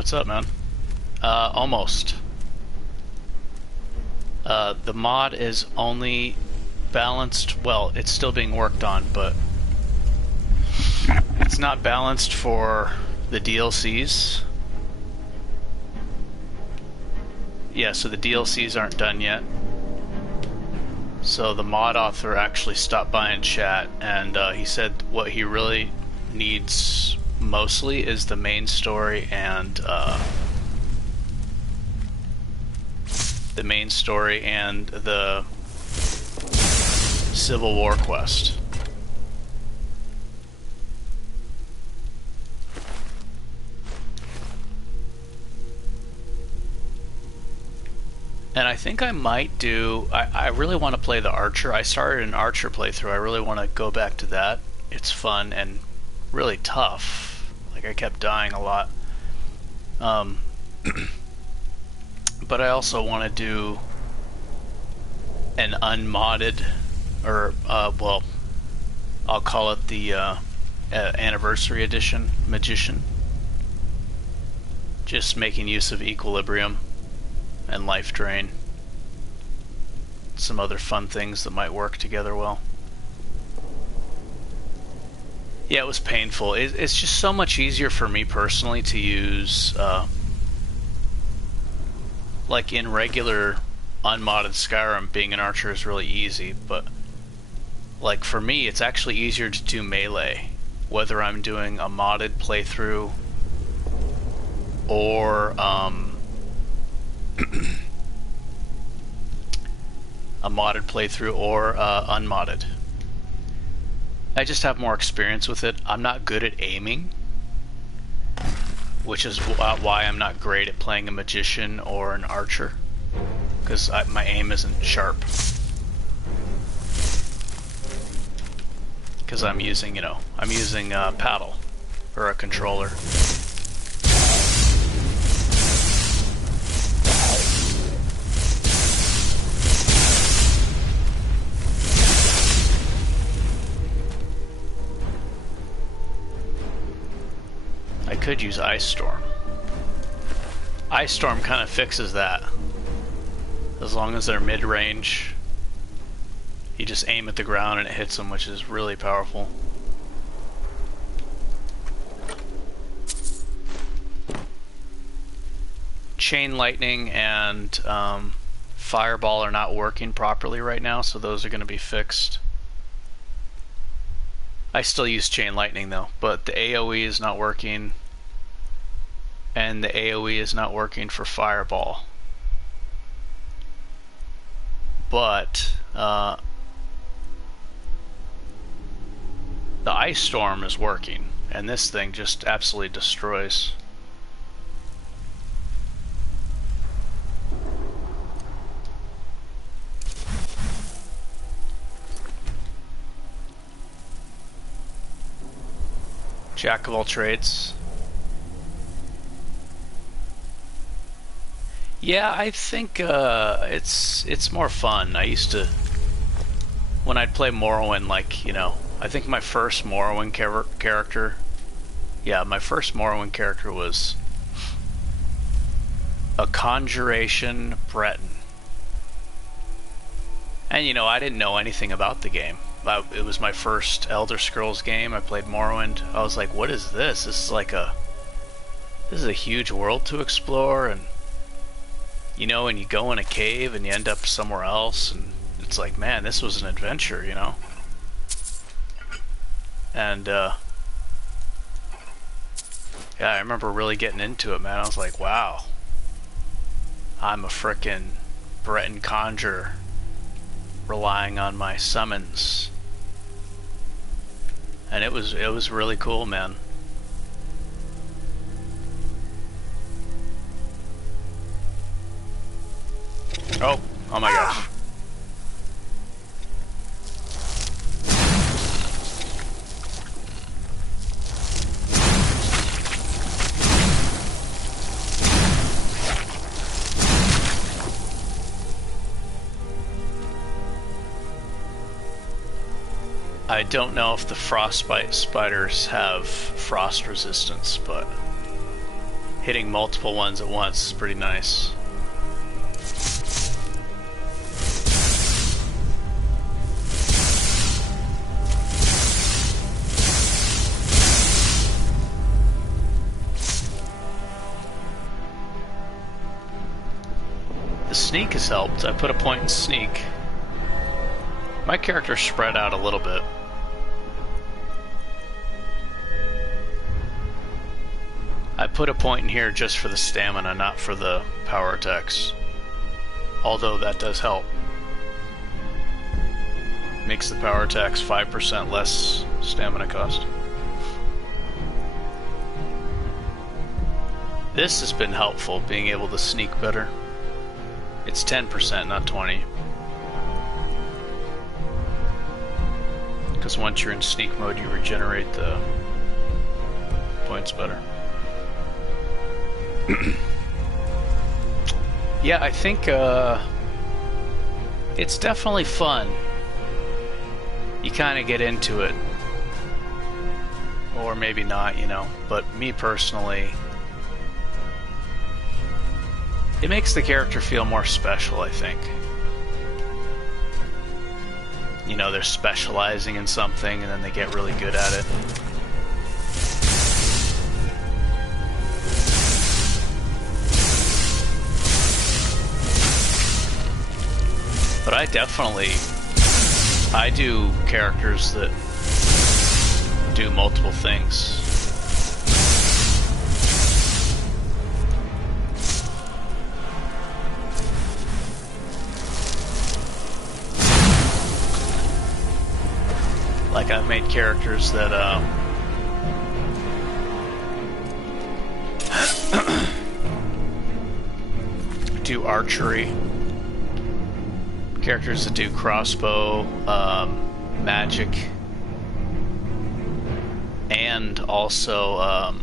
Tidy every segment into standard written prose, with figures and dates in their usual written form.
what's up, man? Almost. The mod is only balanced, well, it's still being worked on, but it's not balanced for the DLCs. Yeah, so the DLCs aren't done yet. So the mod author actually stopped by in chat, and he said what he really needs mostly is the main story and the Civil War quest. And I think I might do... I really want to play the Archer. I started an Archer playthrough. I really want to go back to that. It's fun and really tough. Like, I kept dying a lot. But I also want to do an unmodded, or, well, I'll call it the Anniversary Edition Magician. Just making use of Equilibrium and Life Drain. Some other fun things that might work together well. Yeah, it was painful. It's just so much easier for me personally to use, like in regular unmodded Skyrim, being an archer is really easy, but like for me, it's actually easier to do melee, whether I'm doing a modded playthrough or, a modded playthrough or unmodded. I just have more experience with it. I'm not good at aiming, which is why I'm not great at playing a magician or an archer, because my aim isn't sharp. Because I'm using, you know, paddle or a controller. I could use Ice Storm. Ice Storm kind of fixes that. As long as they're mid-range, you just aim at the ground and it hits them, which is really powerful. Chain Lightning and Fireball are not working properly right now, so those are going to be fixed. I still use Chain Lightning though, but the AoE is not working, and the AoE is not working for Fireball. But the Ice Storm is working, and this thing just absolutely destroys. Jack of all trades. Yeah, I think it's more fun. I used to, when I'd play Morrowind, like, you know, I think my first Morrowind character, yeah, my first Morrowind character was a Conjuration Breton. And, you know, I didn't know anything about the game. It was my first Elder Scrolls game. I played Morrowind. I was like, what is this? This is like this is a huge world to explore, and you know, and you go in a cave and you end up somewhere else, and it's like, man, this was an adventure, you know? And yeah, I remember really getting into it, man. I was like, wow, I'm a frickin' Breton conjurer, relying on my summons. And it was really cool, man. Oh my gosh. I don't know if the frostbite spiders have frost resistance, but hitting multiple ones at once is pretty nice. The sneak has helped. I put a point in sneak. My character's spread out a little bit. I put a point in here just for the stamina, not for the power attacks. Although that does help. Makes the power attacks 5% less stamina cost. This has been helpful, being able to sneak better. It's 10%, not 20. Because once you're in sneak mode, you regenerate the points better. Yeah, I think it's definitely fun. You kind of get into it. Or maybe not, you know. But me personally, it makes the character feel more special, I think. You know, they're specializing in something and then they get really good at it. But I do characters that do multiple things. Like I've made characters that do archery, characters that do crossbow, magic, and also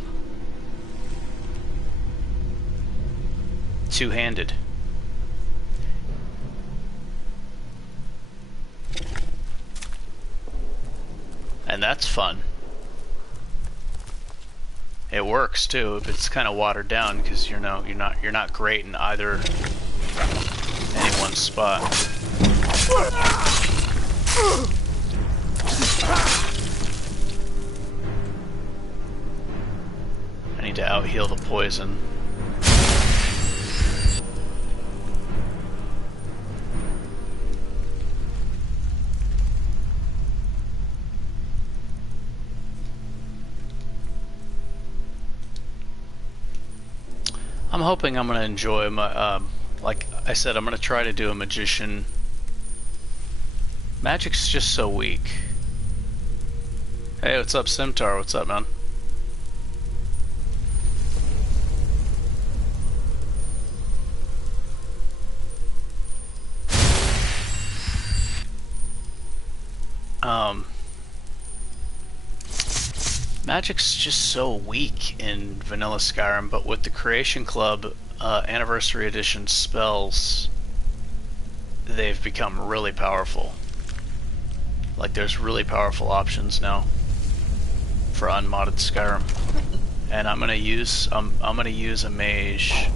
two-handed. And that's fun. It works too, but it's kind of watered down because you're not great in either any one spot. I need to out-heal the poison. I'm hoping I'm going to enjoy my, like I said, I'm going to try to do a magician. Magic's just so weak. Hey, what's up, Simtar? What's up, man? Magic's just so weak in vanilla Skyrim, but with the Creation Club Anniversary Edition spells, they've become really powerful. Like, there's really powerful options now for unmodded Skyrim, and I'm gonna use a mage,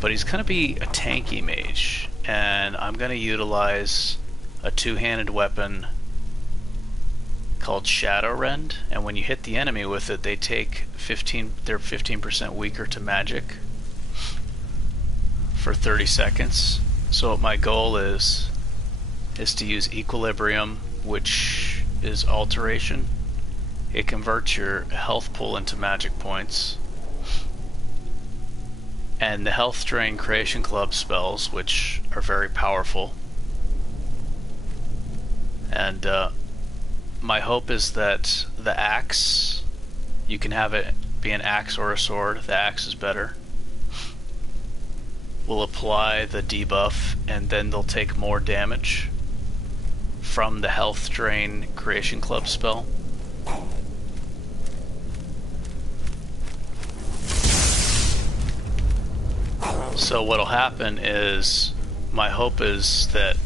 but he's gonna be a tanky mage, and I'm gonna utilize a two-handed weapon called Shadow Rend, and when you hit the enemy with it, they're 15% weaker to magic for 30 seconds. So what my goal is to use Equilibrium, which is alteration. It converts your health pool into magic points. And the Health Drain Creation Club spells, which are very powerful. And my hope is that the axe, you can have it be an axe or a sword. The axe is better. Will apply the debuff, and then they'll take more damage from the Health Drain Creation Club spell. So what'll happen is, my hope is that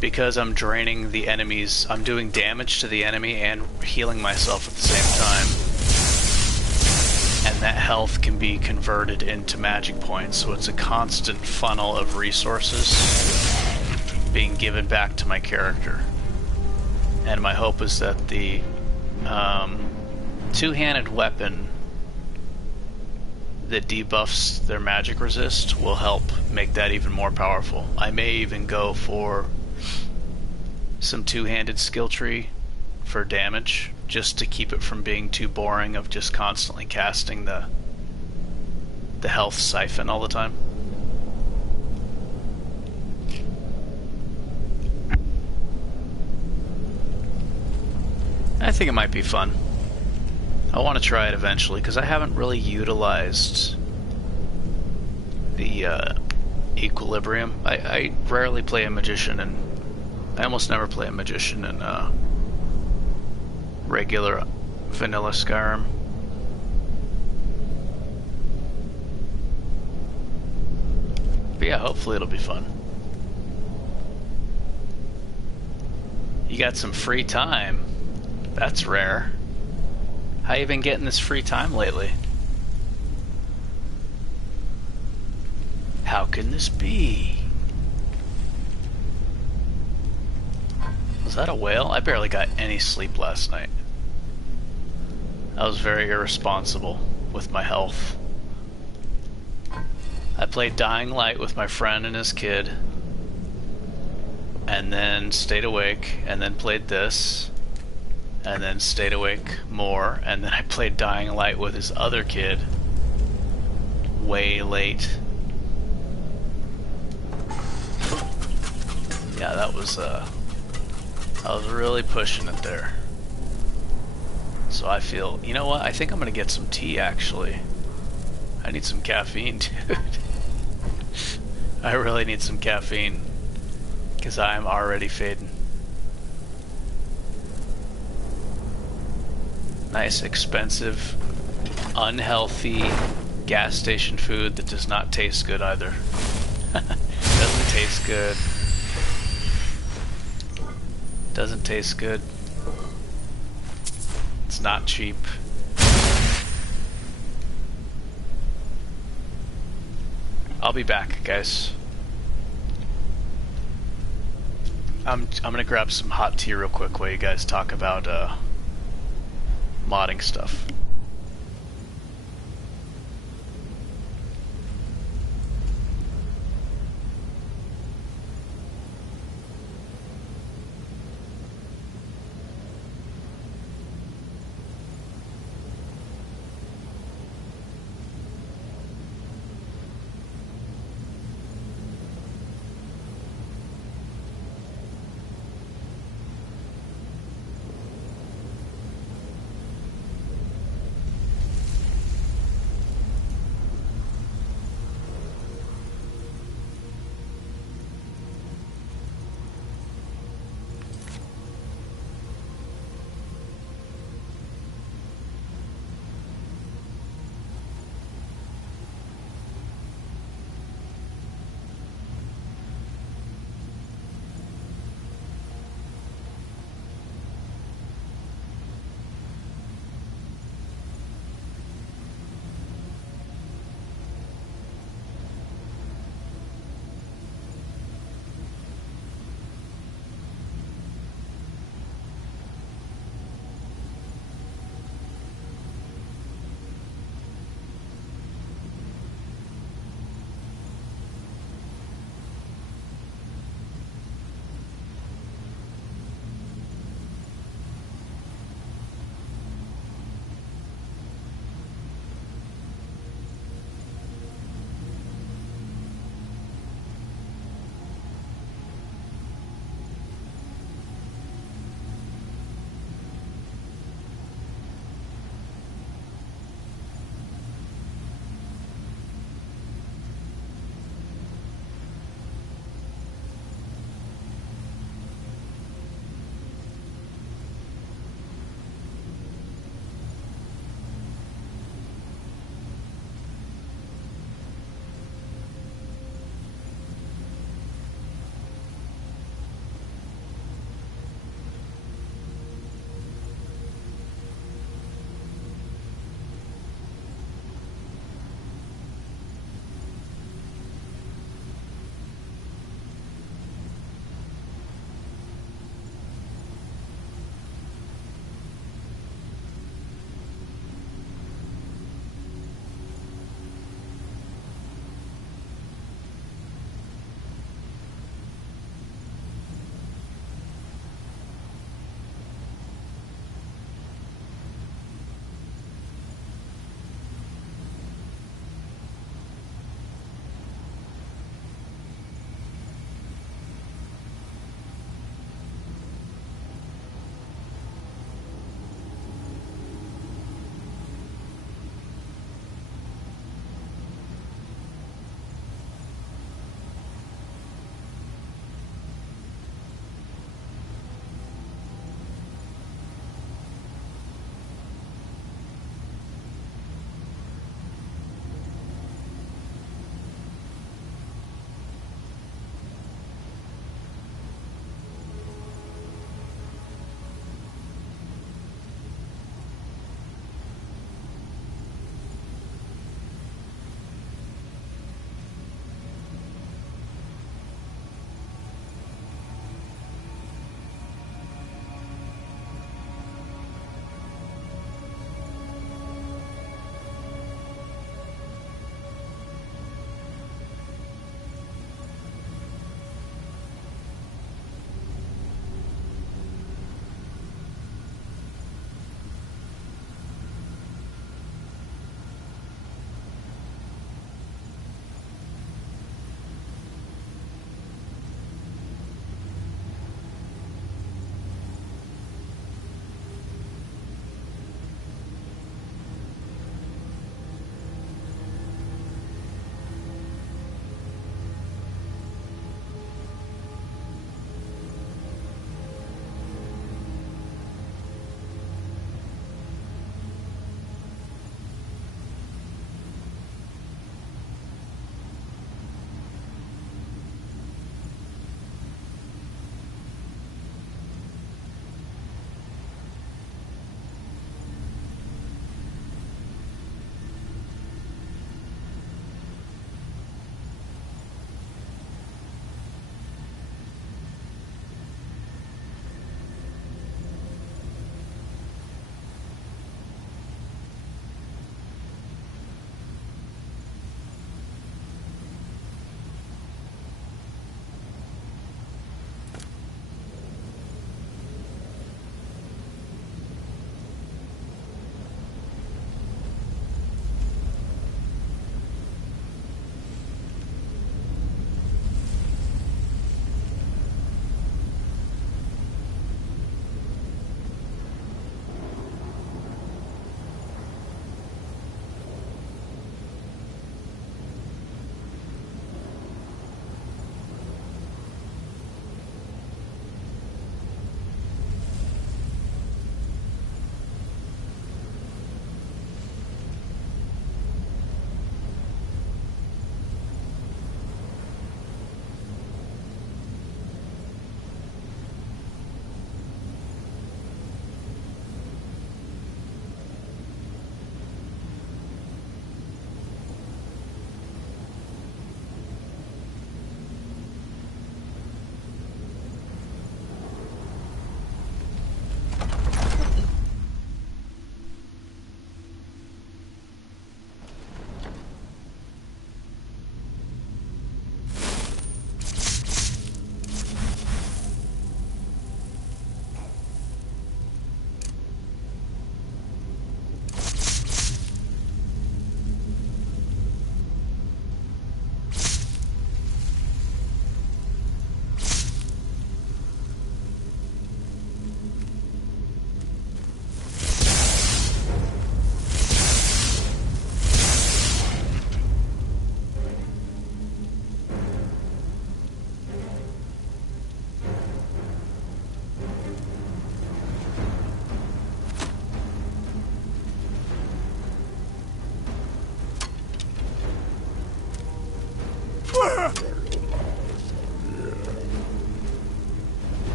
because I'm draining the enemies, I'm doing damage to the enemy and healing myself at the same time. that health can be converted into magic points, so it's a constant funnel of resources being given back to my character. And my hope is that the two-handed weapon that debuffs their magic resist will help make that even more powerful. I may even go for some two-handed skill tree for damage, just to keep it from being too boring of just constantly casting the health siphon all the time. I think it might be fun. I want to try it eventually, because I haven't really utilized the equilibrium. I rarely play a magician, and I almost never play a magician in regular vanilla Skyrim. But yeah, hopefully it'll be fun. You got some free time. That's rare. How you been getting this free time lately? How can this be? Was that a whale? I barely got any sleep last night. I was very irresponsible with my health. I played Dying Light with my friend and his kid, and then stayed awake, and then played this, and then stayed awake more, and then I played Dying Light with his other kid way late. Yeah, that was I was really pushing it there. So I feel, you know what, I think I'm gonna get some tea actually. I need some caffeine, dude. I really need some caffeine, because I'm already fading. Nice, expensive, unhealthy gas station food that does not taste good either. Doesn't taste good. Doesn't taste good. It's not cheap. I'll be back, guys. I'm gonna grab some hot tea real quick while you guys talk about modding stuff.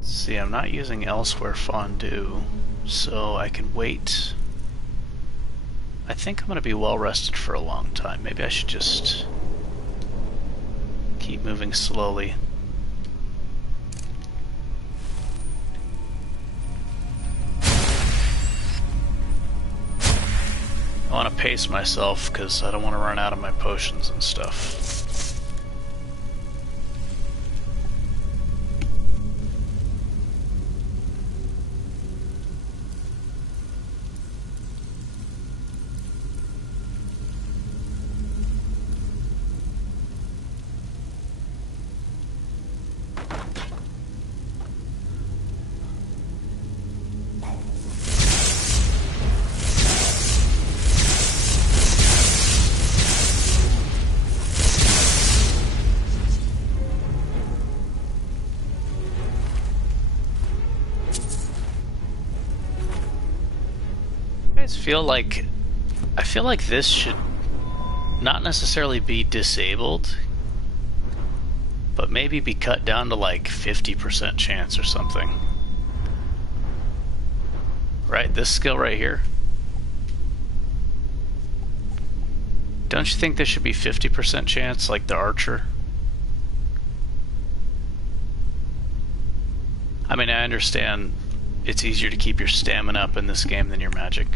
See, I'm not using Elsewhere Fondue, so I can wait. I think I'm going to be well rested for a long time. Maybe I should just keep moving slowly. I want to pace myself because I don't want to run out of my potions and stuff. I feel like this should not necessarily be disabled, but maybe be cut down to like 50% chance or something. Right, this skill right here. Don't you think this should be 50% chance, like the archer? I mean, I understand it's easier to keep your stamina up in this game than your magic.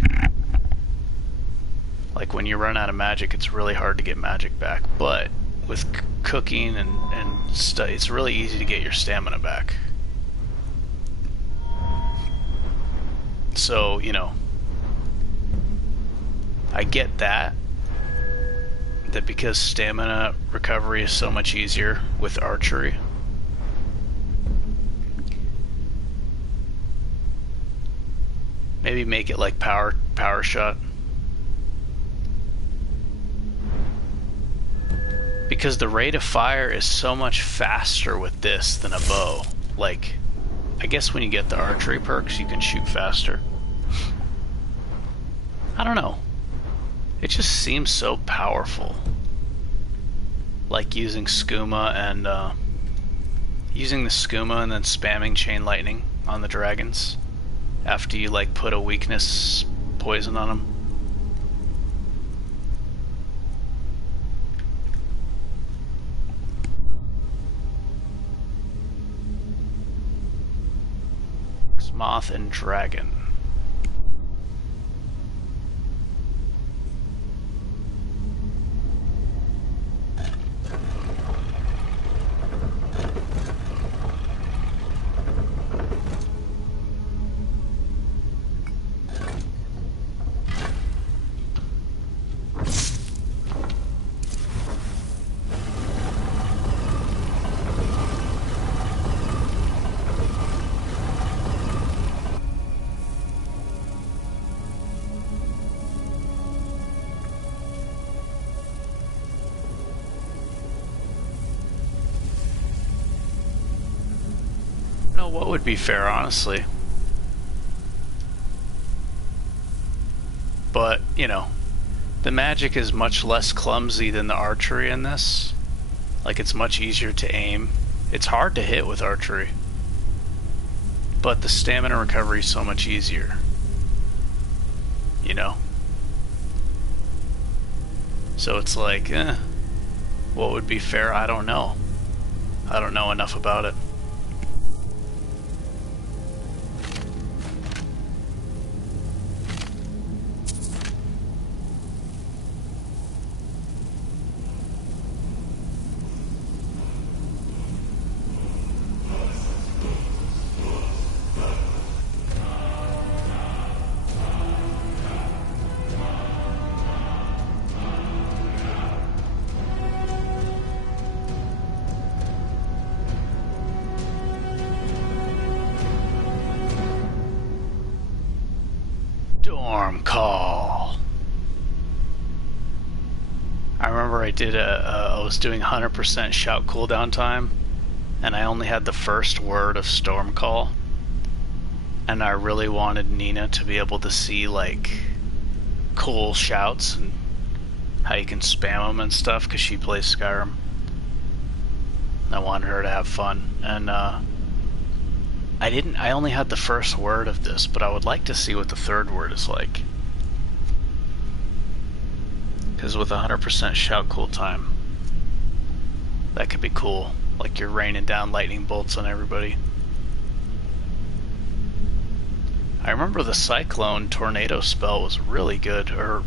Like when you run out of magic, it's really hard to get magic back, but with cooking and stuff, it's really easy to get your stamina back. So, you know, I get that because stamina recovery is so much easier with archery. Maybe make it like power shot. Because the rate of fire is so much faster with this than a bow. Like, I guess when you get the archery perks, you can shoot faster. I don't know. It just seems so powerful. Like using skooma and using the skooma and then spamming chain lightning on the dragons after you like put a weakness poison on them. Moth and dragon. What would be fair, honestly? But, you know, the magic is much less clumsy than the archery in this. Like, it's much easier to aim. It's hard to hit with archery. But the stamina recovery is so much easier. You know? So it's like, what would be fair? I don't know. I don't know enough about it. Storm call. I remember I was doing 100% shout cooldown time, and I only had the first word of storm call, and I really wanted Nina to be able to see like cool shouts and how you can spam them and stuff, because she plays Skyrim. I wanted her to have fun, and I I only had the first word of this, but I would like to see what the third word is like. Because with 100% shout cool time, that could be cool. Like you're raining down lightning bolts on everybody. I remember the cyclone tornado spell was really good, or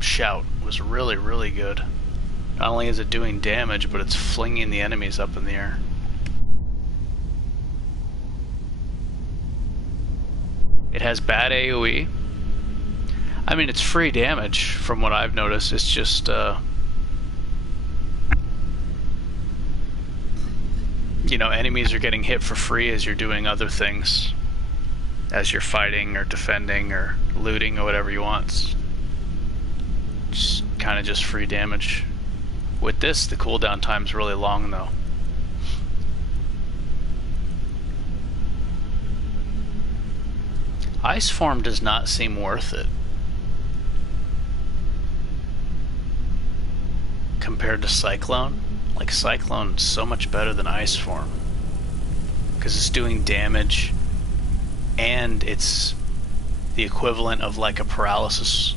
shout was really, really good. Not only is it doing damage, but it's flinging the enemies up in the air. It has bad AoE. I mean, it's free damage from what I've noticed. It's just, you know, enemies are getting hit for free as you're doing other things. As you're fighting or defending or looting or whatever you want. It's kind of just free damage. With this, the cooldown time's really long though. Ice Form does not seem worth it compared to Cyclone. Like, Cyclone's so much better than Ice Form because it's doing damage and it's the equivalent of like a paralysis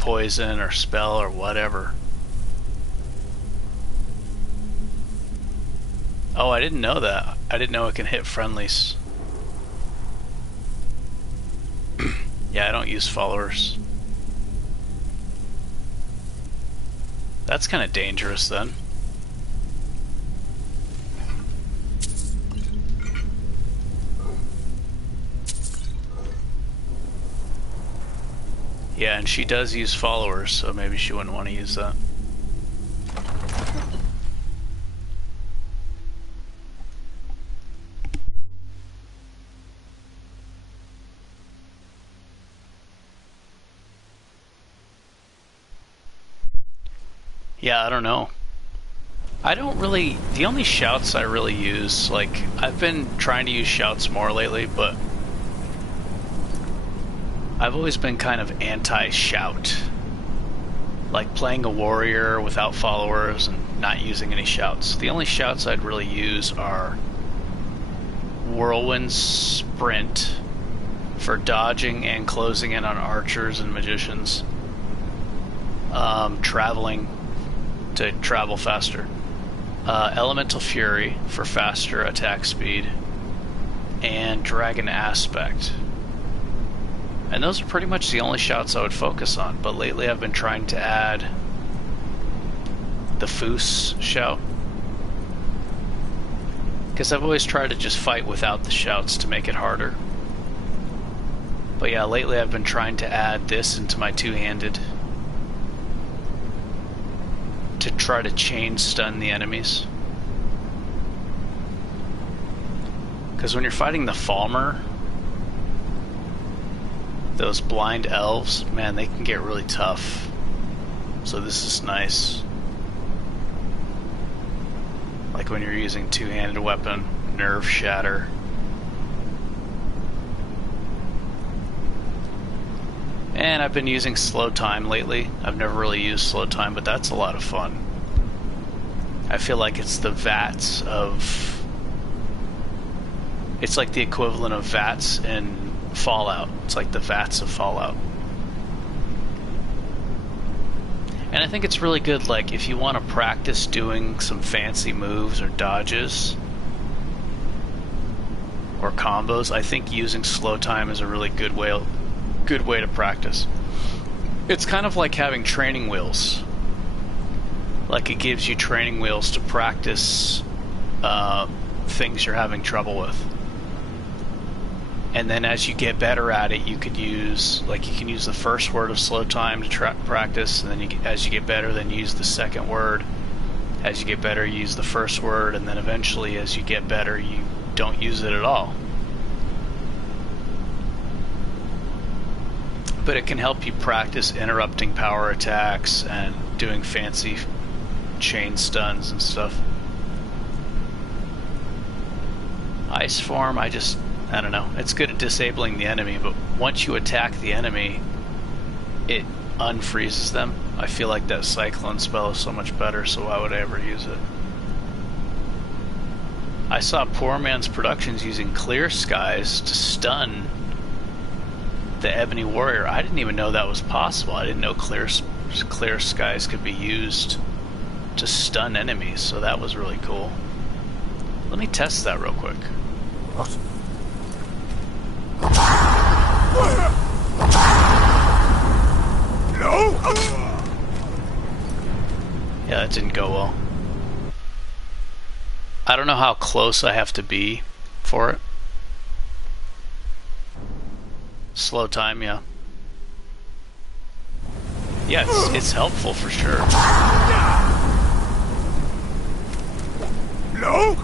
poison or spell or whatever. Oh, I didn't know that. I didn't know it can hit friendlies. Yeah, I don't use followers. That's kind of dangerous then. Yeah, and she does use followers, so maybe she wouldn't want to use that. Yeah, I don't know. I don't really... The only shouts I really use, like, I've been trying to use shouts more lately, but I've always been kind of anti-shout. Like playing a warrior without followers and not using any shouts. The only shouts I'd really use are Whirlwind Sprint for dodging and closing in on archers and magicians. Traveling to travel faster. Elemental Fury for faster attack speed. And Dragon Aspect. And those are pretty much the only shouts I would focus on, but lately I've been trying to add the Foos shout. Because I've always tried to just fight without the shouts to make it harder. But yeah, lately I've been trying to add this into my two-handed to try to chain stun the enemies. Because when you're fighting the Falmer, those blind elves, man, they can get really tough. So this is nice. Like when you're using two-handed weapon, Nerve Shatter. And I've been using Slow Time lately. I've never really used Slow Time, but that's a lot of fun. I feel like it's the VATS of... It's like the equivalent of VATS in Fallout. It's like the VATS of Fallout. And I think it's really good, like, if you want to practice doing some fancy moves or dodges or combos, I think using Slow Time is a really good way to practice. It's kind of like having training wheels. Like, it gives you training wheels to practice things you're having trouble with. And then as you get better at it, you could use, like, you can use the first word of Slow Time to practice, and then as you get better, then use the second word. As you get better, use the first word, and then eventually, as you get better, you don't use it at all. But it can help you practice interrupting power attacks and doing fancy chain stuns and stuff. Ice Form, I don't know. It's good at disabling the enemy, but once you attack the enemy, it unfreezes them. I feel like that Cyclone spell is so much better, so why would I ever use it? I saw Poor Man's Productions using clear skies to stun the Ebony Warrior. I didn't even know that was possible. I didn't know clear skies could be used to stun enemies, so that was really cool. Let me test that real quick. Yeah, that didn't go well. I don't know how close I have to be for it. Slow time, yeah. Yeah, it's helpful for sure. Oh,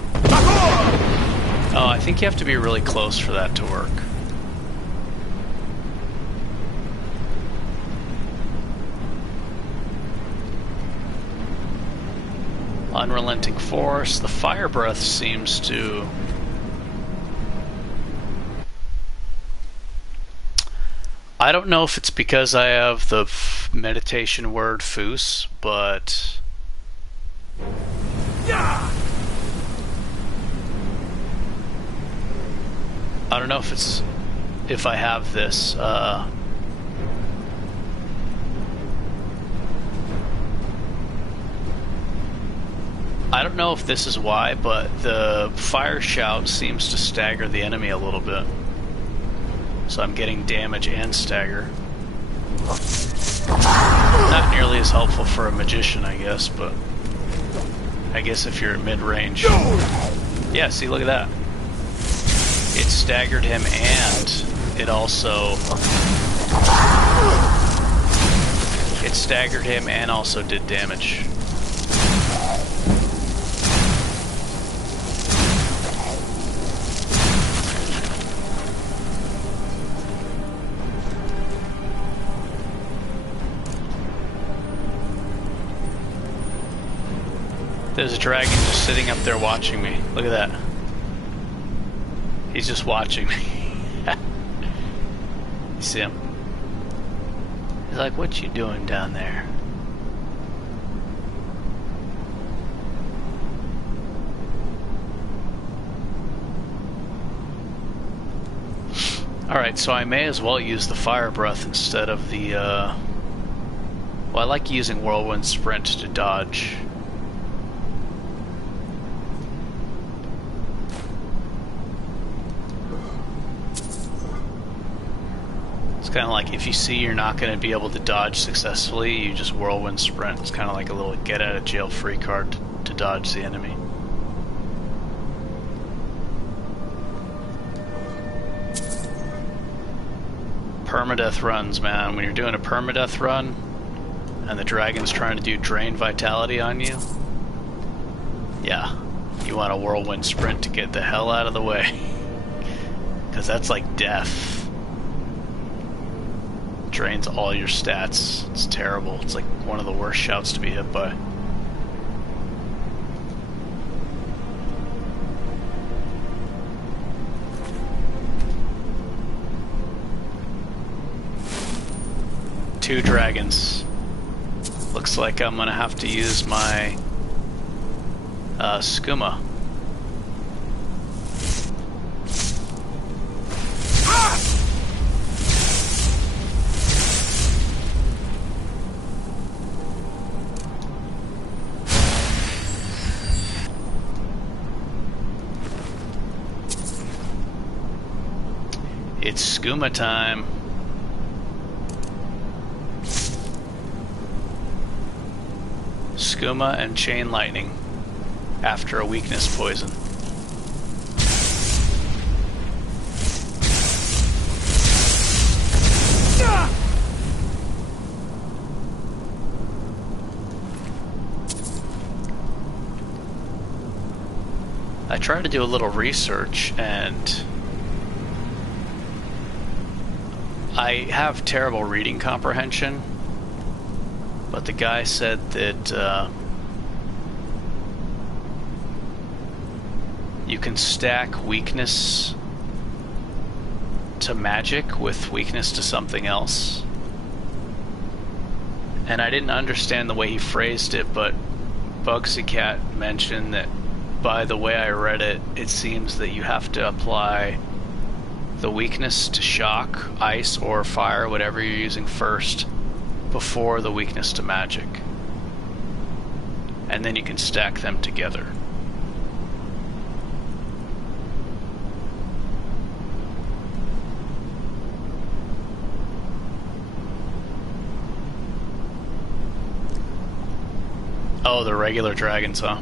I think you have to be really close for that to work. Unrelenting Force. The Fire Breath seems to... I don't know if it's because I have the meditation word Foos, but... I don't know if it's... if I have this, I don't know if this is why, but the Fire Shout seems to stagger the enemy a little bit. So I'm getting damage and stagger. Not nearly as helpful for a magician, I guess, but I guess if you're at mid-range. Yeah, see, look at that. It staggered him and it also... It staggered him and also did damage. There's a dragon just sitting up there watching me. Look at that. He's just watching me. You see him? He's like, what you doing down there? Alright, so I may as well use the Fire Breath instead of the, well, I like using Whirlwind Sprint to dodge. Kind of like if you see you're not going to be able to dodge successfully, you just Whirlwind Sprint. It's kind of like a little get out of jail free card to dodge the enemy. Permadeath runs, man. When you're doing a permadeath run and the dragon's trying to do drain vitality on you, yeah, you want a Whirlwind Sprint to get the hell out of the way. Because that's like death. Drains all your stats. It's terrible. It's like one of the worst shouts to be hit by. Two dragons. Looks like I'm gonna have to use my skooma. It's skooma time. Skooma and Chain Lightning after a weakness poison. I tried to do a little research and I have terrible reading comprehension, but the guy said that you can stack weakness to magic with weakness to something else. And I didn't understand the way he phrased it, but Bugsy Cat mentioned that by the way I read it, it seems that you have to apply the weakness to shock, ice, or fire, whatever you're using first, before the weakness to magic. And then you can stack them together. Oh, the regular dragons, huh?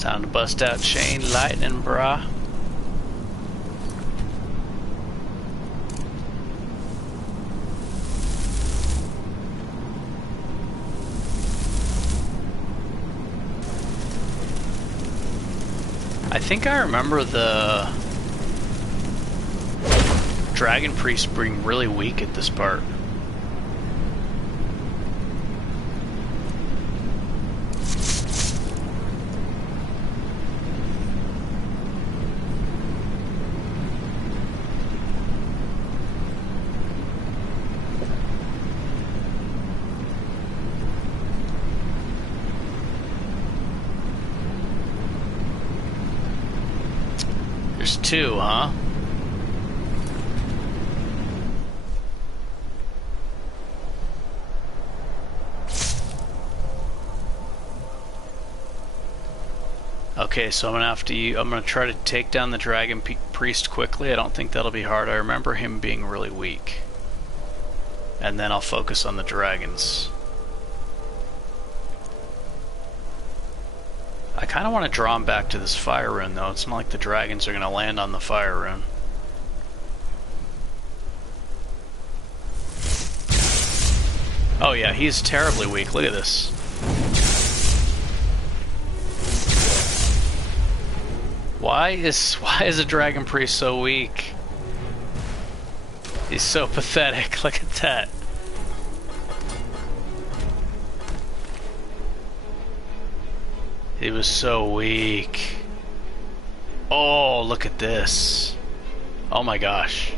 Time to bust out chain lightning, brah. I think I remember the Dragon Priest being really weak at this part. There's two, huh? Okay, so I'm gonna try to take down the Dragon Priest quickly. I don't think that'll be hard. I remember him being really weak. And then I'll focus on the dragons. I kind of want to draw him back to this fire rune, though. It's not like the dragons are going to land on the fire rune. Oh yeah, he's terribly weak. Look at this. Why is a Dragon Priest so weak? He's so pathetic. Look at that. He was so weak. Oh, look at this. Oh my gosh.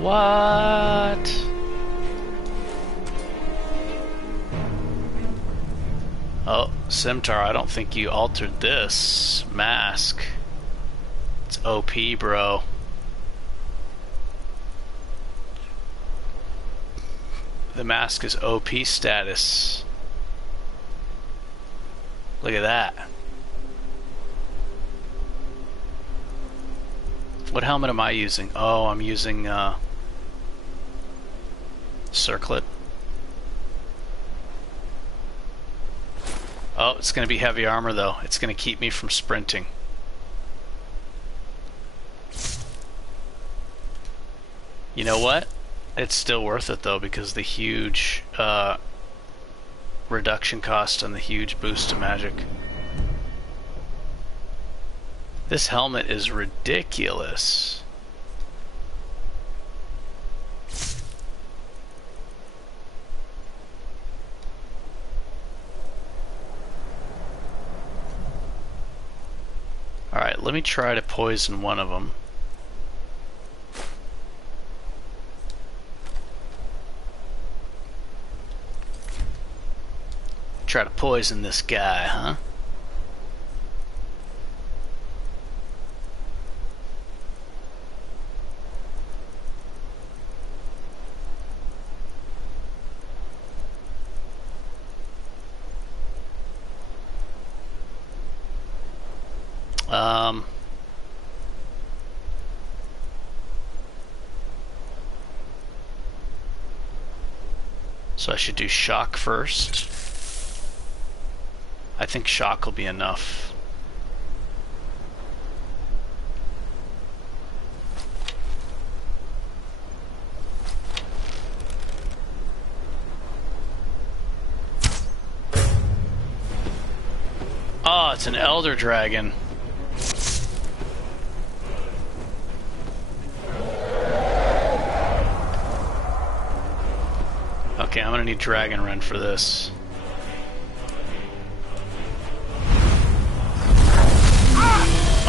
What? Oh, Simtar, I don't think you altered this mask. It's OP, bro. The mask is OP status. Look at that. What helmet am I using? Oh, I'm using Circlet. Oh, it's going to be heavy armor though. It's going to keep me from sprinting. You know what? It's still worth it though, because the huge reduction cost and the huge boost to magic. This helmet is ridiculous. Alright, let me try to poison one of them. Try to poison this guy, huh? So I should do shock first. I think shock will be enough. Oh, it's an elder dragon. Okay, I'm gonna need Dragon Rend for this.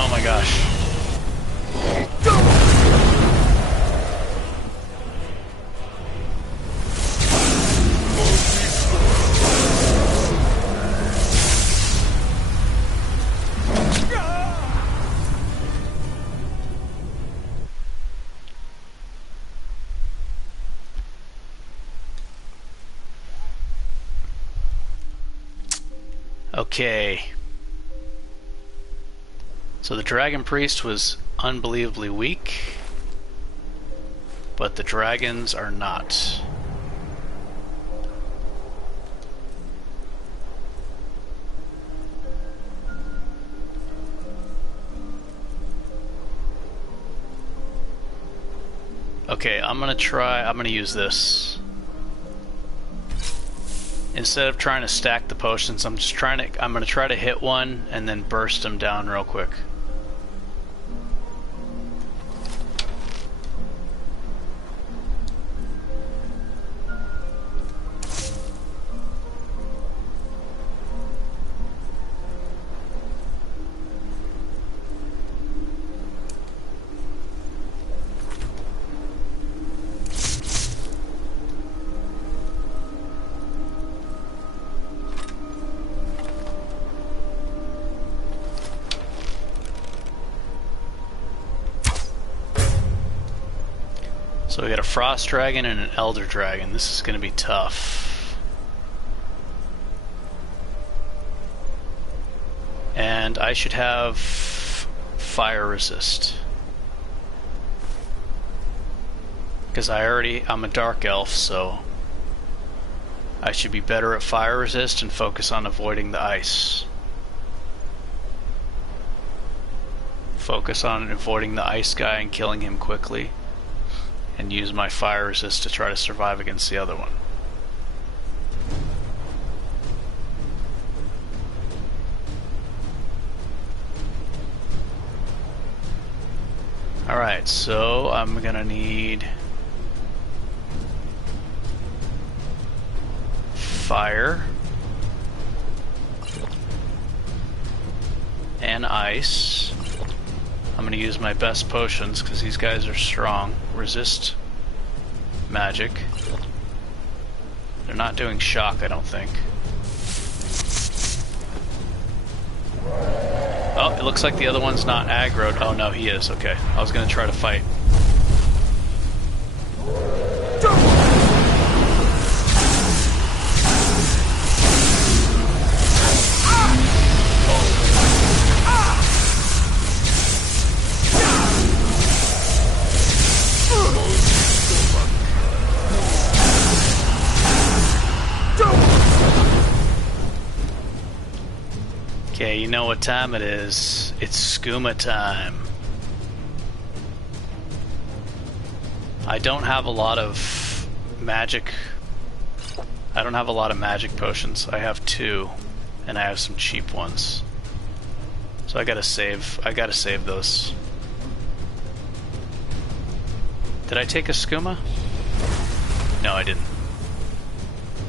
Oh my gosh. Okay. So the Dragon Priest was unbelievably weak, but the dragons are not. Okay, I'm gonna use this. Instead of trying to stack the potions, I'm gonna try to hit one and then burst them down real quick. So we got a Frost Dragon and an Elder Dragon. This is going to be tough. And I should have fire resist. Because I'm a Dark Elf, so I should be better at fire resist and focus on avoiding the ice. Focus on avoiding the ice guy and killing him quickly. And use my fire resist to try to survive against the other one. Alright, so I'm gonna need fire and ice. I'm going to use my best potions because these guys are strong. Resist magic. They're not doing shock, I don't think. Oh, it looks like the other one's not aggroed. Oh no, he is. Okay. I was going to try to fight. Okay, you know what time it is. It's skooma time. I don't have a lot of magic. I don't have a lot of magic potions. I have 2, and I have some cheap ones. So I gotta save those. Did I take a skooma? No, I didn't.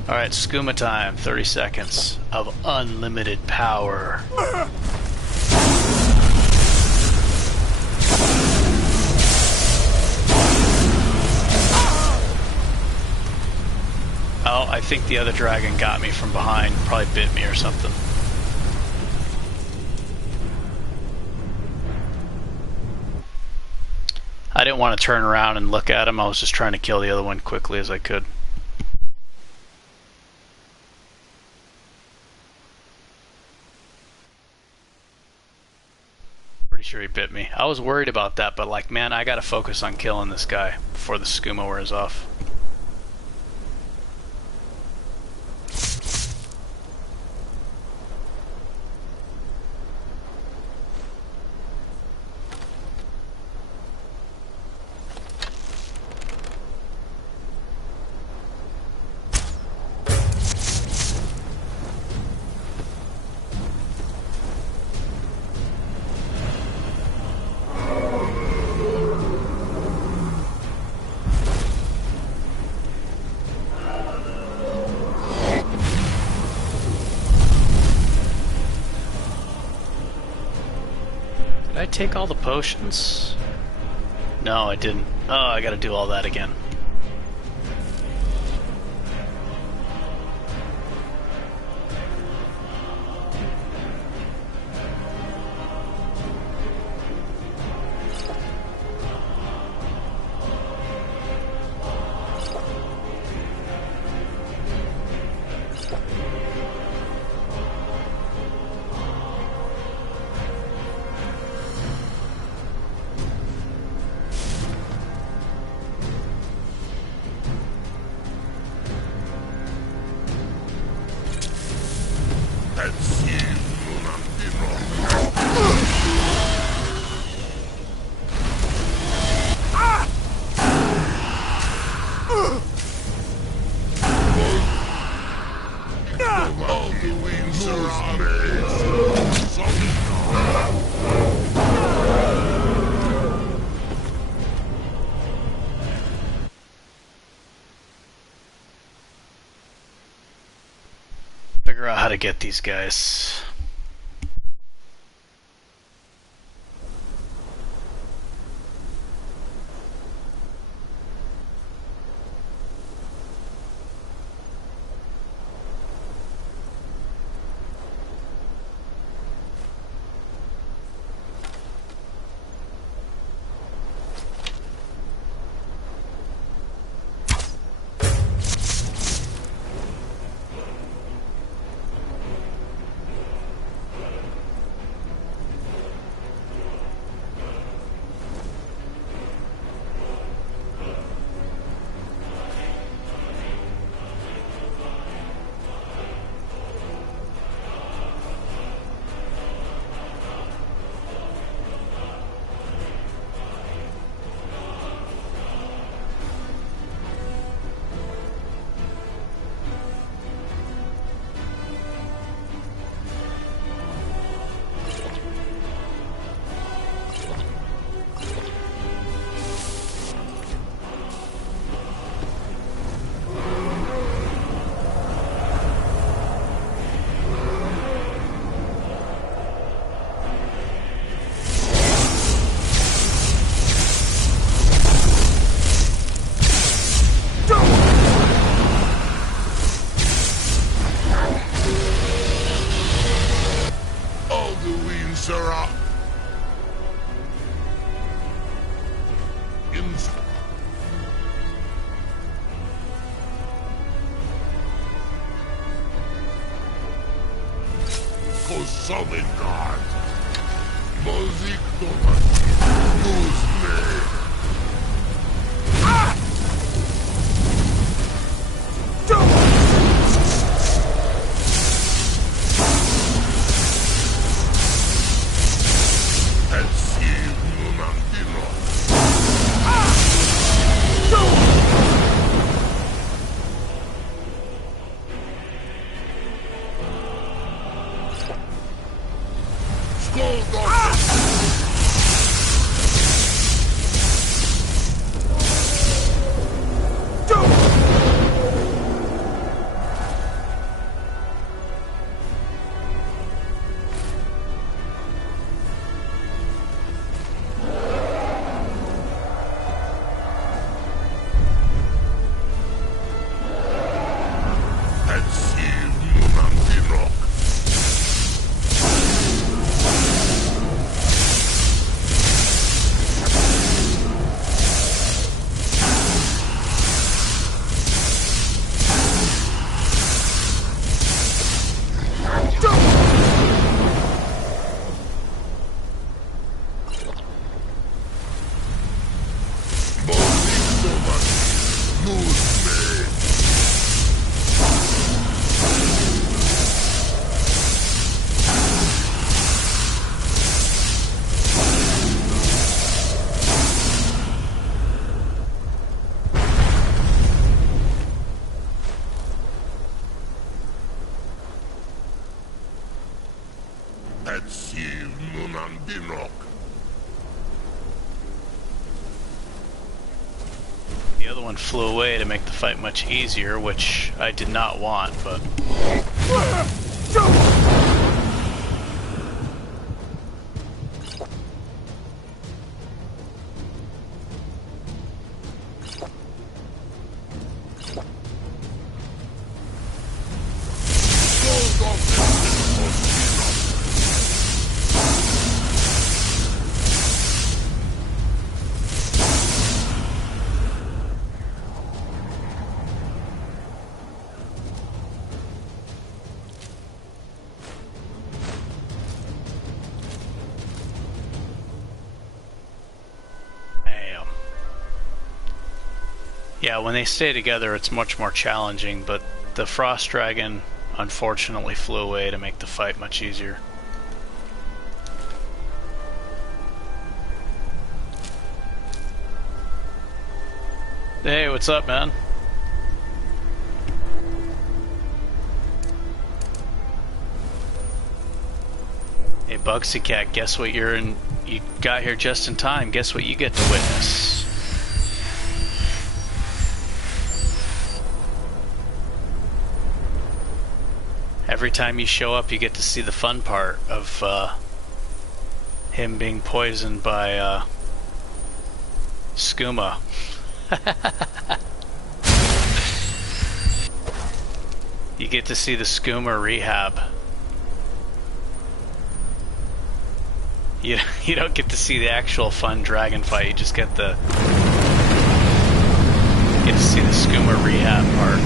Alright, skooma time. 30 seconds of unlimited power. Oh, I think the other dragon got me from behind. Probably bit me or something. I didn't want to turn around and look at him. I was just trying to kill the other one quickly as I could. Pretty sure he bit me. I was worried about that, but like, man, I gotta focus on killing this guy before the skooma wears off. Did I take all the potions? No, I didn't. Oh, I gotta do all that again. out how to get these guys. Solid guard. Musik domain. Use me. Ah! The other one flew away to make the fight much easier, which I did not want, but... Yeah, when they stay together it's much more challenging, but the Frost Dragon unfortunately flew away to make the fight much easier. Hey, what's up, man? Hey, Bugsy Cat, guess what you got here just in time. Guess what you get to witness. Every time you show up, you get to see the fun part of him being poisoned by skooma. You get to see the skooma rehab. You don't get to see the actual fun dragon fight. You just get to see the skooma rehab part.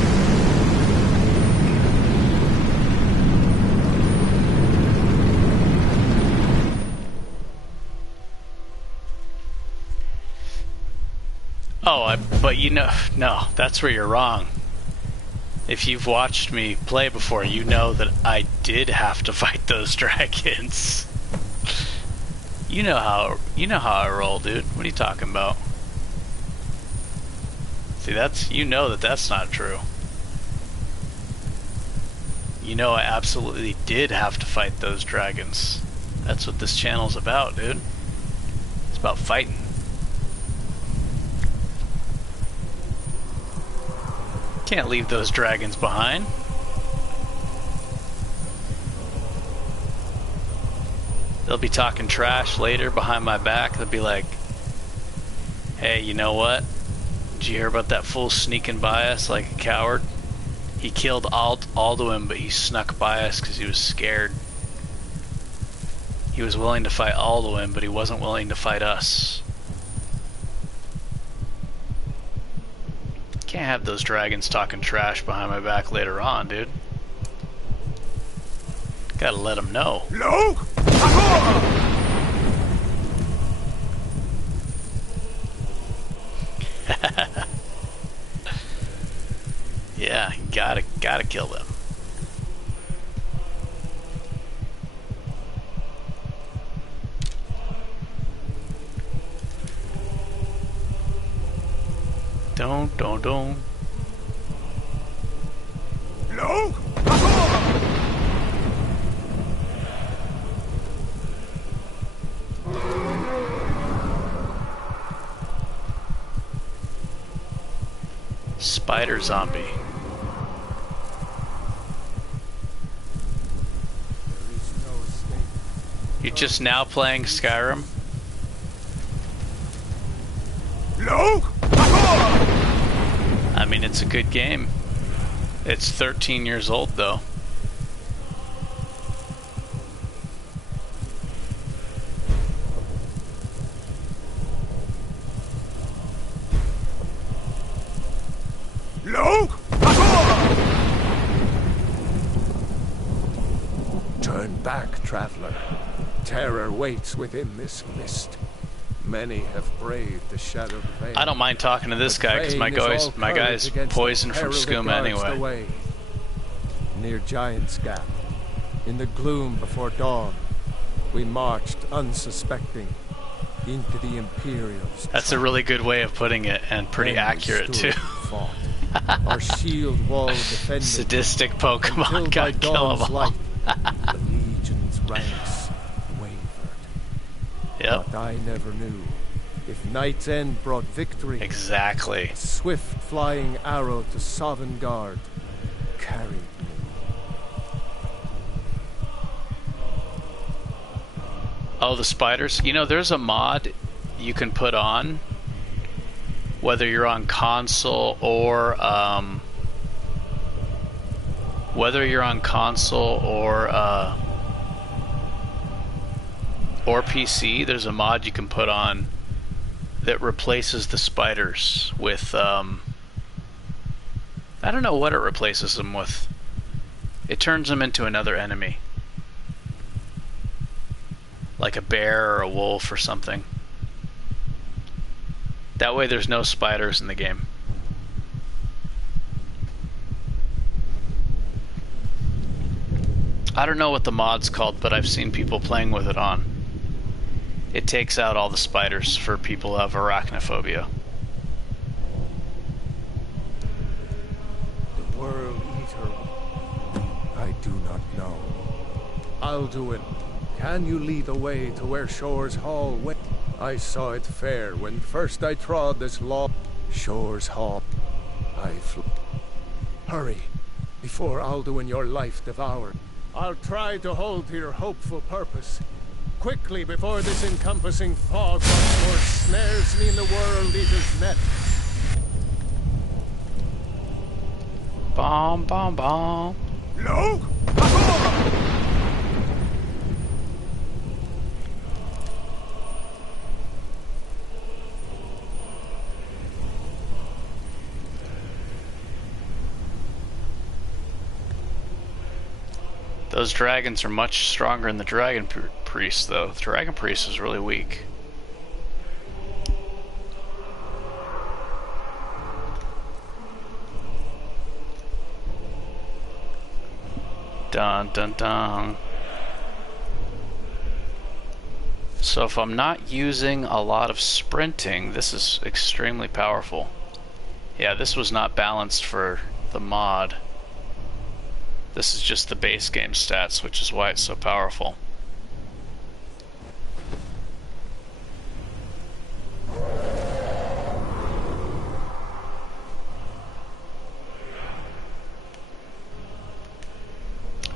Oh, but you know, no, that's where you're wrong. If you've watched me play before, you know that I did have to fight those dragons. You know how I roll, dude. What are you talking about? See, you know that that's not true. You know I absolutely did have to fight those dragons. That's what this channel's about, dude. It's about fighting. Can't leave those dragons behind. They'll be talking trash later behind my back. They'll be like, hey, you know what? Did you hear about that fool sneaking by us like a coward? He killed Alduin, but he snuck by us because he was scared. He was willing to fight Alduin, but he wasn't willing to fight us. Can't have those dragons talking trash behind my back later on, dude. Gotta let them know. No! Yeah, gotta kill them. Don't. No! Spider zombie. You're just now playing Skyrim? No! I mean, it's a good game. It's 13 years old, though. No! Turn back, traveler. Terror waits within this mist. Many have braved the shadowed veil. I don't mind talking to this guy because my guy's poisoned from skooma anyway. Near Giant's Gap, in the gloom before dawn, we marched unsuspecting into the Imperials. That's a really good way of putting it, and pretty accurate too. Our shield wall defended. Sadistic Pokemon got kill them all. The Legion's ranks wavered. Yep. But I never knew if Night's End brought victory. Exactly. A swift flying arrow to Sovngarde carried me. Oh, the spiders. You know, there's a mod you can put on, whether you're on console or PC. There's a mod you can put on that replaces the spiders with I don't know what it replaces them with. It turns them into another enemy, like a bear or a wolf or something. That way there's no spiders in the game. I don't know what the mod's called, but I've seen people playing with it on. It takes out all the spiders for people who have arachnophobia. The World Eater. I do not know. Alduin, can you lead the way to where Shore's Hall went? I saw it fair when first I trod this law. Shore's Hall. I flew. Hurry. before Alduin your life devoured. I'll try to hold to your hopeful purpose. Quickly, before this encompassing fog once more snares me in the World Eater's net. Bomb, bomb, bomb. No! Those dragons are much stronger than the dragon priest, though. The dragon priest is really weak. Dun dun dun. So if I'm not using a lot of sprinting, this is extremely powerful. Yeah, this was not balanced for the mod. This is just the base game stats, which is why it's so powerful.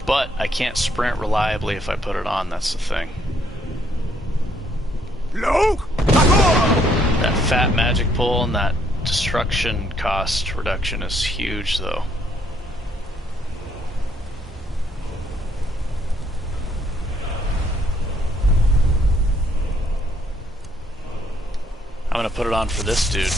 But I can't sprint reliably if I put it on, that's the thing. That fat magic pull and that destruction cost reduction is huge, though. I'm gonna put it on for this dude.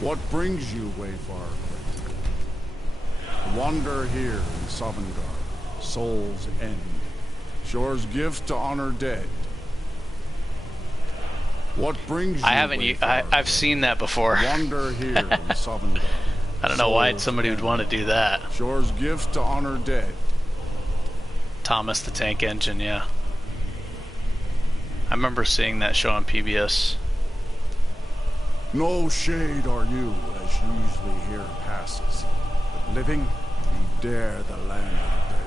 What brings you, Wayfarer? Wander here in Sovngarde, Soul's End. Shore's gift to honor dead. What brings you? I've seen that before. Wander here in Sovngarde. I don't know why somebody would want to do that. Shore's gift to honor dead. Thomas the Tank Engine, yeah. I remember seeing that show on PBS. No shade are you, as usually here passes. But living, you dare the land of the dead.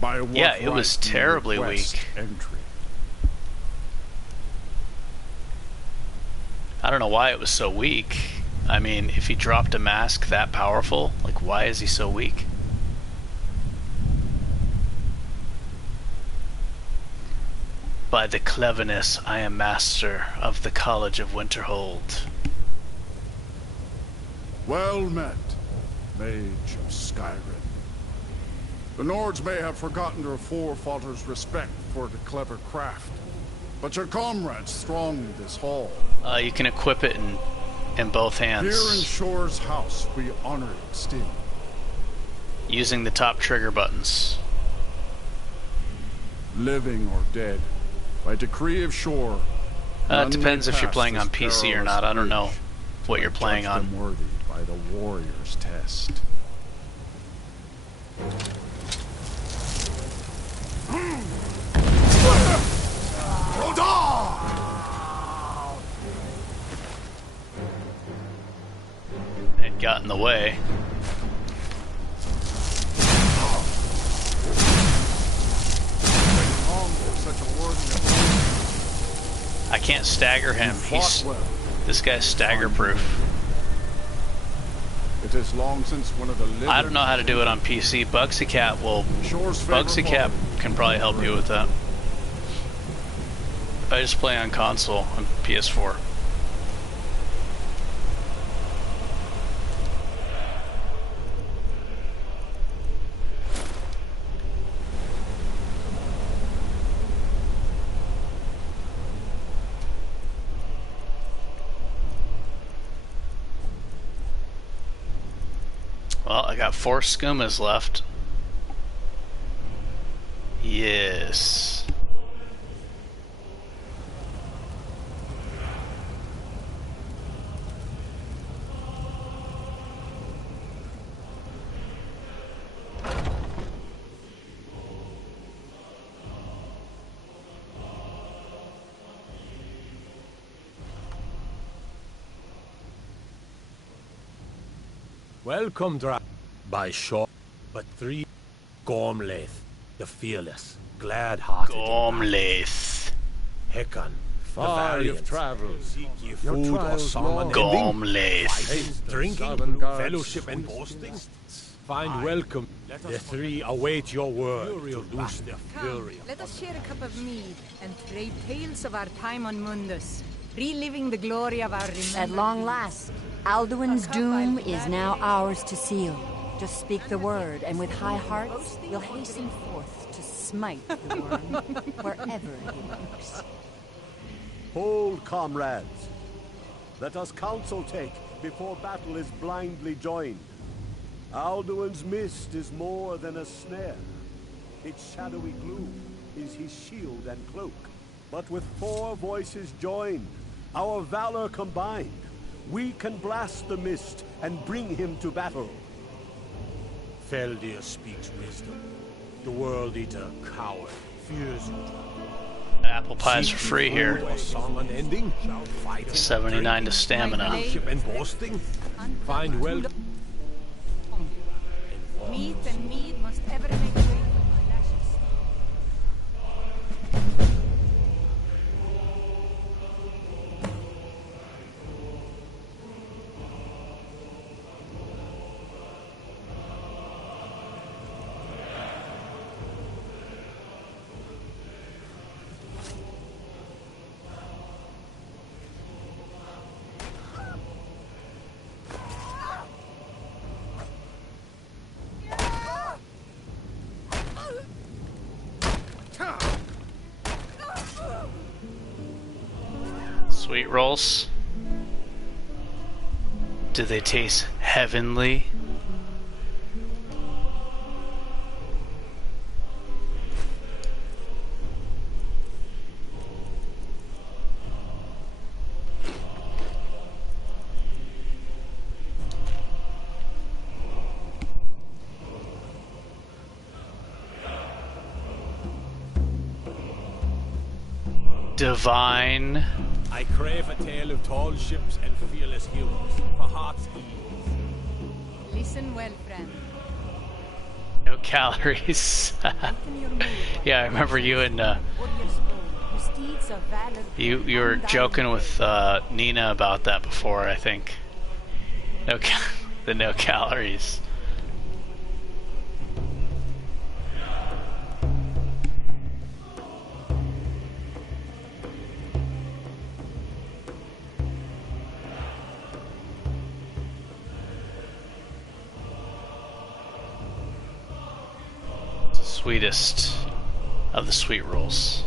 By what yeah, it was terribly weak. Entry? I don't know why it was so weak. I mean, if he dropped a mask that powerful, like, why is he so weak? By the cleverness I am master of the College of Winterhold. Well met, Mage of Skyrim. The Nords may have forgotten your forefathers' respect for the clever craft, but your comrades throng this hall. You can equip it in both hands. Here in Shore's house, we honor it still. Using the top trigger buttons. Living or dead, by decree of Shore. It depends if you're playing on PC or not. I don't know what you're playing on. Them worthy by the warrior's test. It got in the way. I can't stagger him. This guy's stagger proof. It is long since one of the I don't know how to do it on PC. Bugsy Cat can probably help you with that. I just play on console on PS4. Well, I got 4 skooma left. Yes. Welcome, by short, but 3 Gormlaith, the fearless, glad-hearted. Gormlaith. Hecon, the Far valiant. you've travelled. Seek ye Your food or trials salmon long. ending? Gormlaith. Fighting, drinking, Sovngarde's fellowship and boasting? Find welcome. The 3 await your word to loose their fury. Let us share a cup of mead and trade tales of our time on Mundus, reliving the glory of our remembrance. At long last, Alduin's doom is now ours to seal. Just speak the word, and with high hearts, we'll hasten forth to smite the worm wherever he lurks. Hold, comrades. Let us counsel take before battle is blindly joined. Alduin's mist is more than a snare. Its shadowy gloom is his shield and cloak. But with 4 voices joined, our valor combined, we can blast the mist and bring him to battle. Feldir speaks wisdom. The World Eater coward fears you. Apple pies for free here. Salmon ending? 79 to stamina. Fellowship and boasting? Find welcome. Meat and mead must ever make way for my lashes. Sweet rolls. Do they taste heavenly? Divine. I crave a tale of tall ships and fearless heroes, for heart's ease. Listen well, friend. No calories. Lengthen your mood. Yeah, I remember you and Warriors bold, whose deeds of valor you were joking with Nina about that before, I think. The no calories. Sweetest of the sweet rolls.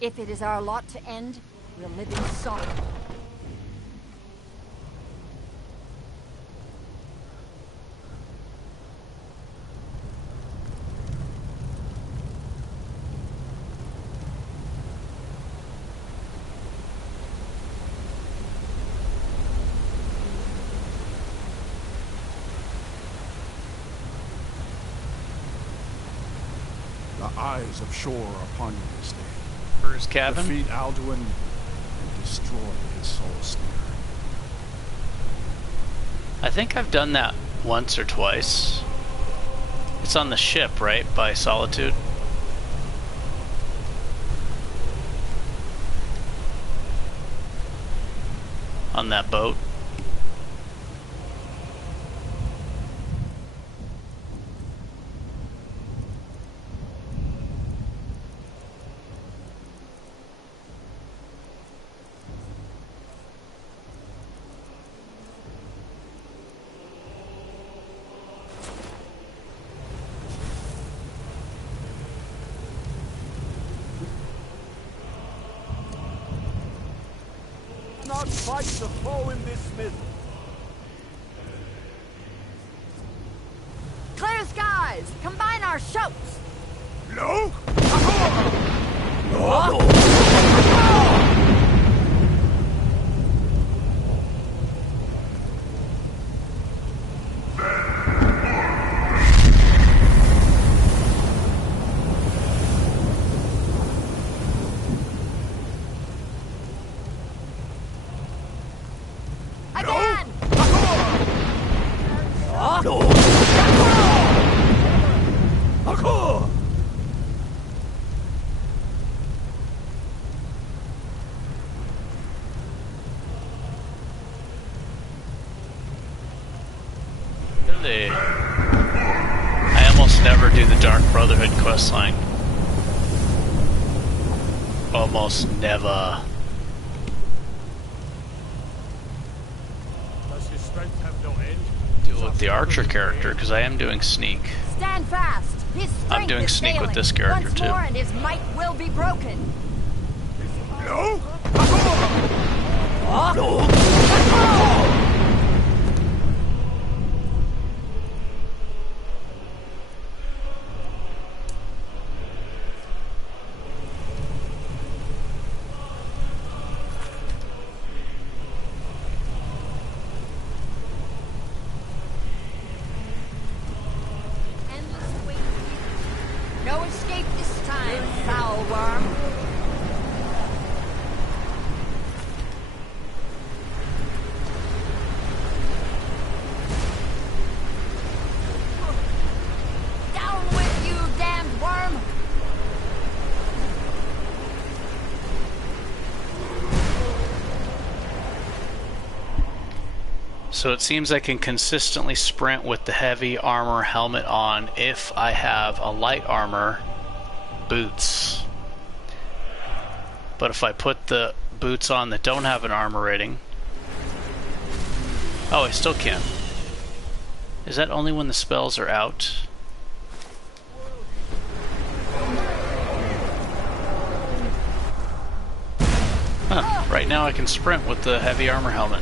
If it is our lot to end, we'll live in sorrow. The eyes of shore are upon you this day. For his cabin? Defeat Alduin and destroy his soul snare. I think I've done that once or twice. It's on the ship, right? By Solitude. On that boat. not fight the foe in this middle. Clear skies! Combine our shouts! No! Again! I almost never do the Dark Brotherhood questline. Almost never. Does his strength have no end? Do it with the Archer character, because I am doing Sneak. Stand fast! His strength I'm doing is Sneak with failing. this character Once too. more and his might will be broken. No! Endless waiting. No escape this time, foul worm. Down with you, damned worm! So it seems I can consistently sprint with the heavy armor helmet on if I have a light armor boots. But if I put the boots on that don't have an armor rating... Oh, I still can't. Is that only when the spells are out? Huh, right now I can sprint with the heavy armor helmet.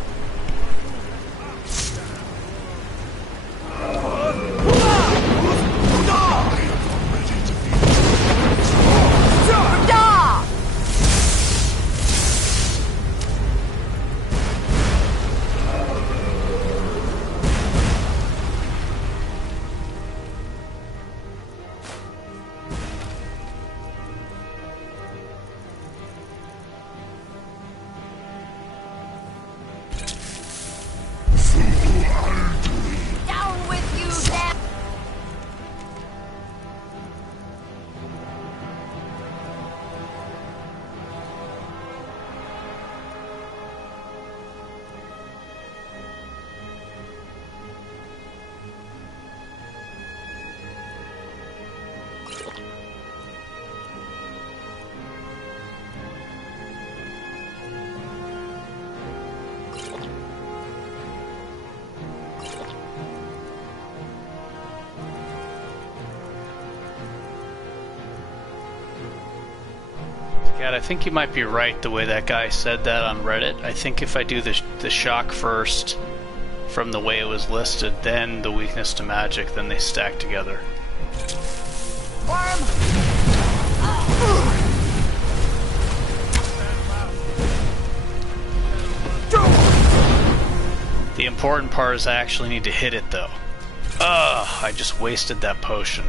Down with you, damn! God, I think you might be right the way that guy said that on Reddit. I think if I do the shock first from the way it was listed, then the weakness to magic, then they stack together. Worm! The important part is I actually need to hit it though. Ugh, I just wasted that potion.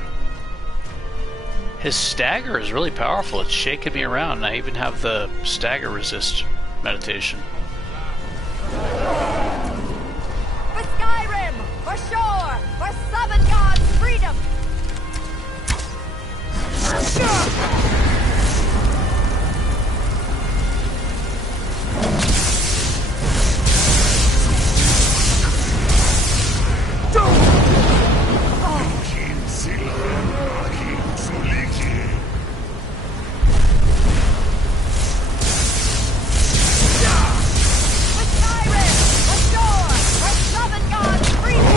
His stagger is really powerful. It's shaking me around, and I even have the stagger resist meditation. For Skyrim! For shore! For Summon God's freedom! For Skyrim! For shore! For Summon God's freedom!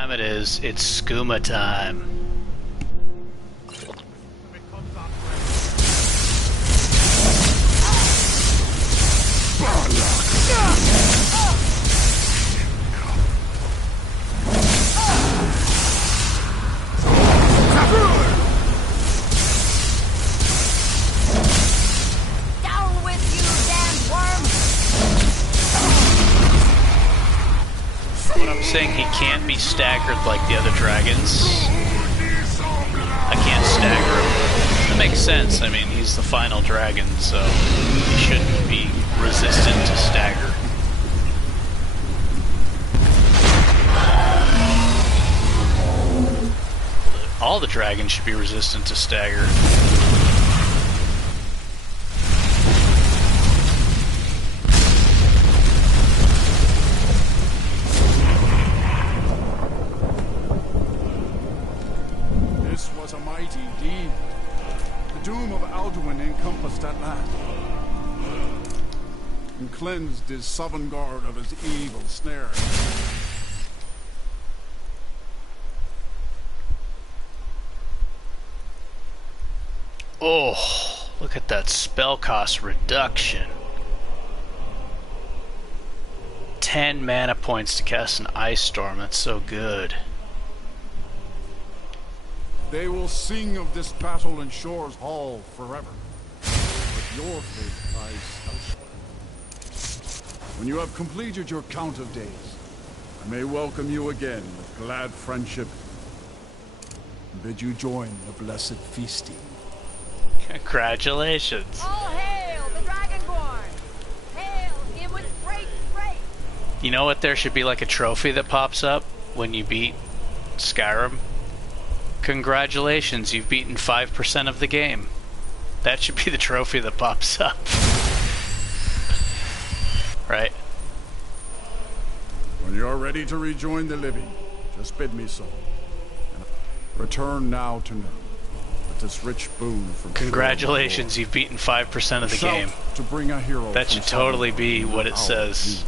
Time it is. It's skooma time. Down with you, damn worm! What I'm saying, he can't be staggered like the other dragons. I can't stagger him. That makes sense. I mean, he's the final dragon, so he shouldn't be resistant to stagger. All the dragons should be resistant to stagger. This was a mighty deed. The doom of Alduin encompassed at last, and cleansed his Sovngarde of his evil snare. Oh, look at that spell cost reduction. 10 mana points to cast an Ice Storm. That's so good. They will sing of this battle in Shore's Hall forever. But your fate lies elsewhere. When you have completed your count of days, I may welcome you again with glad friendship and bid you join the blessed feasting. Congratulations. All hail the Dragonborn! Hail him with great strength! You know what? There should be like a trophy that pops up when you beat Skyrim. Congratulations, you've beaten 5% of the game. That should be the trophy that pops up. Right? When you are ready to rejoin the living, just bid me so. And return now to know that this rich boon from Congratulations, you've beaten 5% of the Shout game. to bring a hero That should totally be what it says.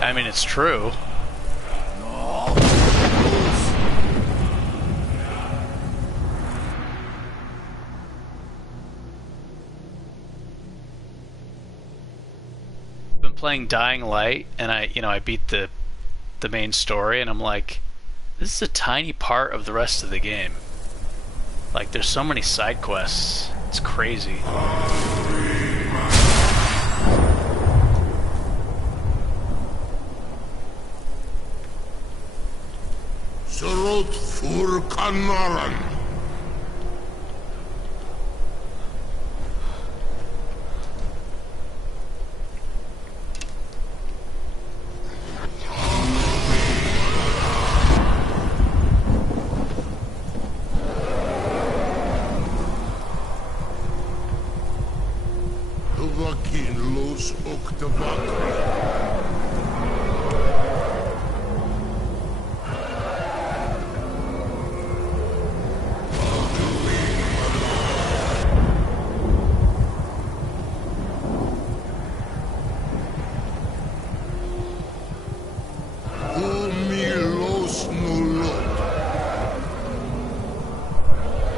I mean, it's true. Been playing Dying Light, and I beat the main story, and I'm like, this is a tiny part of the rest of the game. Like, there's so many side quests. It's crazy. Serot fur kanaran. Huvakin los octavatra.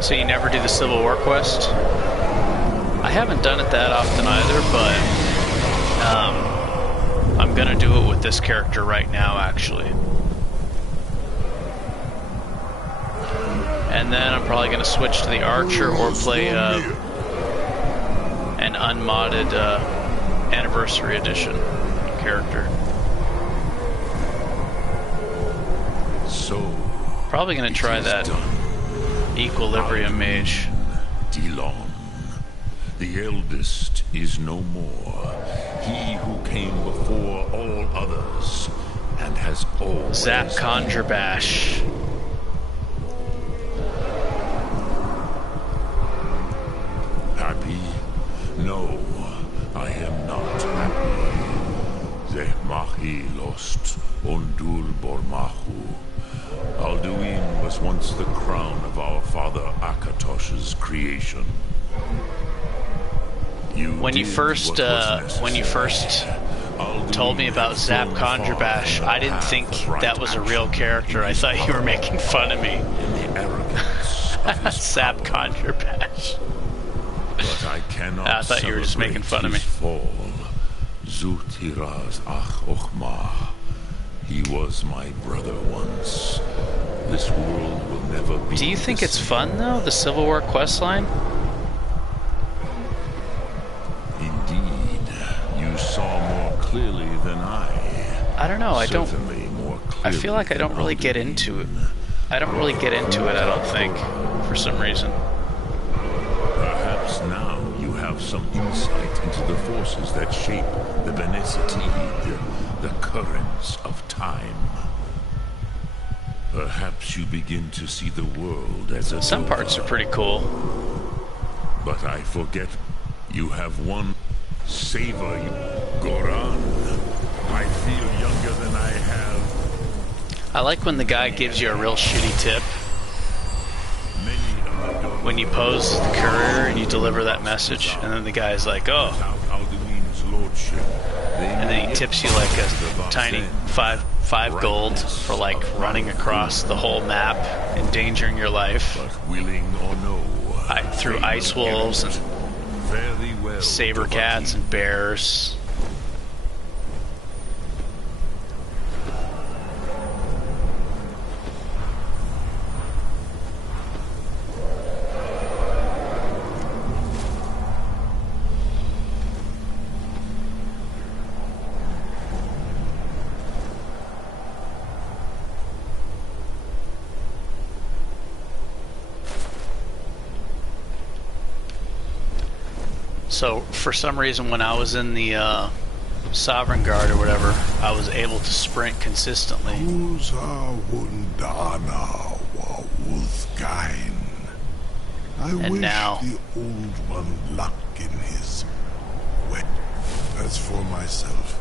So you never do the Civil War quest? I haven't done it that often either, but I'm gonna do it with this character right now, actually. And then I'm probably gonna switch to the Archer or play an unmodded Anniversary Edition character. So Probably gonna try that Equilibrium Mage. Dilon, the eldest is no more. He who came before all others and has always... Zap Conjure Bash. Happy? No, I am not happy. Zehmahi lost Ondul Bormahu. Alduin was once the crown of our father Akatosh's creation. When you first told me about Zap Conjurbash, I didn't think that was a real character. I thought you were making fun of me. Zap Conjurbash. But I cannot I thought you were just making fun of me. Fall. Zutiraz ach ochma. He was my brother once. This world will never be. Do you think it's fun though, the Civil War questline? Indeed, you saw more clearly than I don't know. I don't. More I feel like I don't really get into it. I don't really get into it. I don't think, for some reason. Perhaps now you have some insight into the forces that shape the Benesitid, the currents of time. Perhaps you begin to see the world as a Some parts are pretty cool. But I forget, you have one savor, you Goran. I feel younger than I have. I like when the guy gives you a real shitty tip. When you pose the courier and you deliver that message, and then the guy's like, oh. And then he tips you like a tiny five gold for like running across the whole map, endangering your life. But willing or no, through ice wolves and saber cats and bears. So, for some reason, when I was in the Sovereign Guard or whatever, I was able to sprint consistently. And now, the old one luck in his wet. As for myself,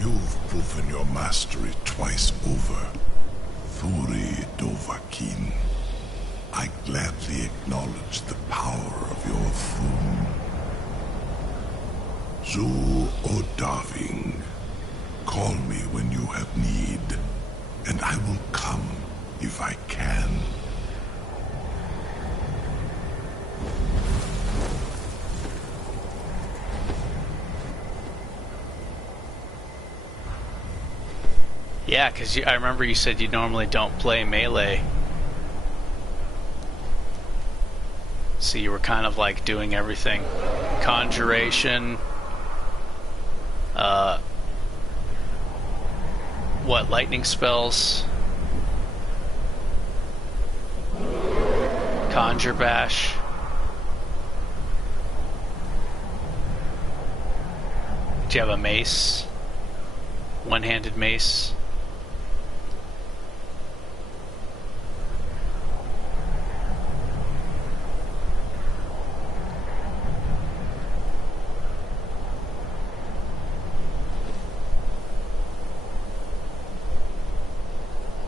you've proven your mastery twice over. Thuri Dovahkiin, I gladly acknowledge the power of your Thum. Zu Odaving, call me when you have need, and I will come if I can. yeah, because I remember you said you normally don't play melee. So you were kind of like doing everything. Conjuration. What, lightning spells? Conjure bash. Do you have a mace? One-handed mace?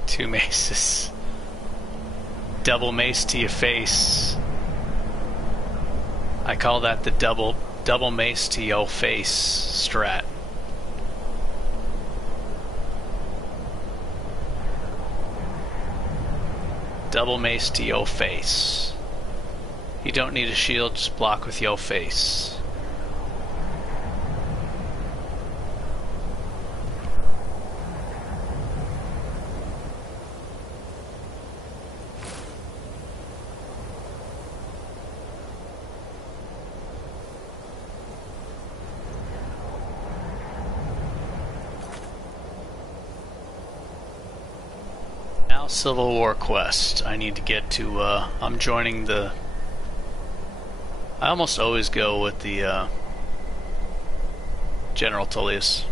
Two maces. Double mace to your face. I call that the double mace to your face strat. Double mace to your face. You don't need a shield, just block with your face. Civil War quest. I need to get to, I'm joining the... I almost always go with the, General Tullius.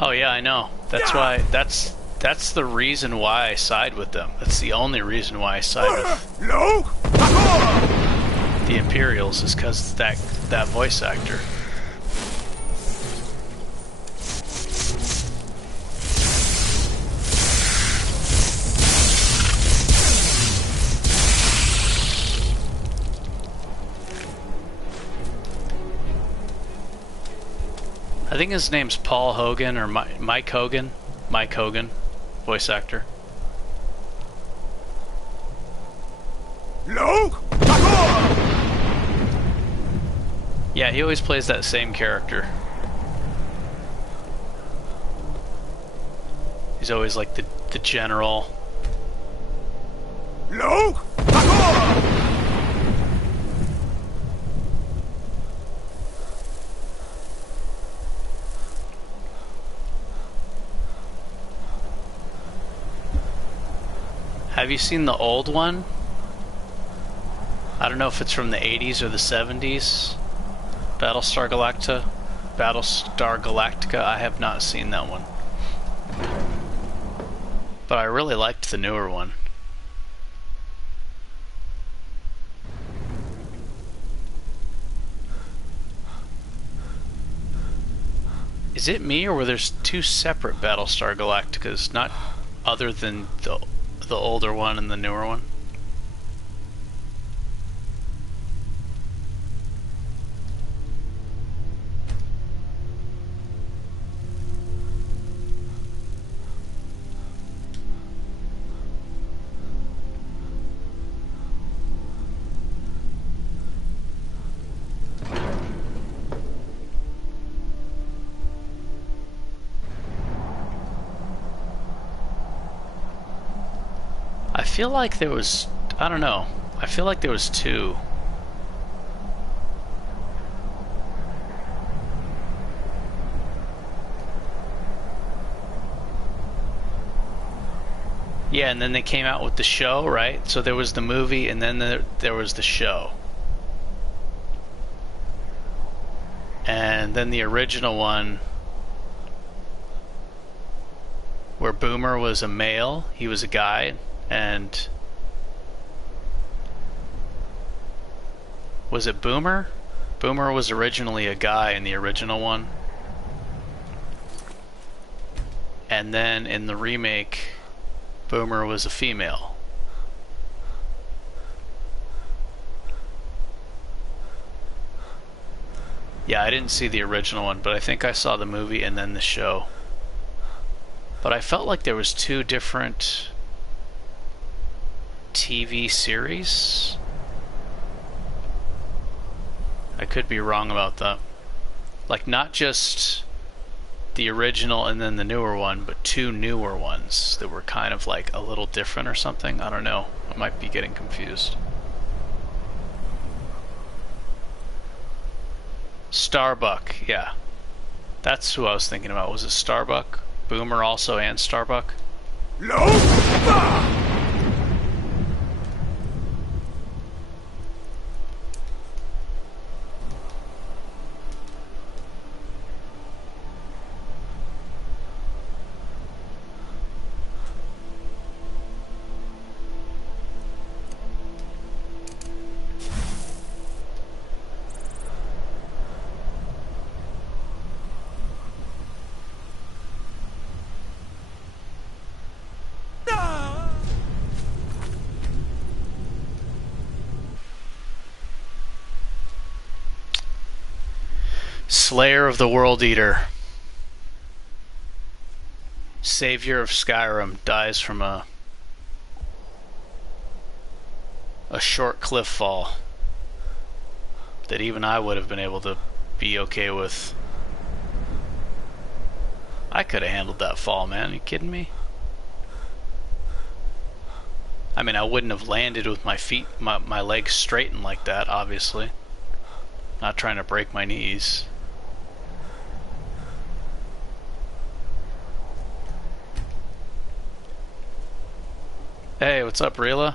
Oh yeah, I know. That's why. That's the reason why I side with them. That's the only reason why I side with the Imperials, is because that voice actor. I think his name's Paul Hogan or Mike Hogan. Mike Hogan, voice actor. Yeah, he always plays that same character. He's always like the general. Have you seen the old one? I don't know if it's from the 80s or the 70s. Battlestar Galactica, I have not seen that one. But I really liked the newer one. Is it me, or were there two separate Battlestar Galacticas, not other than the older one and the newer one? I feel like there was, I don't know, I feel like there was two. Yeah, and then they came out with the show, right? So there was the movie, and then there was the show. And then the original one, where Boomer was a male, he was a guy, and was it Boomer? Boomer was originally a guy in the original one. And then in the remake, Boomer was a female. Yeah, I didn't see the original one, but I think I saw the movie and then the show. But I felt like there was two different TV series. I could be wrong about that. Like, not just the original and then the newer one, but two newer ones that were kind of like a little different or something. I don't know. I might be getting confused. Starbuck, yeah. That's who I was thinking about. Was it Starbuck? Boomer also and Starbuck? Slayer of the World Eater, savior of Skyrim, dies from a short cliff fall that even I would have been able to be okay with. I could have handled that fall, man. Are you kidding me? I mean, I wouldn't have landed with my feet, my legs straightened like that, obviously. Not trying to break my knees. Hey, what's up, Rila?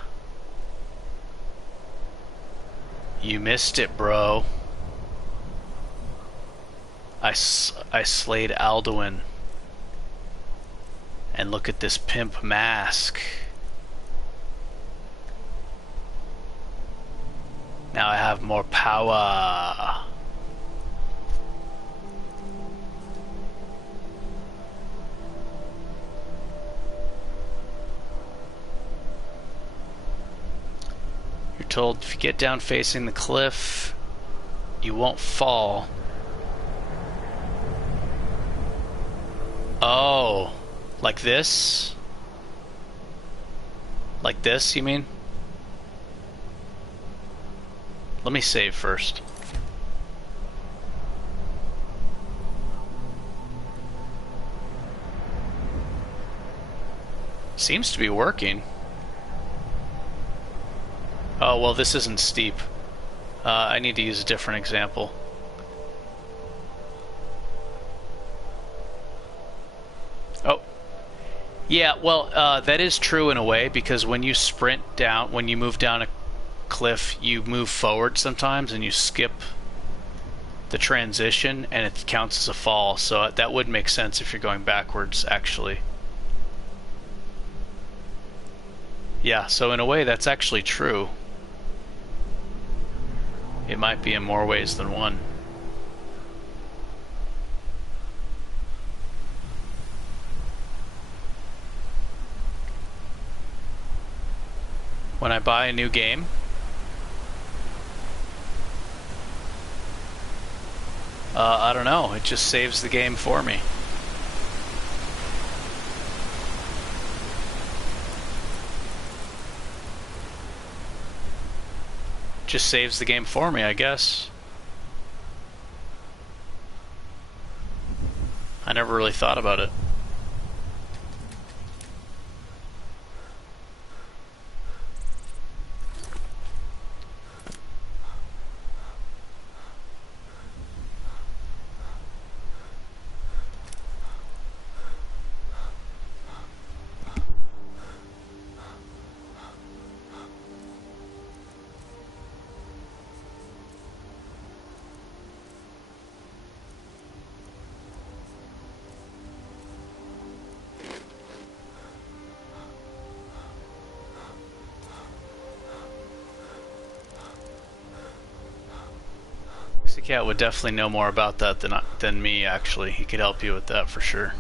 You missed it, bro. I slayed Alduin And look at this pimp mask. Now I have more power. You're told if you get down facing the cliff, you won't fall. Oh, like this? Like this, you mean? Let me save first. Seems to be working. Oh, well, this isn't steep. I need to use a different example. Oh. Yeah, well, that is true in a way, because when you sprint down, when you move down a cliff, you move forward sometimes and you skip the transition and it counts as a fall, so that would make sense if you're going backwards, actually. Yeah, so in a way that's actually true. It might be in more ways than one. When I buy a new game, I don't know, it just saves the game for me. Just saves the game for me, I guess. I never really thought about it. Cat would definitely know more about that than me, actually. He could help you with that for sure.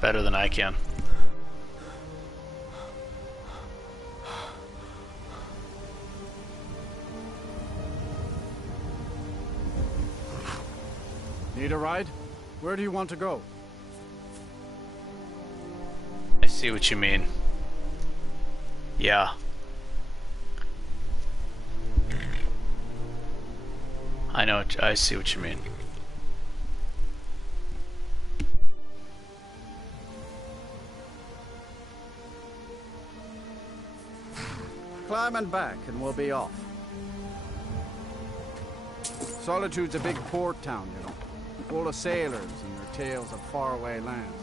Better than I can. Need a ride? Where do you want to go? I see what you mean. Yeah. I know, I see what you mean. Climb and back and we'll be off. Solitude's a big port town, you know. Full of sailors and their tales of faraway lands.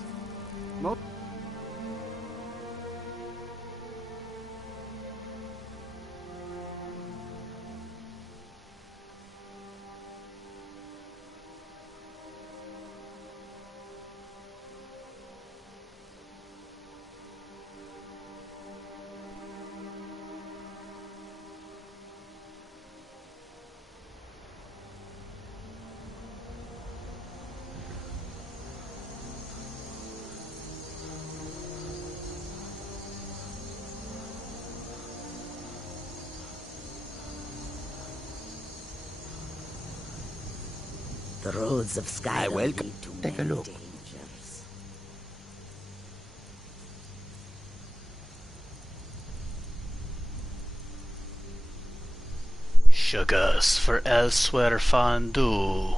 The roads of Skyrim lead to Take a many look. dangers. Sugars for elsewhere fondue.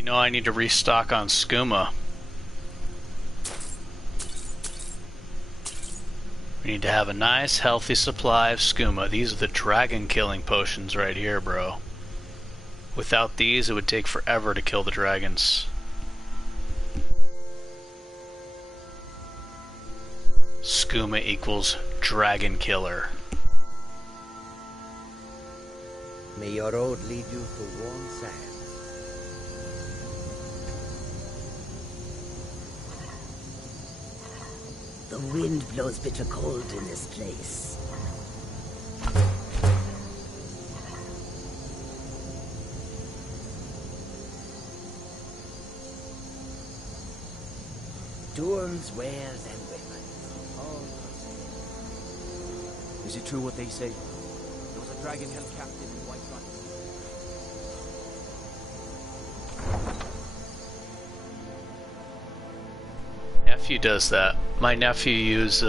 You know, I need to restock on skooma. We need to have a nice, healthy supply of skooma. These are the dragon killing potions right here, bro. Without these, it would take forever to kill the dragons. Skooma equals dragon killer. May your road lead you to warm sands. The wind blows bitter cold in this place. Durham's wares and weapons. All the same. Is it true what they say? There was a dragon held captive in White Rock. Nephew does that. My nephew uses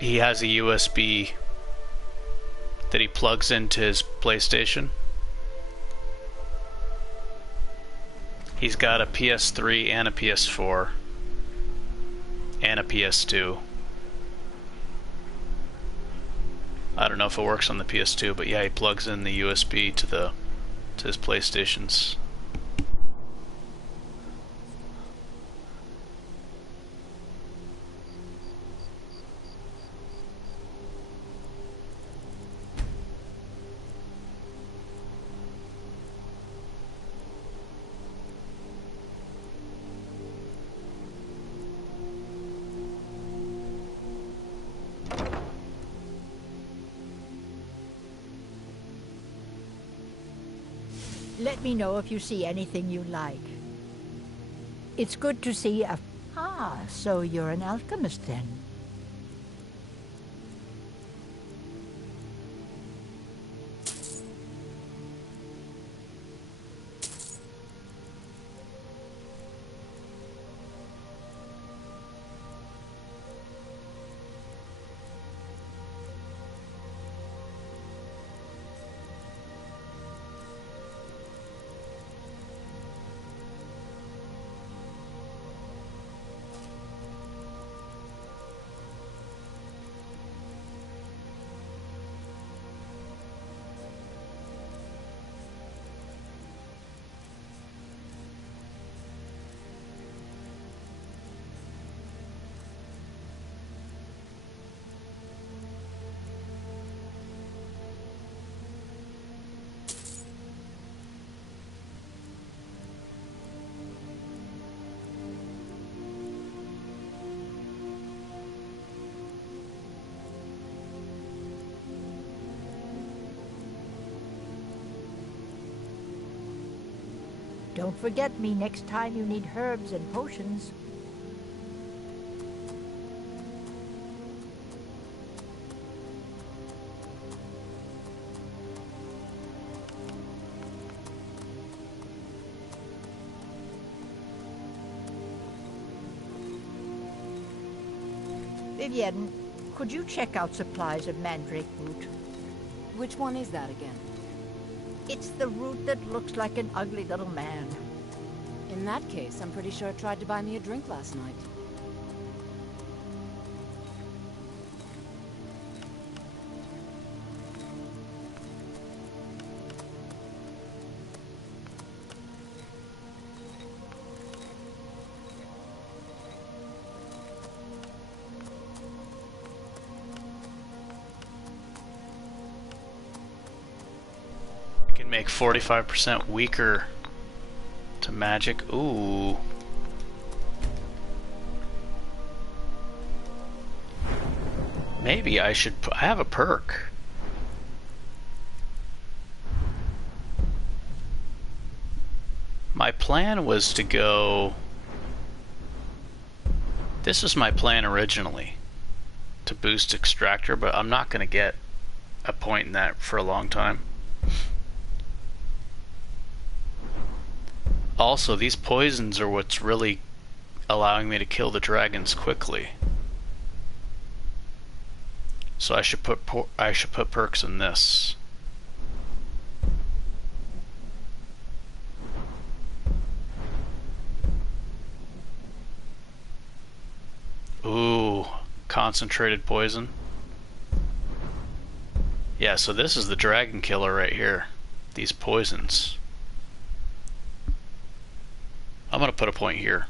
he has a USB that he plugs into his PlayStation. He's got a PS3 and a PS4 and a PS2. I don't know if it works on the PS2, but yeah, he plugs in the USB to his PlayStations. Let me know if you see anything you like. It's good to see a... Ah, so you're an alchemist then. Don't forget me next time you need herbs and potions. Vivienne, could you check out supplies of mandrake root? Which one is that again? It's the root that looks like an ugly little man. In that case, I'm pretty sure it tried to buy me a drink last night. Make 45% weaker to magic. Ooh. Maybe I should I have a perk. My plan was to go... This was my plan originally, to boost extractor, but I'm not going to get a point in that for a long time. Also, these poisons are what's really allowing me to kill the dragons quickly. So I should put perks in this. concentrated poison. Yeah, so this is the dragon killer right here. These poisons. I'm gonna put a point here.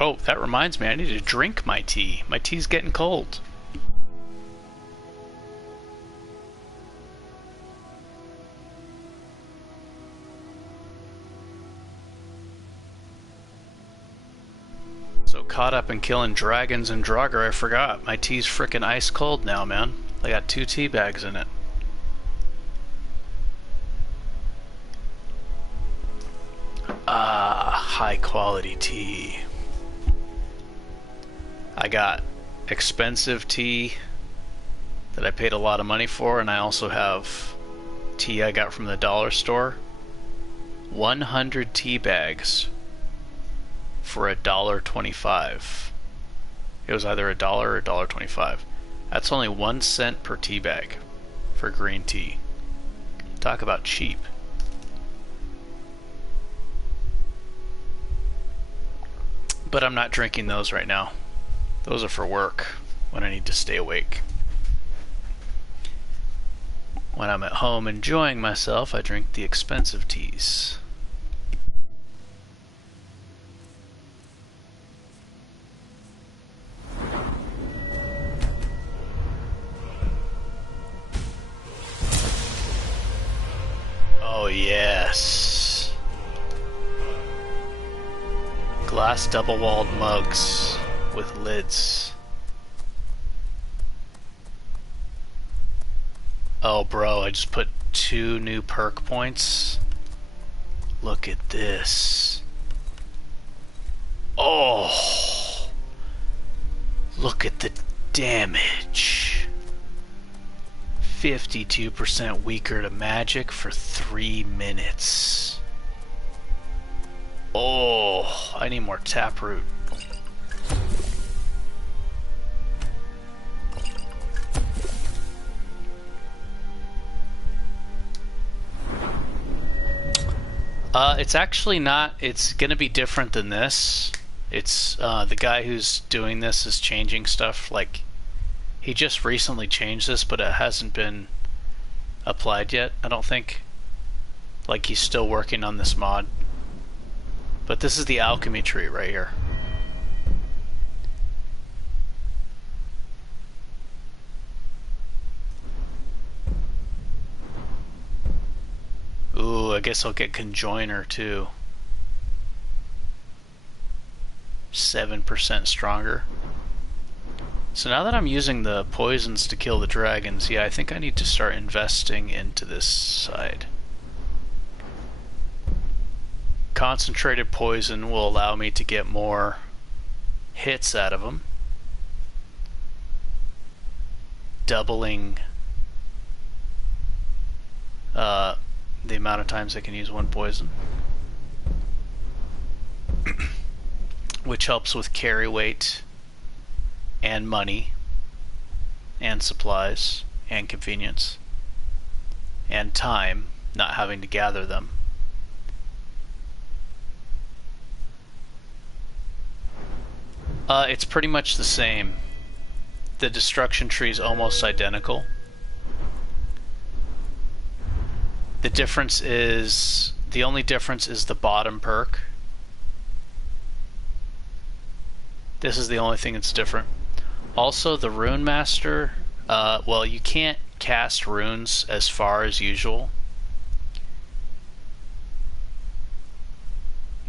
Oh, that reminds me, I need to drink my tea. My tea's getting cold. So caught up in killing dragons and Draugr, I forgot. My tea's frickin' ice cold now, man. I got 2 tea bags in it. Ah, high quality tea. I got expensive tea that I paid a lot of money for, and I also have tea I got from the dollar store. 100 tea bags for $1.25. It was either $1 or $1.25. That's only 1 cent per tea bag for green tea. Talk about cheap. But I'm not drinking those right now. Those are for work, when I need to stay awake. When I'm at home enjoying myself, I drink the expensive teas. Oh yes. Glass double-walled mugs with lids. Oh bro, I just put 2 new perk points. Look at this. Oh! Look at the damage. 52% weaker to magic for 3 minutes. Oh, I need more taproot. It's actually not, it's gonna be different than this. It's, the guy who's doing this is changing stuff, like, he just recently changed this, but it hasn't been applied yet, I don't think. Like, he's still working on this mod. But this is the alchemy tree right here. Ooh, I guess I'll get conjoiner too. 7% stronger. So now that I'm using the poisons to kill the dragons, yeah, I think I need to start investing into this side. Concentrated poison will allow me to get more hits out of them, doubling the amount of times I can use one poison. Which helps with carry weight and money and supplies and convenience and time, not having to gather them. It's pretty much the same. The destruction tree is almost identical. The only difference is the bottom perk. This is the only thing that's different. Also, the Rune Master, well, you can't cast runes as far as usual.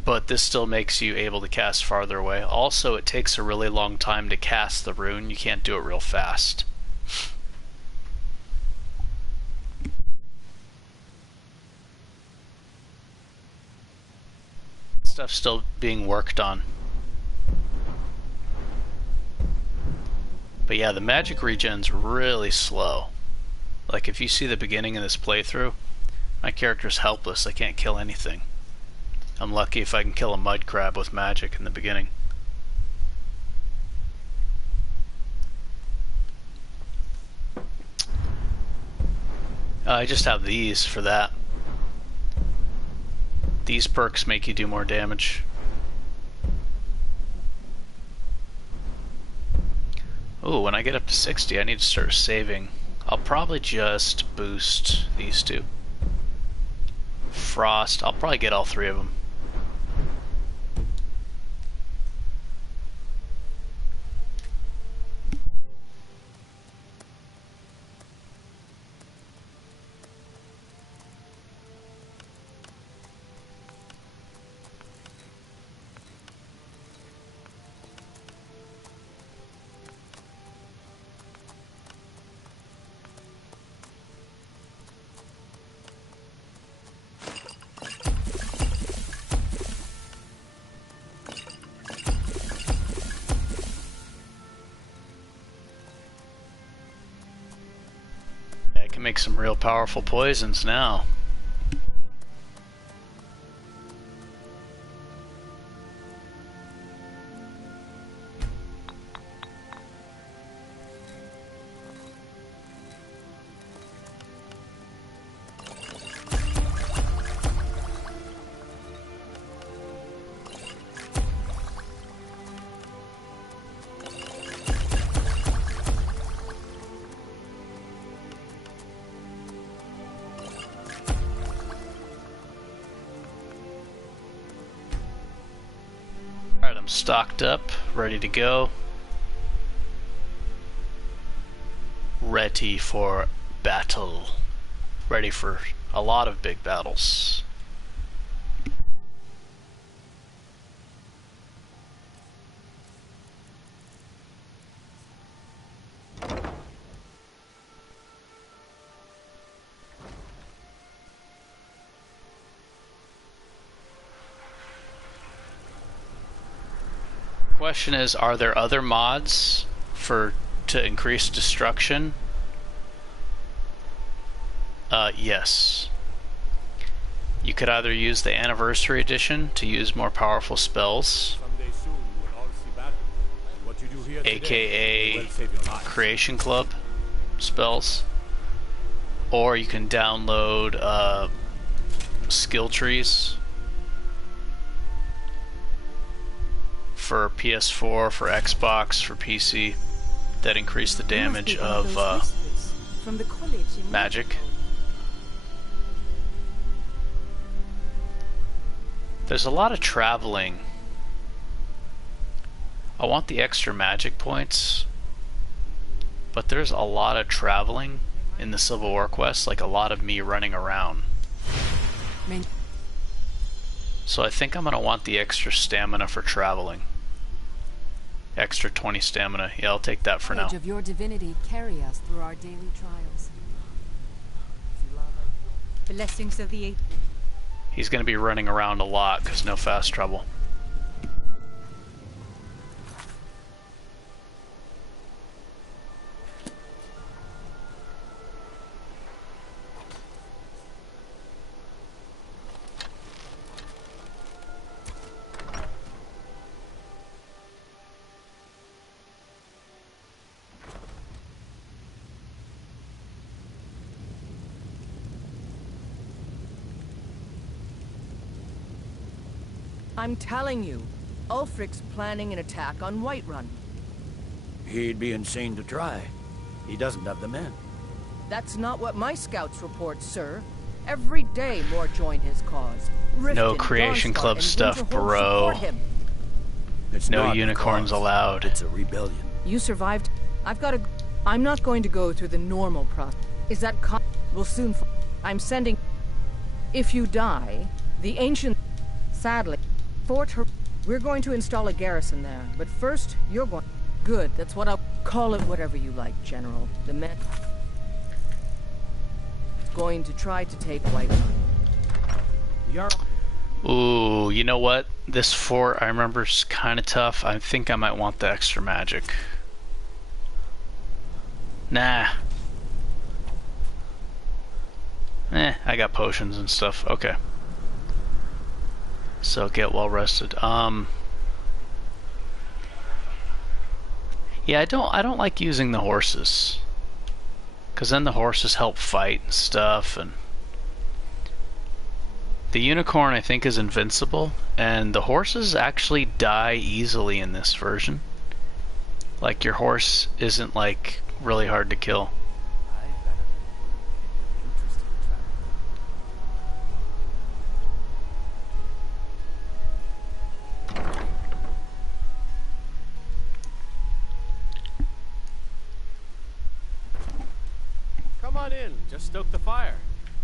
But this still makes you able to cast farther away. Also, it takes a really long time to cast the rune. You can't do it real fast. Stuff's still being worked on. But yeah, the magic regen's really slow. Like, if you see the beginning of this playthrough, my character's helpless. I can't kill anything. I'm lucky if I can kill a mud crab with magic in the beginning. I just have these for that. These perks make you do more damage. Ooh, when I get up to 60, I need to start saving. I'll probably just boost these two. Frost, I'll probably get all three of them. Make some real powerful poisons now. I'm stocked up, ready to go. Ready for battle. Ready for a lot of big battles. Question is, are there other mods to increase destruction? Yes. You could either use the Anniversary Edition to use more powerful spells, aka Creation Club spells, or you can download skill trees for PS4, for Xbox, for PC that increase the damage of magic. There's a lot of traveling. I want the extra magic points, but there's a lot of traveling in the Civil War quest, like a lot of me running around. So I think I'm going to want the extra stamina for traveling. Extra 20 stamina. Yeah, I'll take that for now. Of your divinity carry us through our daily trials. Blessings of the Eighth. He's going to be running around a lot because no fast travel. I'm telling you, Ulfric's planning an attack on Whiterun. He'd be insane to try. He doesn't have the men. That's not what my scouts report, sir. Every day more join his cause. No Creation Club stuff, bro. It's no not unicorns allowed. It's a rebellion. You survived. I'm not going to go through the normal process. Is that we'll soon I'm sending. If you die, the ancient... Sadly, we're going to install a garrison there. But first, you're going... Good, that's what I'll... Call it whatever you like, General. The men... Going to try to take Whiterun. Ooh, you know what? This fort I remember is kind of tough. I think I might want the extra magic. Nah. I got potions and stuff. Okay. So get well rested. Yeah, I don't like using the horses. 'Cause then the horses help fight and stuff, and the unicorn I think is invincible, and the horses actually die easily in this version. Like your horse isn't like really hard to kill. Come on in, just stoke the fire.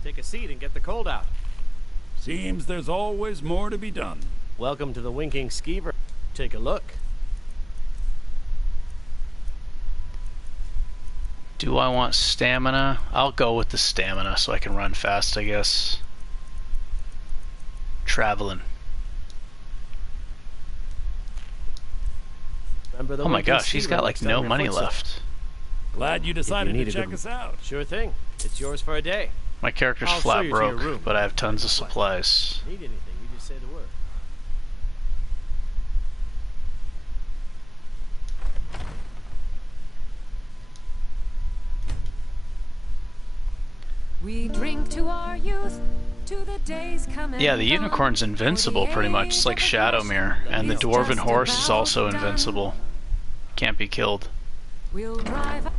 Take a seat and get the cold out. Seems there's always more to be done. Welcome to the Winking Skeever. Take a look. Do I want stamina? I'll go with the stamina so I can run fast, I guess. Traveling. Oh my gosh, he's got like no money left. Glad you decided to check us out. Sure thing. It's yours for a day. My character's flat broke, but I have tons of supplies. Need anything, you just say the word. We drink to our youth, to the days coming. Yeah, the unicorn's invincible pretty much. It's like Shadowmere, and the dwarven horse is also invincible. Can't be killed. We'll drive.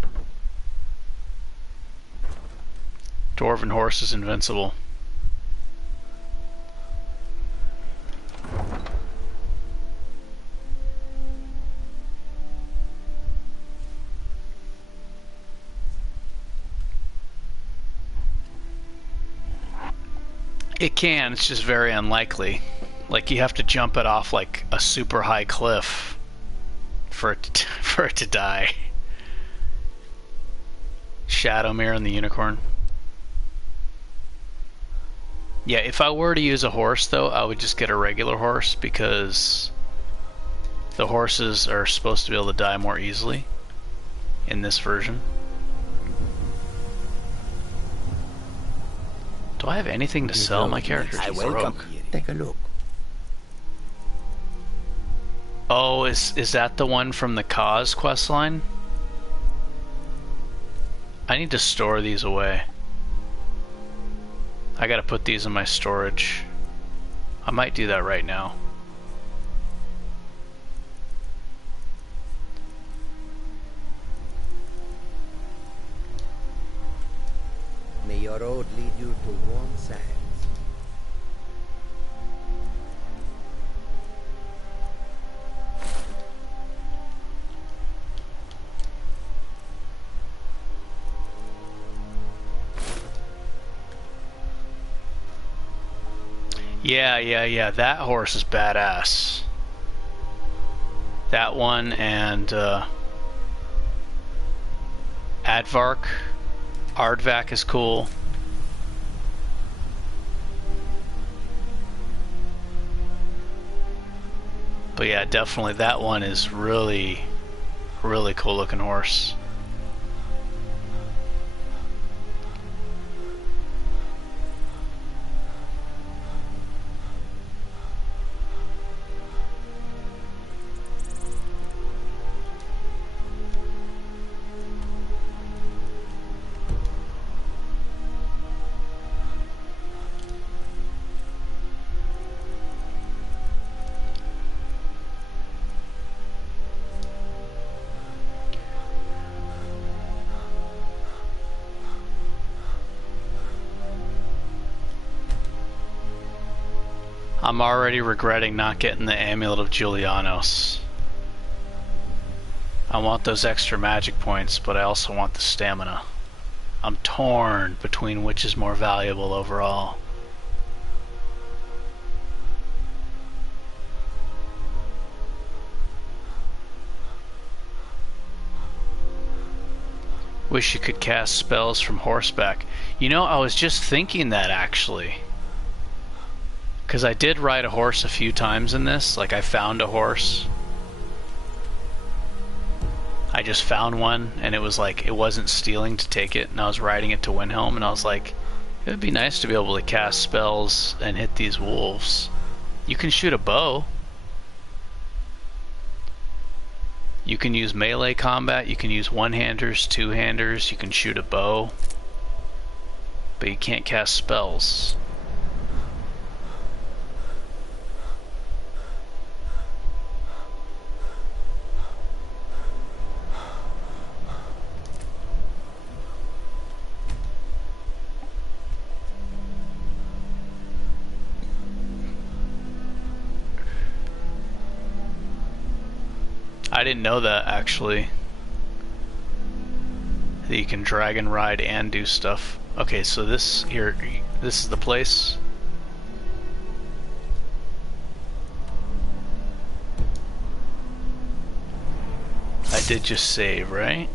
Dwarven horse is invincible. It can, it's just very unlikely. Like you have to jump it off like a super high cliff for it to die. Shadowmere and the unicorn. Yeah, if I were to use a horse though, I would just get a regular horse because the horses are supposed to be able to die more easily in this version. Do I have anything to sell? My character's broke. Take a look. Oh, is that the one from the Cause questline? I need to store these away. I gotta put these in my storage. I might do that right now. May your road lead you to warm sands. Yeah. That horse is badass. That one and Advark. Ardvac is cool. But yeah, definitely that one is really cool looking horse. I'm already regretting not getting the Amulet of Julianos. I want those extra magic points, but I also want the stamina. I'm torn between which is more valuable overall. Wish you could cast spells from horseback. You know, I was just thinking that actually. Because I did ride a horse a few times in this. Like, I found a horse. I just found one, and it was like, it wasn't stealing to take it, and I was riding it to Windhelm, and I was like, it would be nice to be able to cast spells and hit these wolves. You can shoot a bow. You can use melee combat, you can use one-handers, two-handers, you can shoot a bow, but you can't cast spells. I didn't know that, actually. That you can dragon ride and do stuff. Okay, so this here, this is the place. I did just save, right?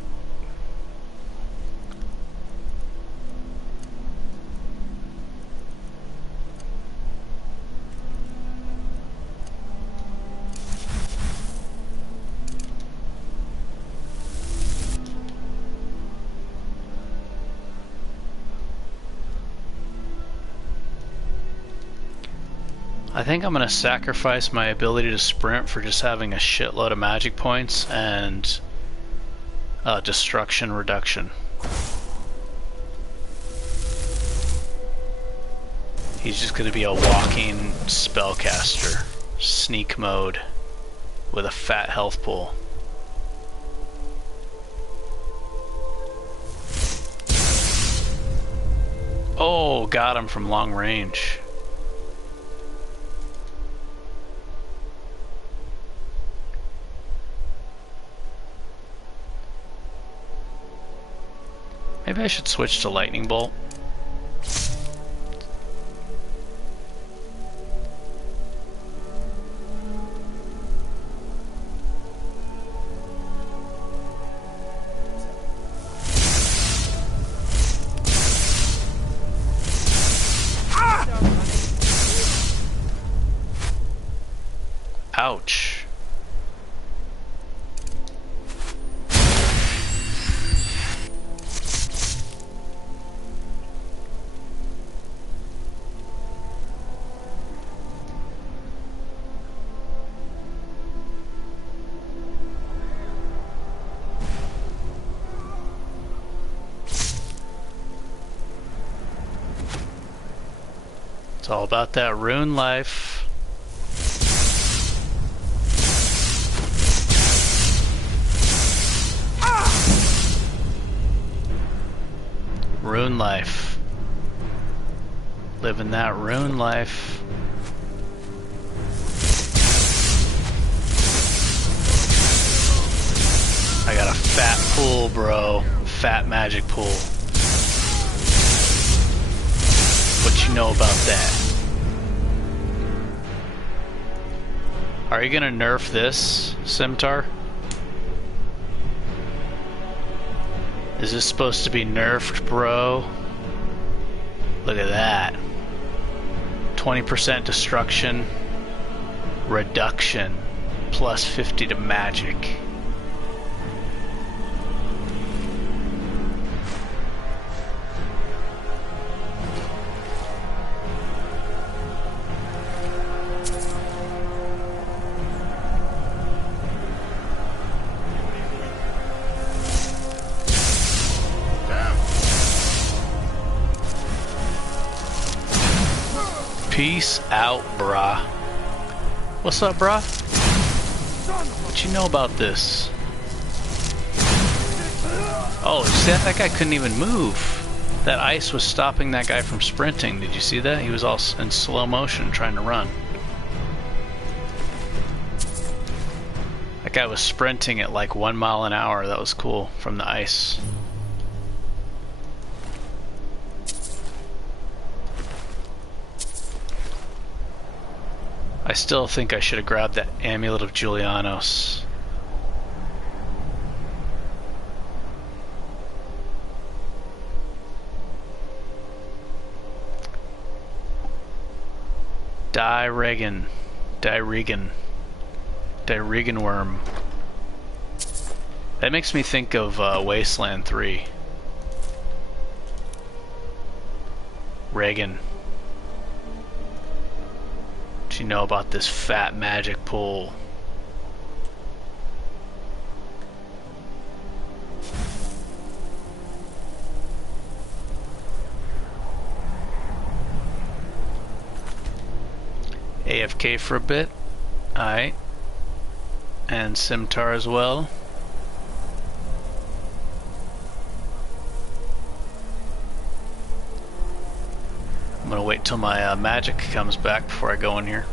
I think I'm going to sacrifice my ability to sprint for just having a shitload of magic points and destruction reduction. He's just going to be a walking spellcaster. Sneak mode with a fat health pool. Oh, got him from long range. Maybe I should switch to lightning bolt. Ouch. It's all about that rune life. Rune life. Living that rune life. I got a fat pool, bro. Fat magic pool. What you know about that? Are you gonna nerf this, Simtar? Is this supposed to be nerfed, bro? Look at that. 20% destruction, reduction, plus 50 to magic. Peace out, brah. What's up, brah? What you know about this? Oh, see that guy couldn't even move. That ice was stopping that guy from sprinting. Did you see that? He was all in slow motion trying to run. guy was sprinting at like 1 mile an hour. That was cool from the ice. I still think I should have grabbed that Amulet of Julianos. Diregan worm. That makes me think of Wasteland 3. Reagan. What you know about this fat magic pool? AFK for a bit. Alright. And Simtar as well. I'm gonna wait till my magic comes back before I go in here.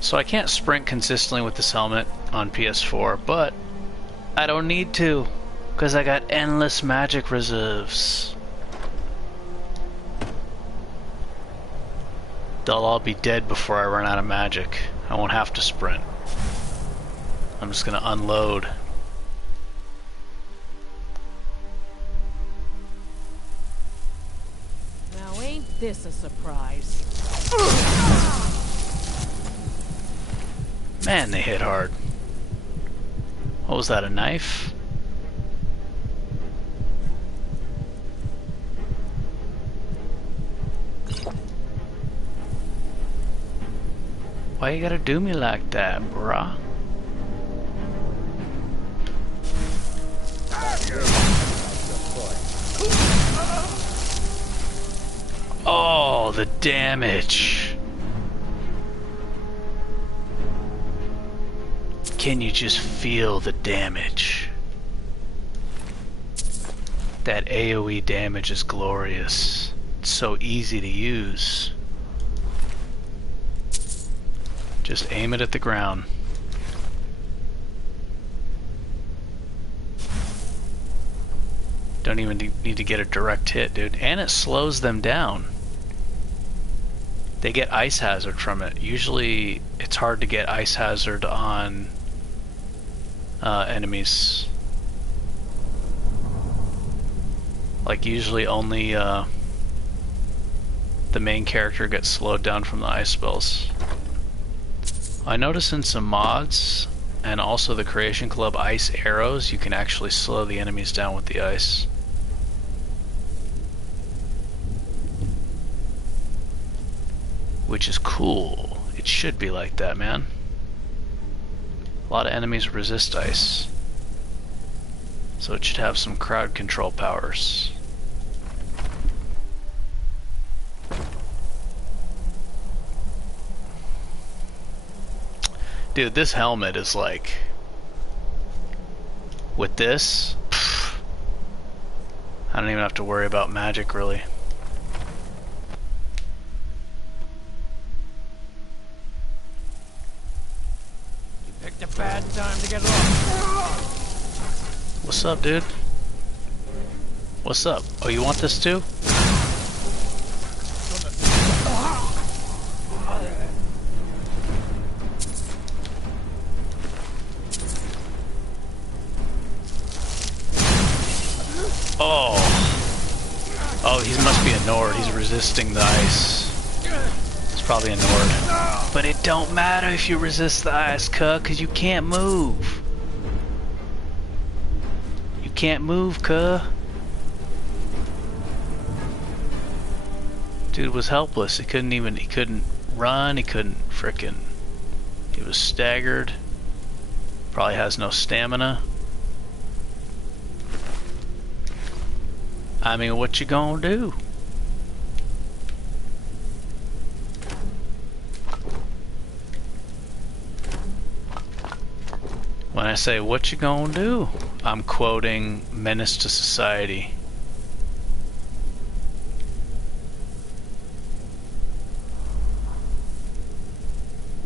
So I can't sprint consistently with this helmet on PS4, but I don't need to, because I got endless magic reserves. They'll all be dead before I run out of magic. I won't have to sprint. I'm just gonna unload. Now ain't this a surprise? Man, they hit hard. What was that, a knife? Why you gotta do me like that, bruh? Oh, the damage. Can you just feel the damage? That AoE damage is glorious. It's so easy to use. Just aim it at the ground. Don't even need to get a direct hit, dude. And it slows them down. They get ice hazard from it. Usually it's hard to get ice hazard on enemies. Like usually only the main character gets slowed down from the ice spells. I noticed in some mods and also the Creation Club ice arrows, you can actually slow the enemies down with the ice. Which is cool. It should be like that, man. A lot of enemies resist ice. So it should have some crowd control powers. Dude, this helmet is like... With this, I don't even have to worry about magic, really. You picked a bad time to get lost. What's up, dude? What's up? Oh, you want this too? Oh, he must be a Nord. He's resisting the ice. It's probably a Nord. But it don't matter if you resist the ice, cuz you can't move. You can't move, cuz. Dude was helpless. He couldn't run, he couldn't frickin'. He was staggered. Probably has no stamina. I mean, what you gonna do? When I say what you gonna do, I'm quoting Menace to Society.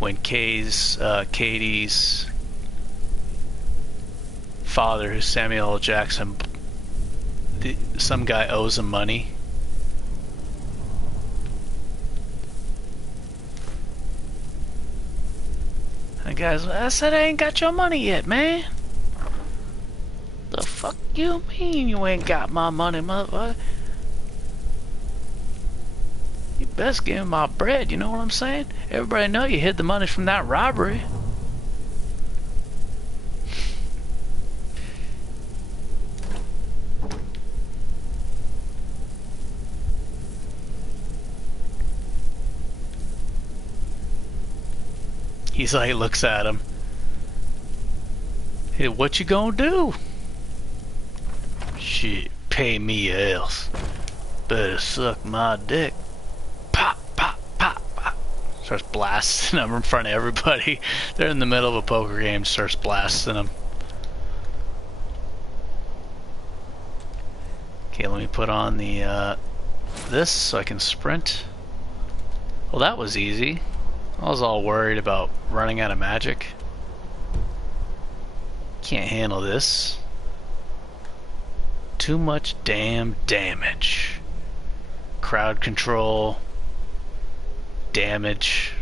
when Katie's father, who's Samuel L. Jackson, some guy owes him money. And the guy's like, I said I ain't got your money yet, man. The fuck you mean you ain't got my money, motherfucker? You best give me my bread, you know what I'm saying? Everybody know you hid the money from that robbery. He's like, looks at him. Hey, what you gonna do? Shit, pay me or else. Better suck my dick. Pop, pop, pop, pop. Starts blasting them in front of everybody. They're in the middle of a poker game, starts blasting them. Okay, let me put on the, this so I can sprint. Well, that was easy. I was all worried about running out of magic. Can't handle this. Too much damn damage. Crowd control. Damage.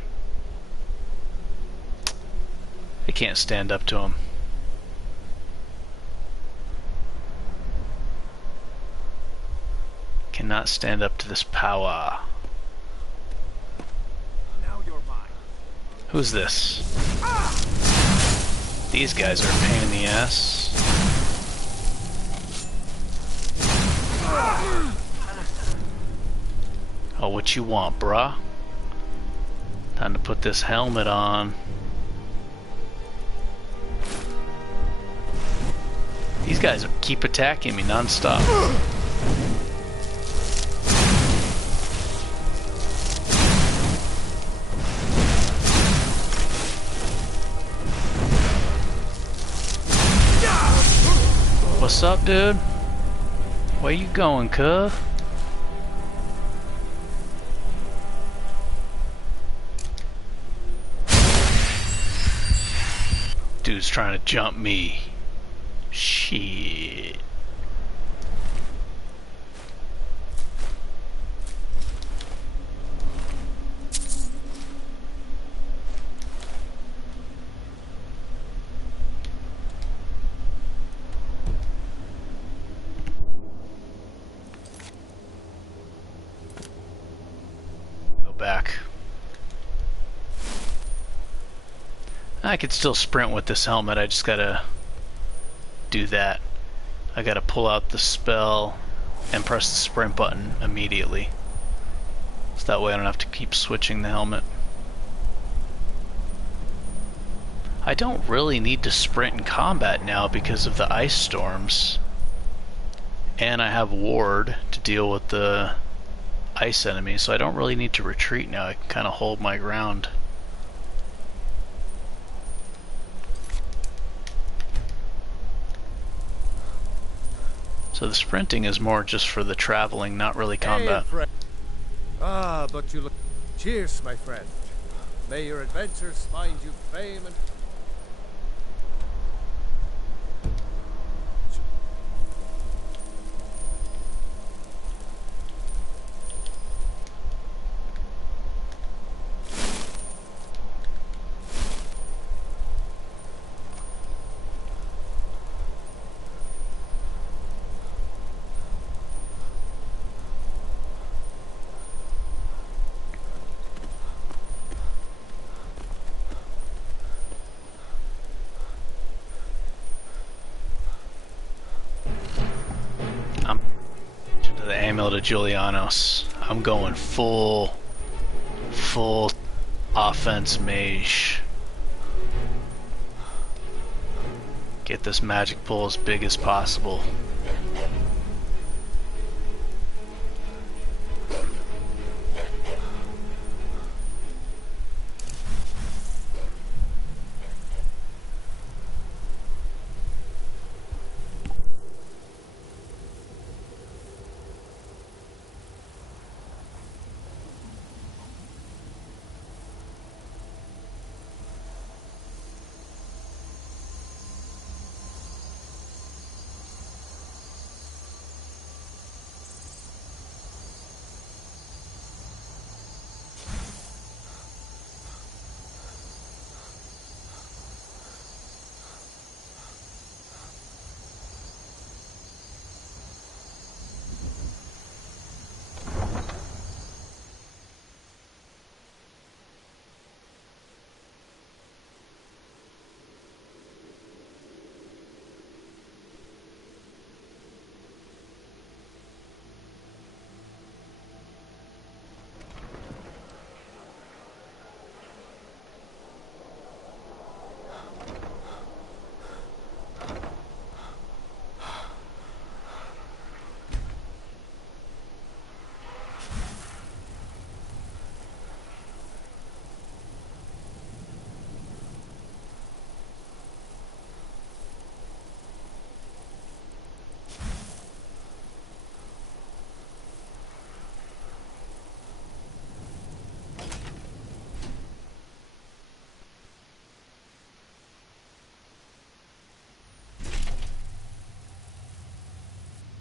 I can't stand up to him. Cannot stand up to this power. Who's this? These guys are a pain in the ass. Oh, what you want, bruh? Time to put this helmet on. These guys keep attacking me non-stop. What's up, dude? Where you going, cuz? Dude's trying to jump me. Shit. Back. I could still sprint with this helmet, I just gotta do that. I gotta pull out the spell and press the sprint button immediately. So that way I don't have to keep switching the helmet. I don't really need to sprint in combat now because of the ice storms. And I have ward to deal with the ice enemies, so I don't really need to retreat now. I can kind of hold my ground. So the sprinting is more just for the traveling, not really combat. Hey, ah, but you look... Cheers, my friend. May your adventures find you fame and... To Julianos. I'm going full offense mage. Get this magic pool as big as possible.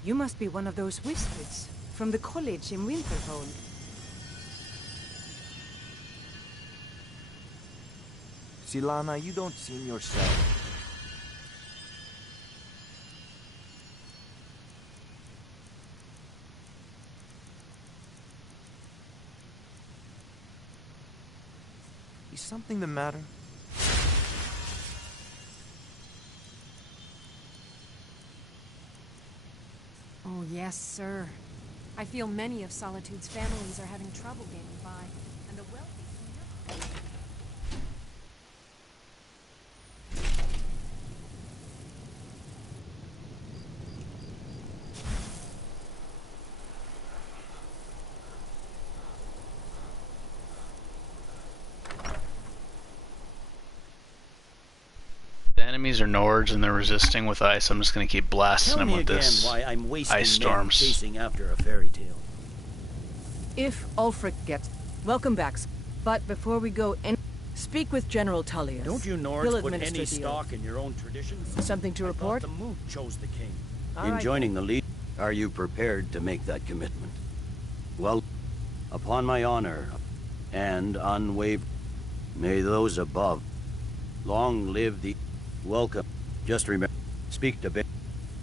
You must be one of those wizards from the college in Overhaul. Silana, you don't seem yourself. Is something the matter? Oh, yes, sir. I feel many of Solitude's families are having trouble getting by, and the wealthy... The enemies are Nords and they're resisting with ice. I'm just gonna keep blasting them with this why I'm wasting ice storms. chasing after a fairy tale. If Ulfric gets... Welcome back. But before we go, speak with General Tullius. Don't you He'll Nords put administer any the stock oath. in your own traditions? Something to report? I thought the moot chose the king. All In right, joining the League, are you prepared to make that commitment? Well, upon my honor and unwavering, may those above long live the... Welcome. Just remember, speak to Ben.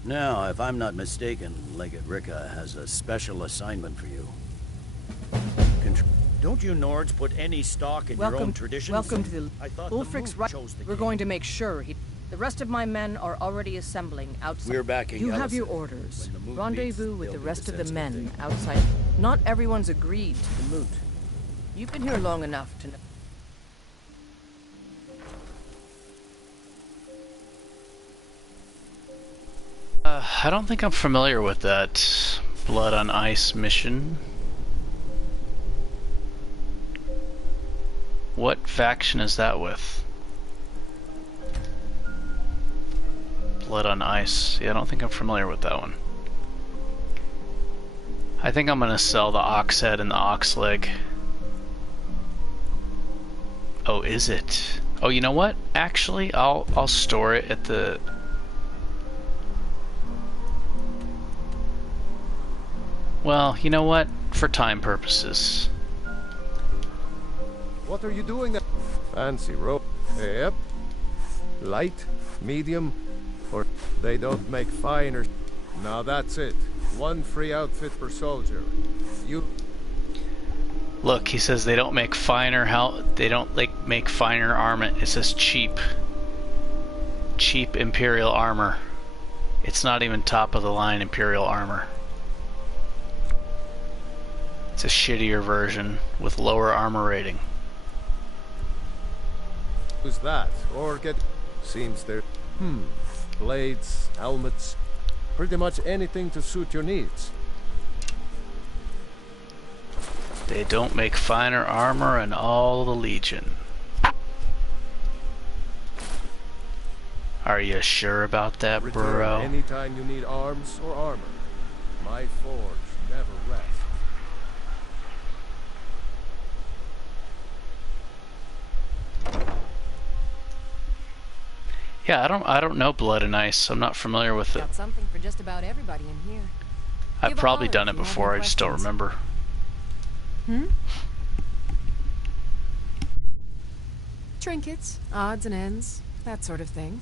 Now, if I'm not mistaken, Legate Ricka has a special assignment for you. Don't you Nords put any stock in your own traditions? Welcome to the... I thought Ulfric's the moot right. chose the We're king. going to make sure he... The rest of my men are already assembling outside. We're backing You have Ellison. your orders. When the moot Rendezvous beats, with the they'll be rest of the sensible men thing. outside. Not everyone's agreed to the moot. You've been here long enough to know. I don't think I'm familiar with that Blood on Ice mission. What faction is that with? Blood on Ice. Yeah, I don't think I'm familiar with that one. I think I'm gonna sell the ox head and the ox leg. Oh, is it? Oh, you know what? Actually, I'll store it at the... Well, you know what? For time purposes. What are you doing there? Fancy rope. Yep. Light, medium, or they don't make finer. Now that's it. One free outfit per soldier. You... Look, he says they don't make finer they don't like make finer armor. It says cheap. Cheap Imperial armor. It's not even top of the line Imperial armor. It's a shittier version with lower armor rating. Who's that? Or get... Seems there... Blades, helmets... Pretty much anything to suit your needs. They don't make finer armor in all the Legion. Are you sure about that, Return bro? anytime you need arms or armor. My forge never rests. Yeah, I don't know Blood and Ice. I'm not familiar with it. Got something for just about everybody in here. I've Give a probably holler done if it you have before, any I just don't questions. remember. Trinkets, odds and ends, that sort of thing.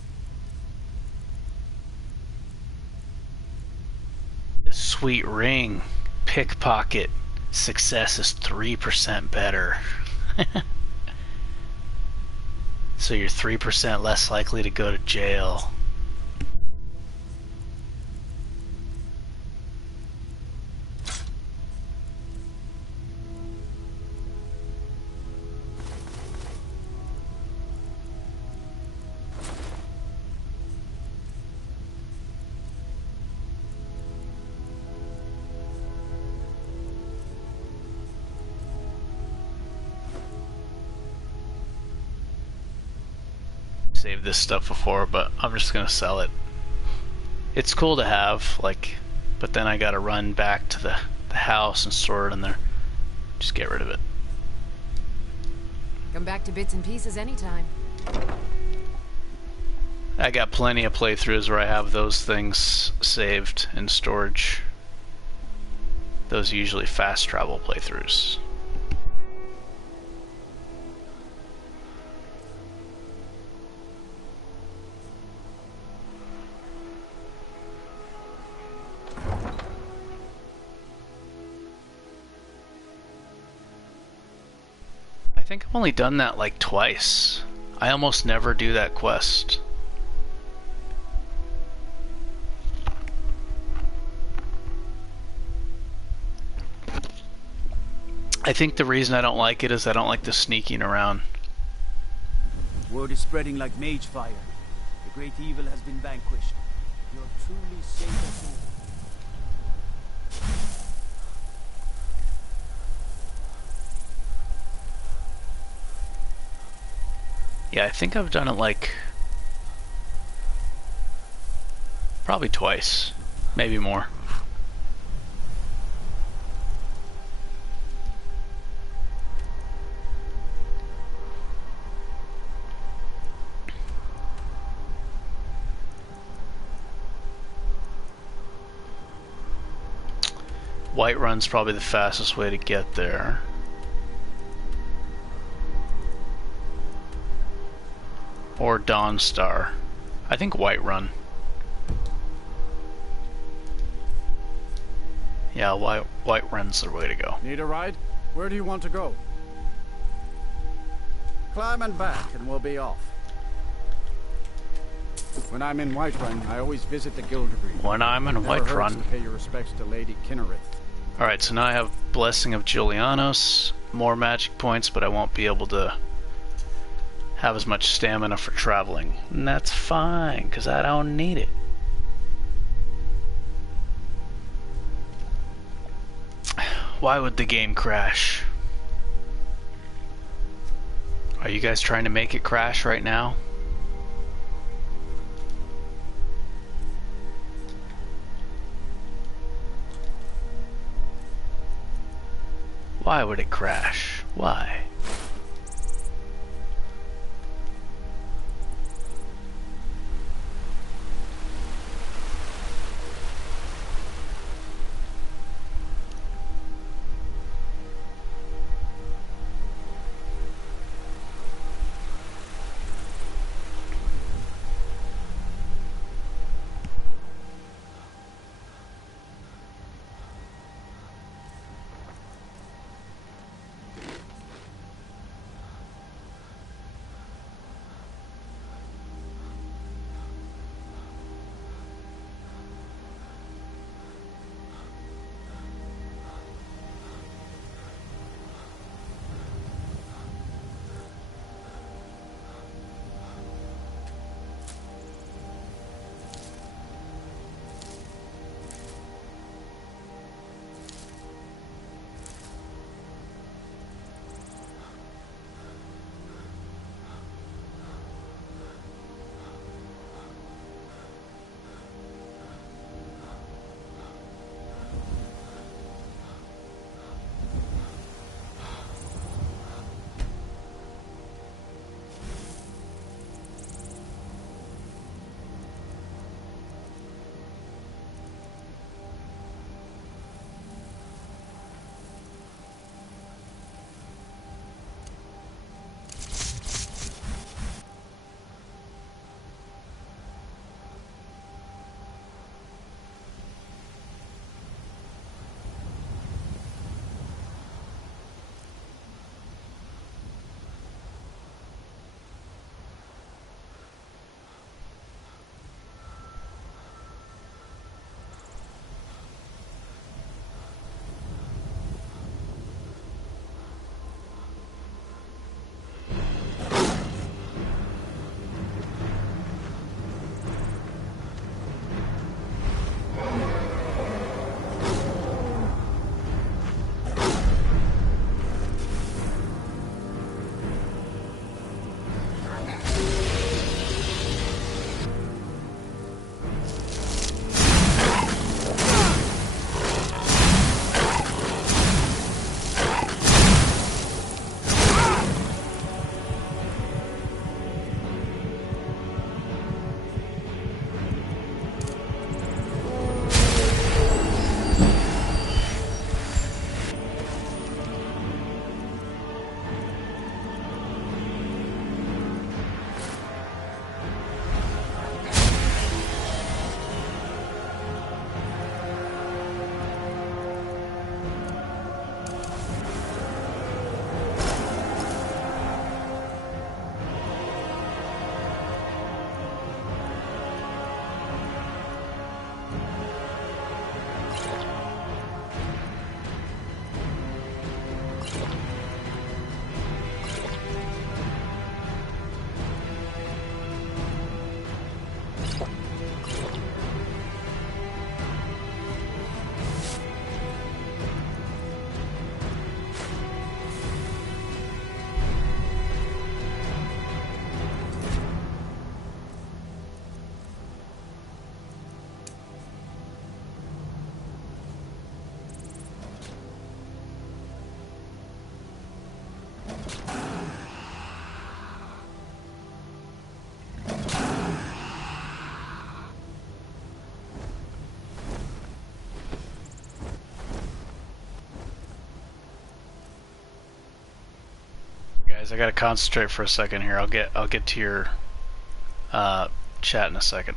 Sweet ring. Pickpocket. Success is 3% better. So you're 3% less likely to go to jail. Saved this stuff before, but I'm just gonna sell it. It's cool to have, like, but then I gotta run back to the house and store it in there. Just get rid of it. Come back to bits and pieces anytime. I got plenty of playthroughs where I have those things saved in storage. Those are usually fast travel playthroughs. I think I've only done that like twice. I almost never do that quest. I think the reason I don't like it is I don't like the sneaking around. Word is spreading like Mage fire. The great evil has been vanquished. You're truly safe and soon. Yeah, I think I've done it like probably twice, maybe more. Whiterun's probably the fastest way to get there. Or Dawnstar. I think Whiterun. Yeah, Whiterun's the way to go. Need a ride? Where do you want to go? Climb and back and we'll be off. When I'm in Whiterun, I always visit the Gildergreen. When I'm in Whiterun. Pay your respects to Lady Kinnerith. Alright, so now I have Blessing of Julianos, more magic points, but I won't be able to have as much stamina for traveling. And that's fine, because I don't need it. Why would the game crash? Are you guys trying to make it crash right now? Why would it crash? Why? Guys, I gotta concentrate for a second here. I'll get to your chat in a second.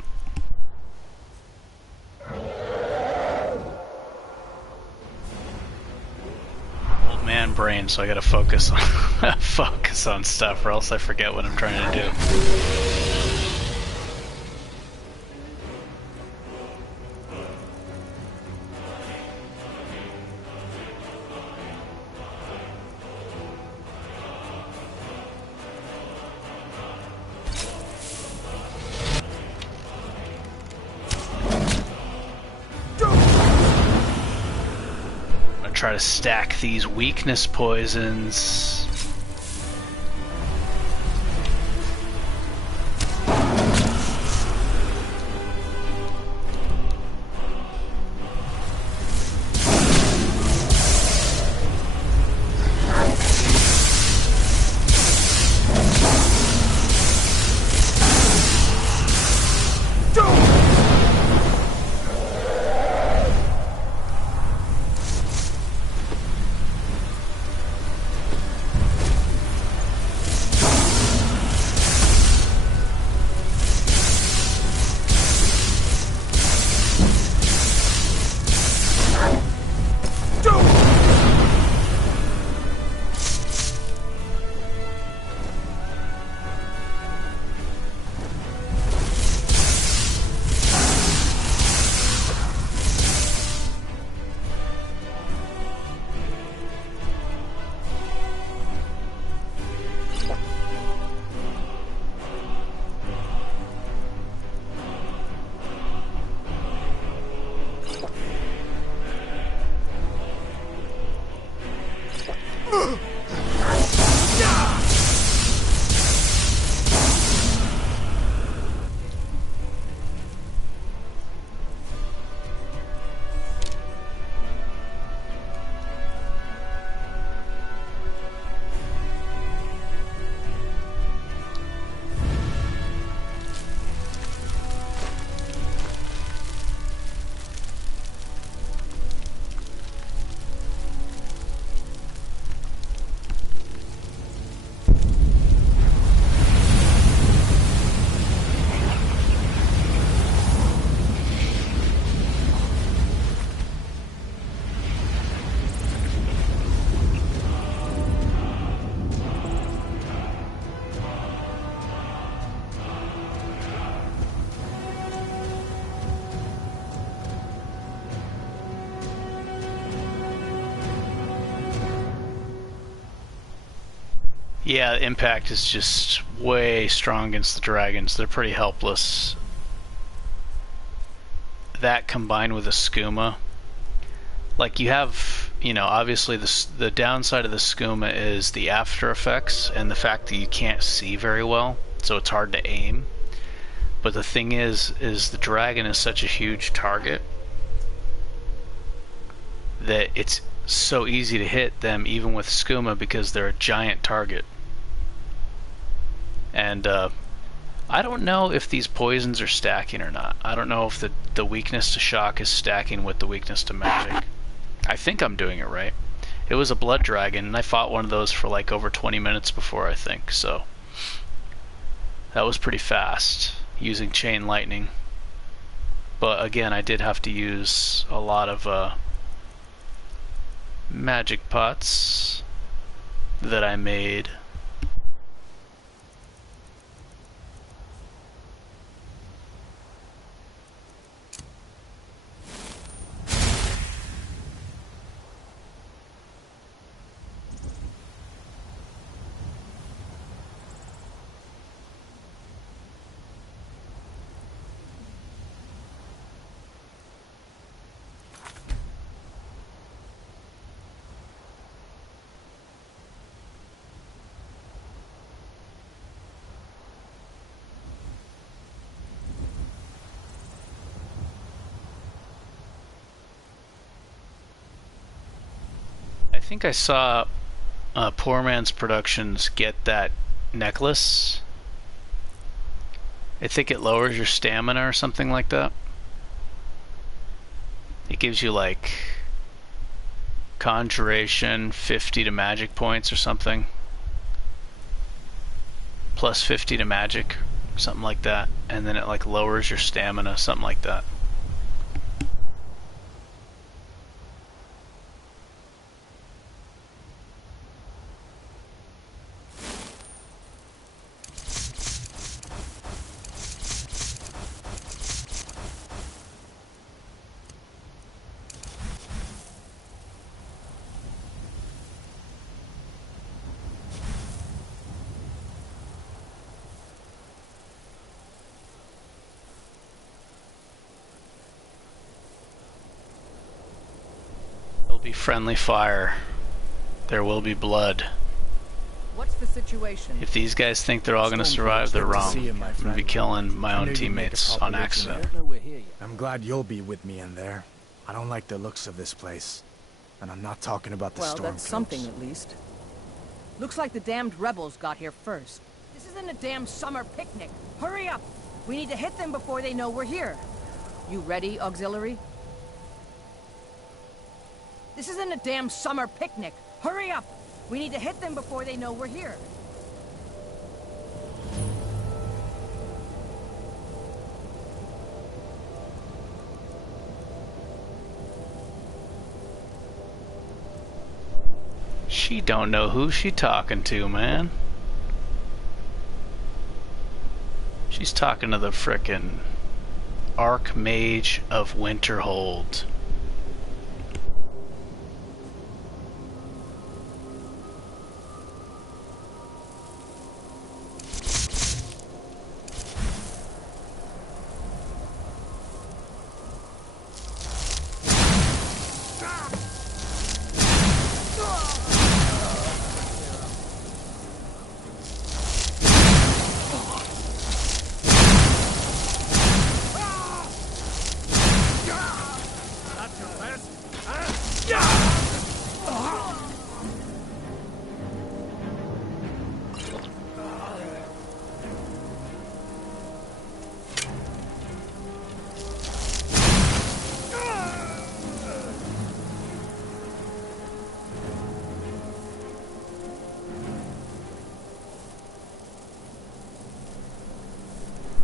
Old man brain, so I gotta focus on focus on stuff, or else I forget what I'm trying to do. Try to stack these weakness poisons. Yeah, impact is just way strong against the dragons. They're pretty helpless. That combined with a skooma, like you have, you know, obviously the downside of the skooma is the after effects and the fact that you can't see very well, so it's hard to aim. But the thing is the dragon is such a huge target that it's so easy to hit them even with skooma because they're a giant target. And I don't know if these poisons are stacking or not. I don't know if the weakness to shock is stacking with the weakness to magic. I think I'm doing it right. It was a blood dragon, and I fought one of those for like over 20 minutes before, I think, so that was pretty fast using chain lightning. But again, I did have to use a lot of magic pots that I made. I think I saw Poor Man's Productions get that necklace. I think it lowers your stamina or something like that. It gives you like conjuration 50 to magic points or something. plus 50 to magic, something like that, and then it like lowers your stamina, something like that. There'll be friendly fire. There will be blood. What's the situation? If these guys think they're all going to survive, they're wrong. I'm going to be killing my own teammates on accident. I'm glad you'll be with me in there. I don't like the looks of this place. And I'm not talking about the storm. Well, that's something at least. Looks like the damned rebels got here first. This isn't a damn summer picnic. Hurry up! We need to hit them before they know we're here. You ready, auxiliary? This isn't a damn summer picnic. Hurry up! We need to hit them before they know we're here. She don't know who she talking to, man. She's talking to the frickin' Archmage of Winterhold.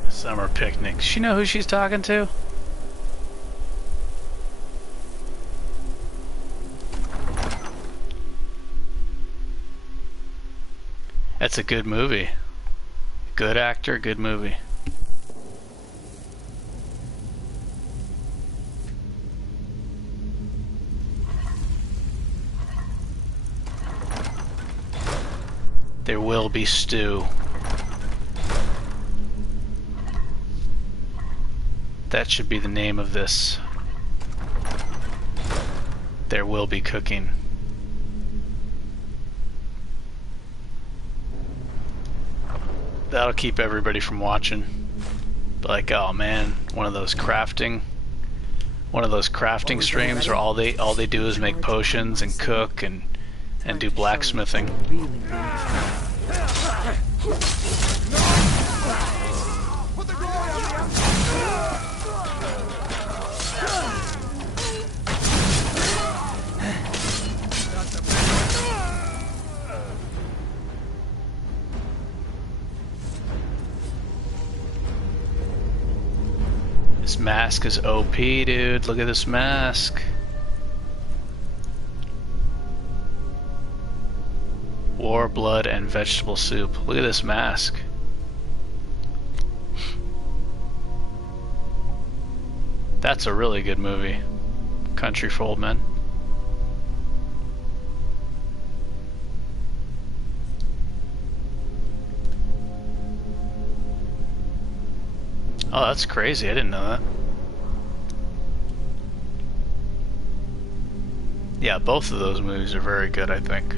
Summer picnic. She know who she's talking to? That's a good movie. Good actor, good movie. There will be stew. That should be the name of this. There will be cooking. That'll keep everybody from watching. But like, oh man, one of those crafting streams where all they do is make potions and cook and do blacksmithing. This mask is OP, dude. Look at this mask. War, blood, and vegetable soup. Look at this mask. That's a really good movie. Country for Old Men. Oh, that's crazy. I didn't know that. Yeah, both of those movies are very good, I think.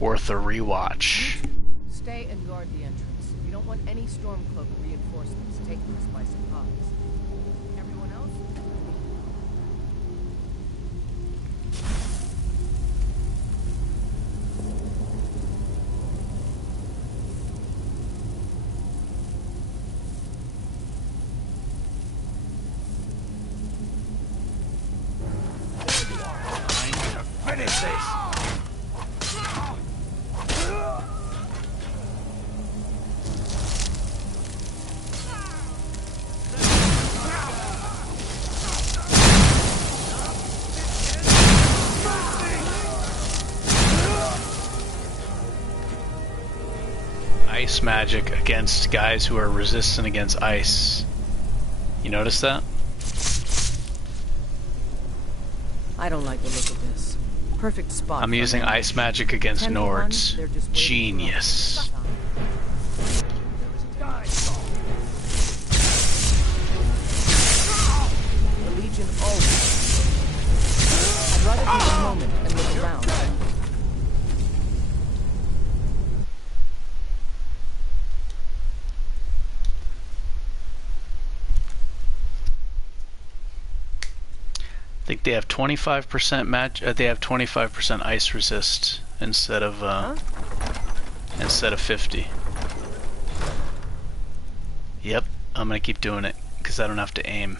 Worth a rewatch. Stay and guard the entrance. We don't want any Stormcloak reinforcements taking us by surprise. Everyone else? Finish this! ice magic against guys who are resistant against ice. You notice that? I don't like the look of this. Perfect spot. I'm using ice magic against Nords. Genius. The Legion always. I'd rather take a moment and look around. I think they have 25% match. They have 25% ice resist instead of 50. Yep, I'm gonna keep doing it because I don't have to aim.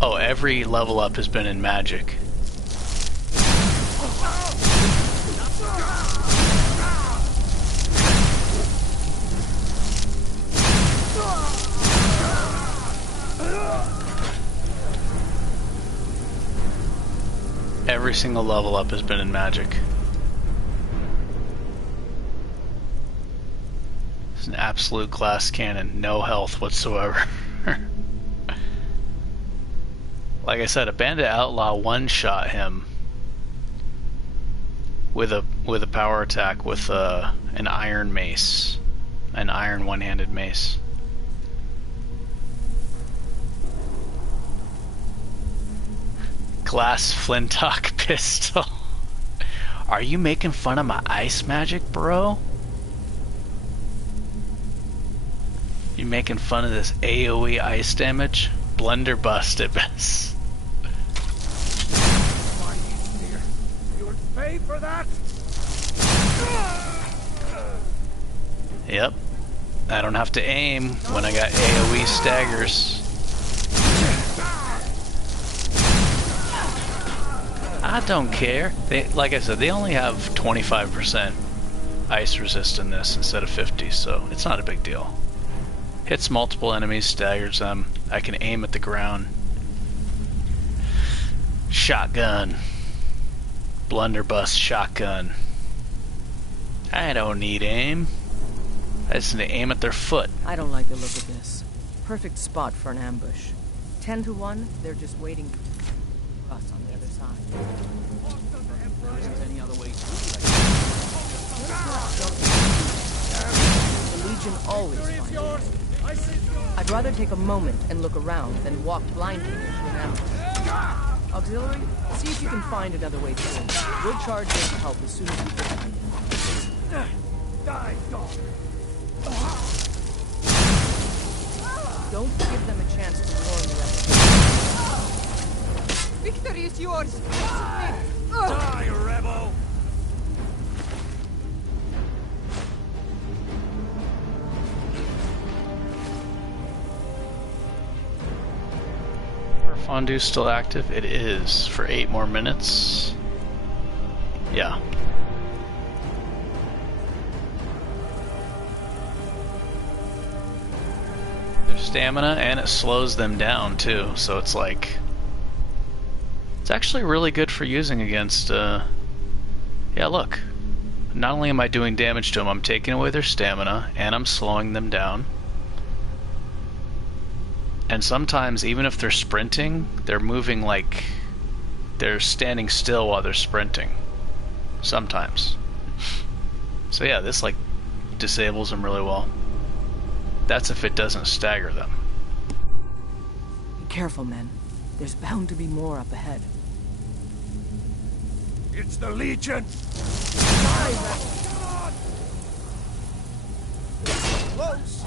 Oh, every level up has been in magic. Every single level up has been in magic. It's an absolute glass cannon, no health whatsoever. Like I said, a bandit outlaw one-shot him with a power attack with an iron mace, an iron one-handed mace. Glass flintock pistol. Are you making fun of my ice magic, bro? You making fun of this AoE ice damage? Blunderbuss at best. You would pay for that? Yep. I don't have to aim when I got AoE staggers. I don't care. Like I said, they only have 25% ice resist in this instead of 50, so it's not a big deal. Hits multiple enemies, staggers them. I can aim at the ground. Shotgun. Blunderbuss shotgun. I don't need aim. I just need to aim at their foot. I don't like the look of this. Perfect spot for an ambush. 10 to 1, they're just waiting for us on the other side. There isn't any other way through. The Legion always finds a way. I'd rather take a moment and look around than walk blindly into an ambush. Auxiliary, see if you can find another way through. We'll charge in to help as soon as we can. Die, dog. Don't give them a chance to warn the rest. Victory is yours! Die, rebel! Fondue's still active? It is, for 8 more minutes. Yeah. Their stamina, and it slows them down too, so it's like... It's actually really good for using against, yeah, look. Not only am I doing damage to them, I'm taking away their stamina, and I'm slowing them down. And sometimes, even if they're sprinting, they're moving like they're standing still while they're sprinting. Sometimes. So yeah, this like disables them really well. That's if it doesn't stagger them. Be careful, men. There's bound to be more up ahead. It's the Legion! Close!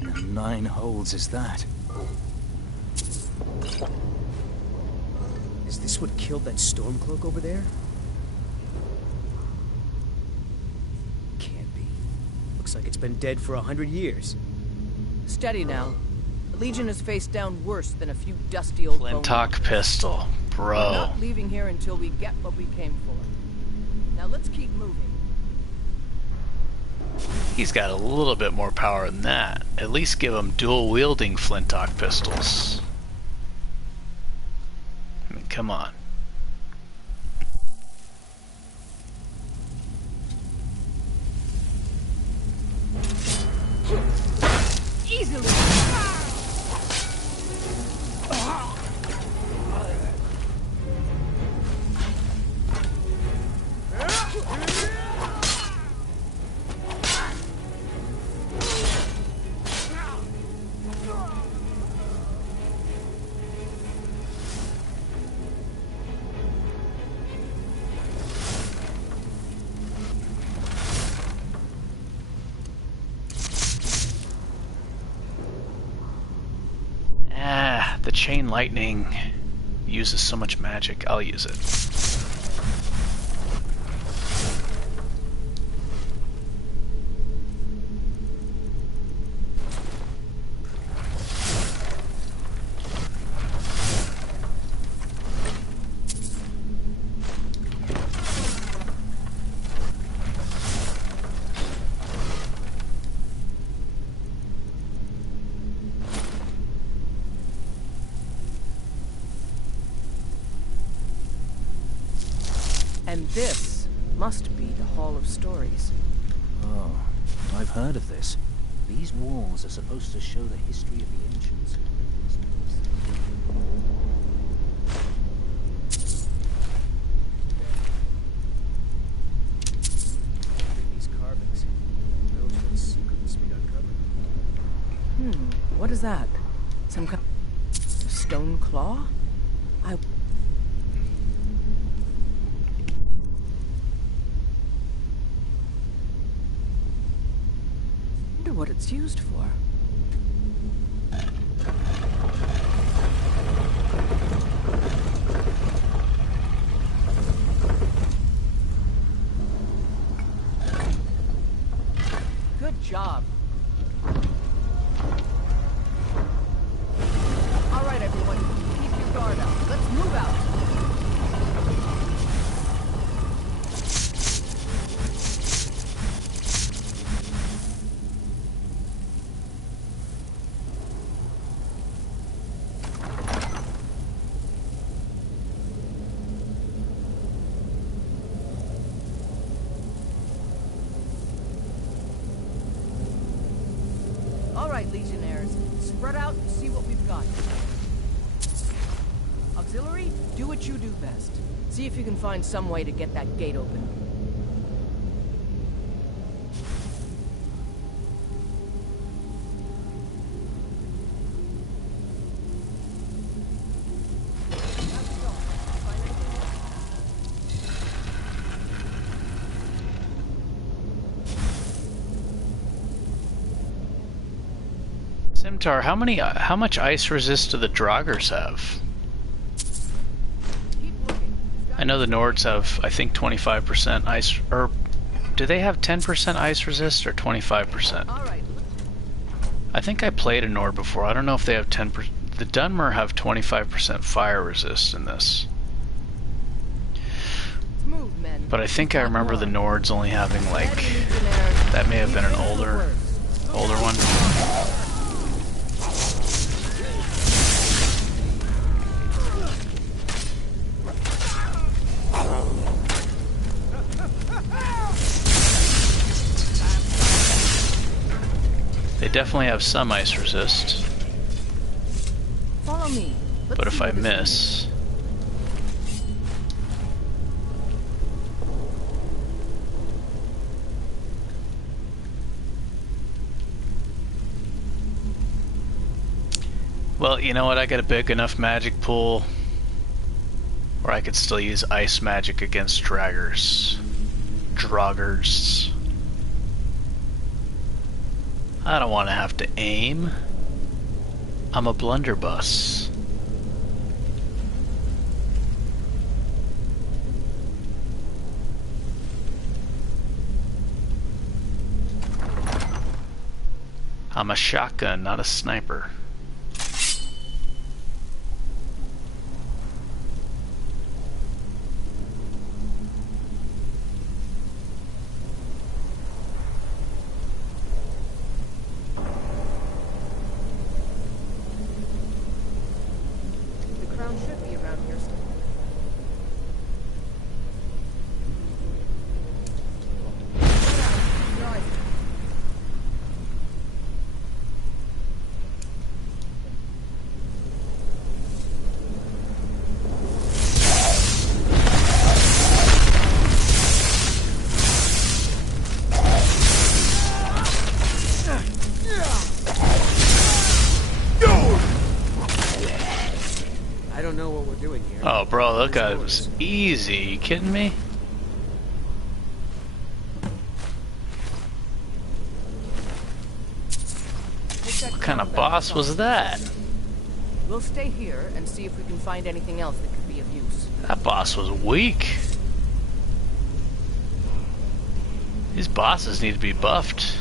The 9 holes is that? Is this what killed that Stormcloak over there? Can't be. Looks like it's been dead for 100 years. Steady now. The Legion has faced down worse than a few dusty old Flintock pistol, bro. We're not leaving here until we get what we came for. Now let's keep moving. He's got a little bit more power than that. At least give him dual-wielding Flintock pistols. I mean, come on. Easily. The chain lightning uses so much magic. I'll use it. And this must be the Hall of Stories. Oh, I've heard of this. These walls are supposed to show the history of the ancients. These carvings. Those are the secrets we uncovered. What is that? Some kind of stone claw? I wonder what it's used for. Good job. All right, everyone, keep your guard up. Let's move out. All right, Legionnaires, spread out and see what we've got. Auxiliary, do what you do best. See if you can find some way to get that gate open. Simtar, how much ice resist do the Draugrs have? I know the Nords have, I think, 25% ice, or do they have 10% ice resist or 25%? I think I played a Nord before. I don't know if they have 10%. The Dunmer have 25% fire resist in this. But I think I remember the Nords only having like, that may have been an older one. They definitely have some ice resist. Follow me. But if I miss... Well, you know what? I got a big enough magic pool where I could still use ice magic against Draugrs. I don't want to have to aim. I'm a blunderbuss. I'm a shotgun, not a sniper. Oh, bro, that guy was easy. You kidding me? What kind of boss was that? We'll stay here and see if we can find anything else that could be of use. That boss was weak. These bosses need to be buffed.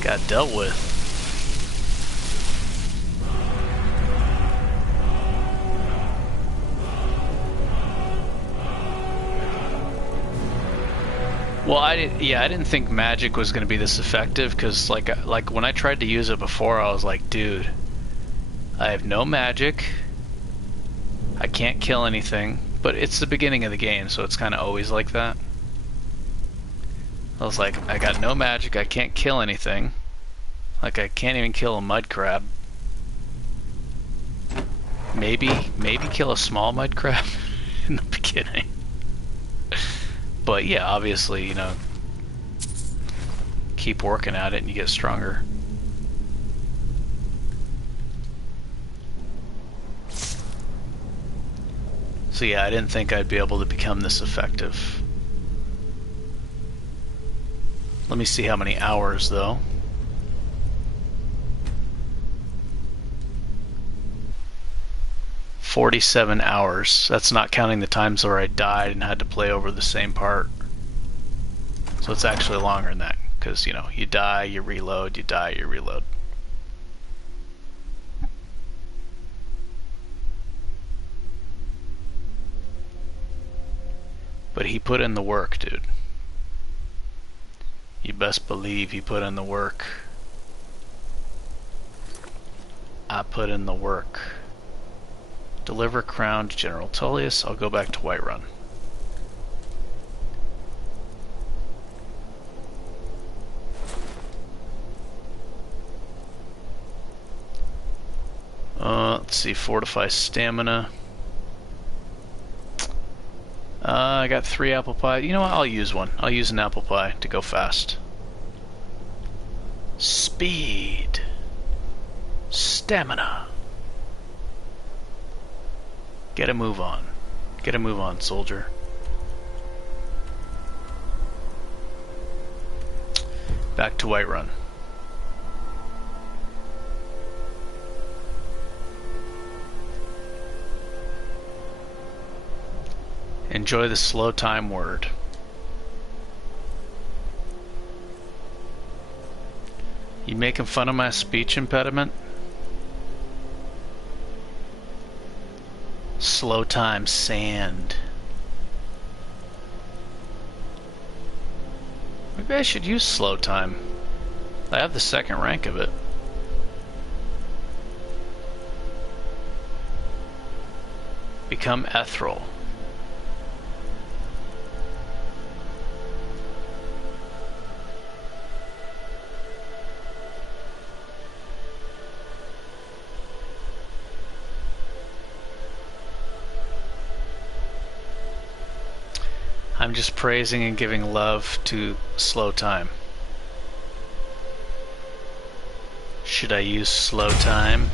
Got dealt with. Well, I didn't think magic was going to be this effective, because like when I tried to use it before, I was like, dude, I have no magic. I can't kill anything. But it's the beginning of the game, so it's kind of always like that. I was like, I got no magic, I can't kill anything. Like, I can't even kill a mud crab. Maybe kill a small mud crab in the beginning. But yeah, obviously, you know, keep working at it and you get stronger. So yeah, I didn't think I'd be able to become this effective. Let me see how many hours, though. 47 hours. That's not counting the times where I died and had to play over the same part. So it's actually longer than that, because, you know, you die, you reload, you die, you reload. But he put in the work, dude. You best believe he put in the work. I put in the work. Deliver crown to General Tullius. I'll go back to Whiterun. Let's see, fortify stamina. I got 3 apple pie. You know what? I'll use one. I'll use an apple pie to go fast. Speed. Stamina. Get a move on. Get a move on, soldier. Back to Whiterun. Enjoy the slow time word. You making fun of my speech impediment? Slow time sand. Maybe I should use slow time. I have the 2nd rank of it. Become ethereal. I'm just praising and giving love to slow time. Should I use slow time?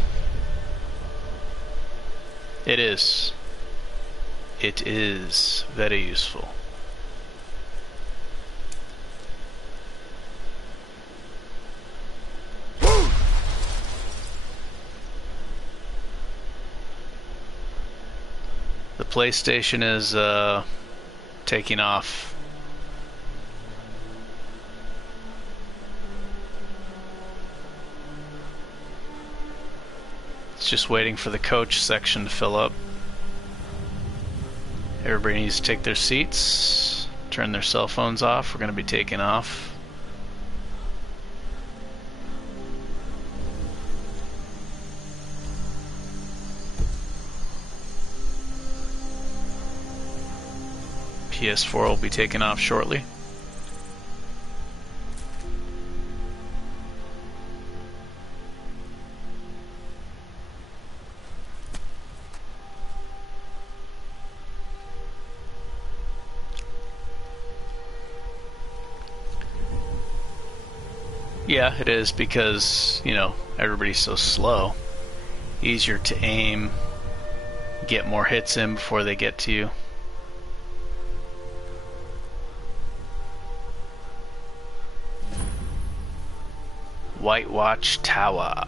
It is. It is very useful. The PlayStation is taking off. It's just waiting for the coach section to fill up. Everybody needs to take their seats, turn their cell phones off. We're going to be taking off. PS4 will be taking off shortly. Yeah, it is, because, you know, everybody's so slow. Easier to aim, get more hits in before they get to you. White Watch Tower.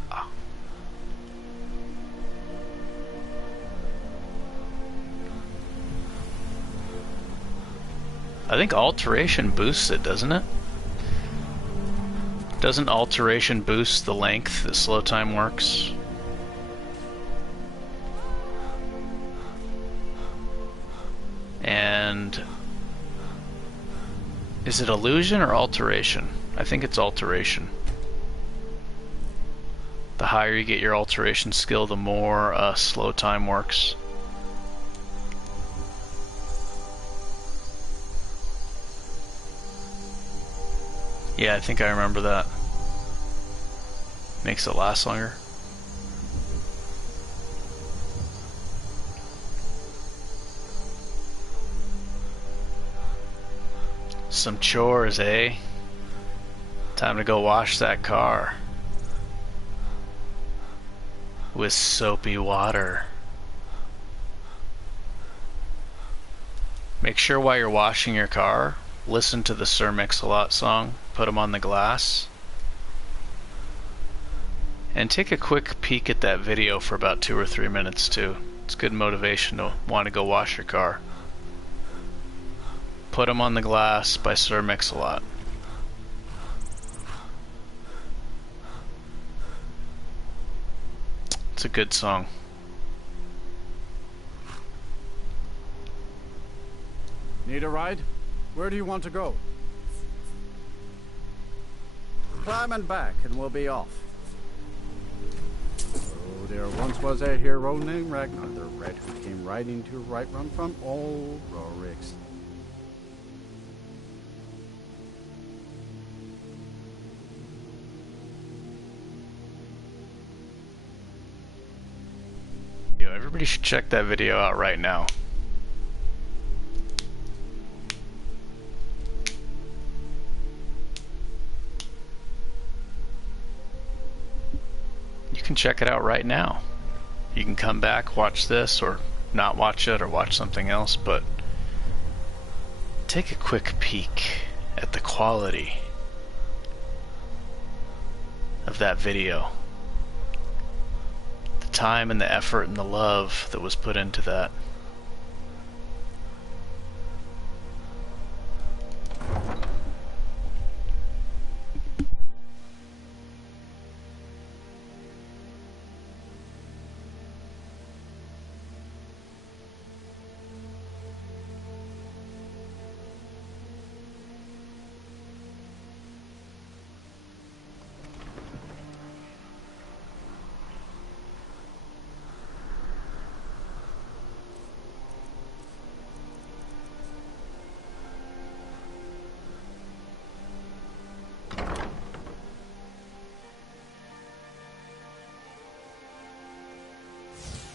I think alteration boosts it, doesn't it? Doesn't alteration boost the length that slow time works? And is it illusion or alteration? I think it's alteration. The higher you get your alteration skill, the more slow time works. Yeah, I think I remember that. Makes it last longer. Some chores, eh? Time to go wash that car with soapy water. Make sure while you're washing your car, listen to the Sir Mix-a-Lot song, put them on the glass, and take a quick peek at that video for about 2 or 3 minutes too. It's good motivation to want to go wash your car. Put them on the Glass by Sir Mix-a-Lot. It's a good song. Need a ride? Where do you want to go? Climb and back and we'll be off. Oh, there once was a hero named Ragnar the Red who came riding to right run from old Rorik's. Everybody should check that video out right now. You can check it out right now. You can come back, watch this, or not watch it, or watch something else, but take a quick peek at the quality of that video. Time and the effort and the love that was put into that.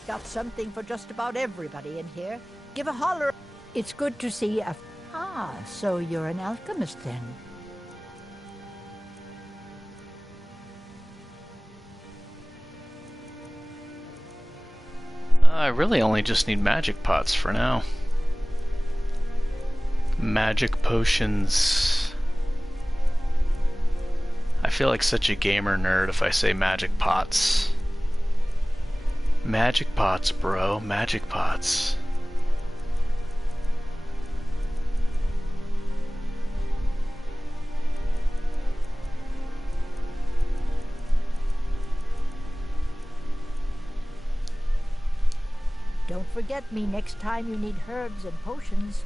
Got something for just about everybody in here. Give a holler. It's good to see a... Ah, so you're an alchemist then. I really only just need magic pots for now. Magic potions. I feel like such a gamer nerd if I say magic pots. Magic pots, bro. Magic pots. Don't forget me next time you need herbs and potions.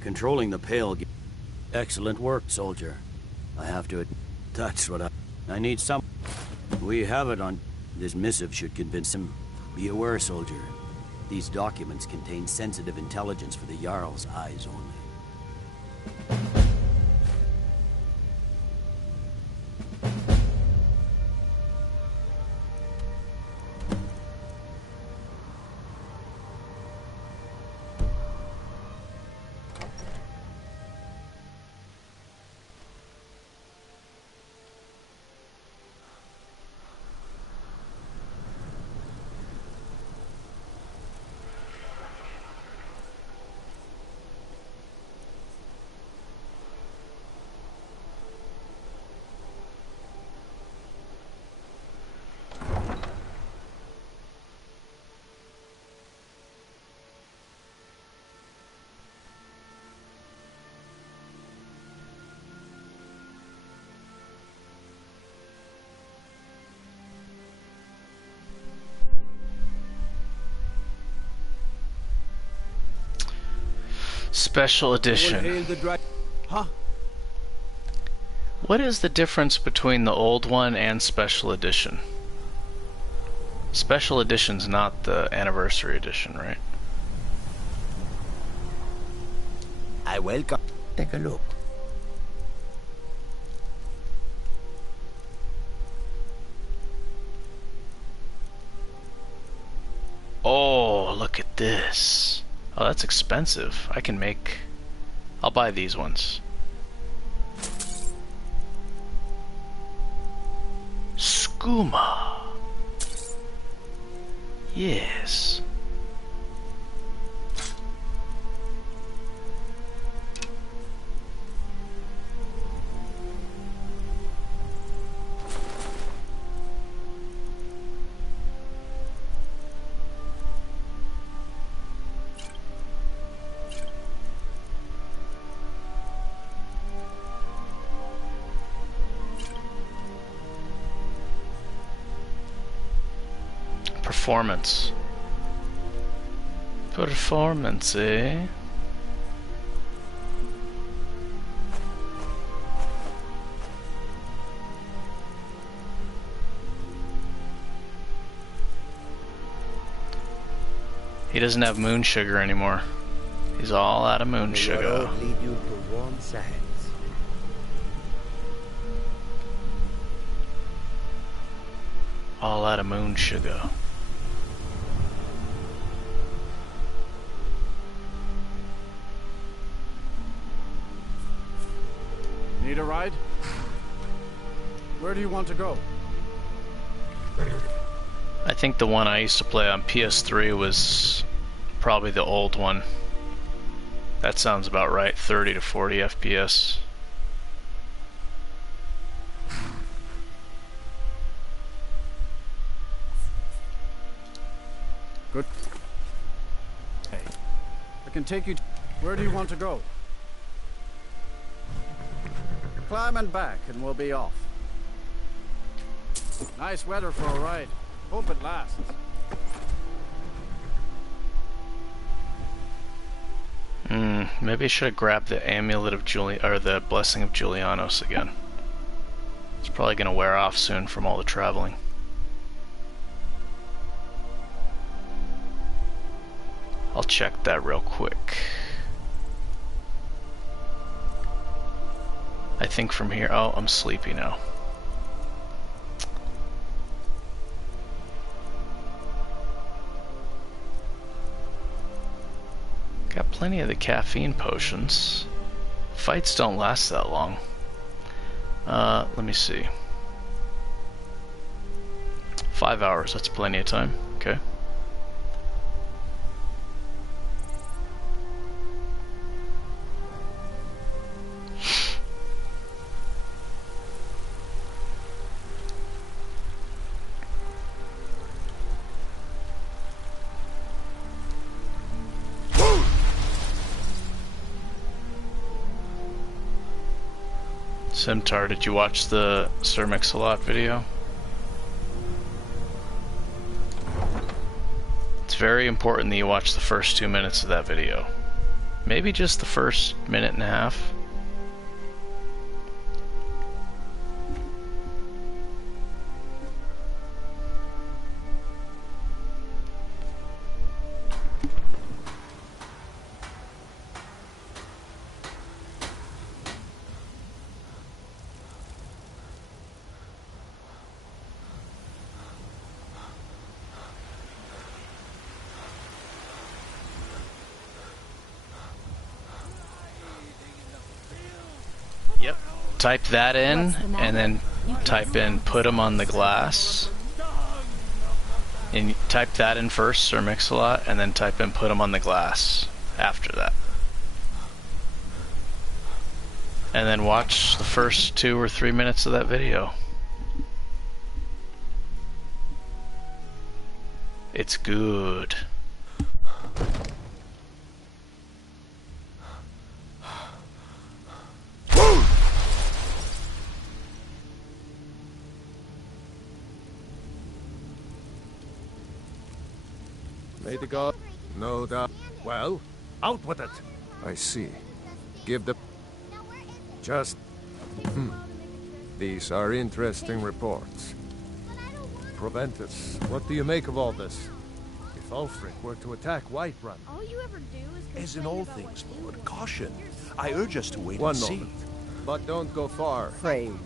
Controlling the pale. Excellent work, soldier. I have to. That's what I need some. We have it on. This missive should convince him. Be aware, soldier. These documents contain sensitive intelligence for the Jarl's eyes only. Special edition. Huh? What is the difference between the old one and special edition? Special edition's not the anniversary edition, right? I welcome. Take a look. Oh, look at this. Oh, that's expensive. I'll buy these ones. Skooma. Yes. Performance. Performance, eh? He doesn't have moon sugar anymore. He's all out of moon sugar. Lead you to warm sands. All out of moon sugar. Need a ride? Where do you want to go? I think the one I used to play on PS3 was probably the old one. That sounds about right, 30 to 40 FPS. Good. Hey, I can take you. Where do you want to go? Climb and back, and we'll be off. Nice weather for a ride. Hope it lasts. Maybe I should have grabbed the amulet of or the blessing of Julianos again. It's probably gonna wear off soon from all the traveling. I'll check that real quick. I think from here. Oh, I'm sleepy now. Got plenty of the caffeine potions. Fights don't last that long. Let me see. 5 hours, that's plenty of time. Okay. Centaur, did you watch the Sir Mix-a-Lot video? It's very important that you watch the first 2 minutes of that video. Maybe just the first minute and a half. Yep. Type that in, and then type in put them on the glass. And type that in first, Sir Mix-a-Lot, and then type in put them on the glass after that. And then watch the first 2 or 3 minutes of that video. It's good. May the god... No doubt. Well, out with it. I see. Give the... Just... These are interesting reports. Proventus, what do you make of all this? If Ulfric were to attack Whiterun... All you ever do is... As in all things, Lord, caution. I urge us to wait One and see. moment. But don't go far. Frame.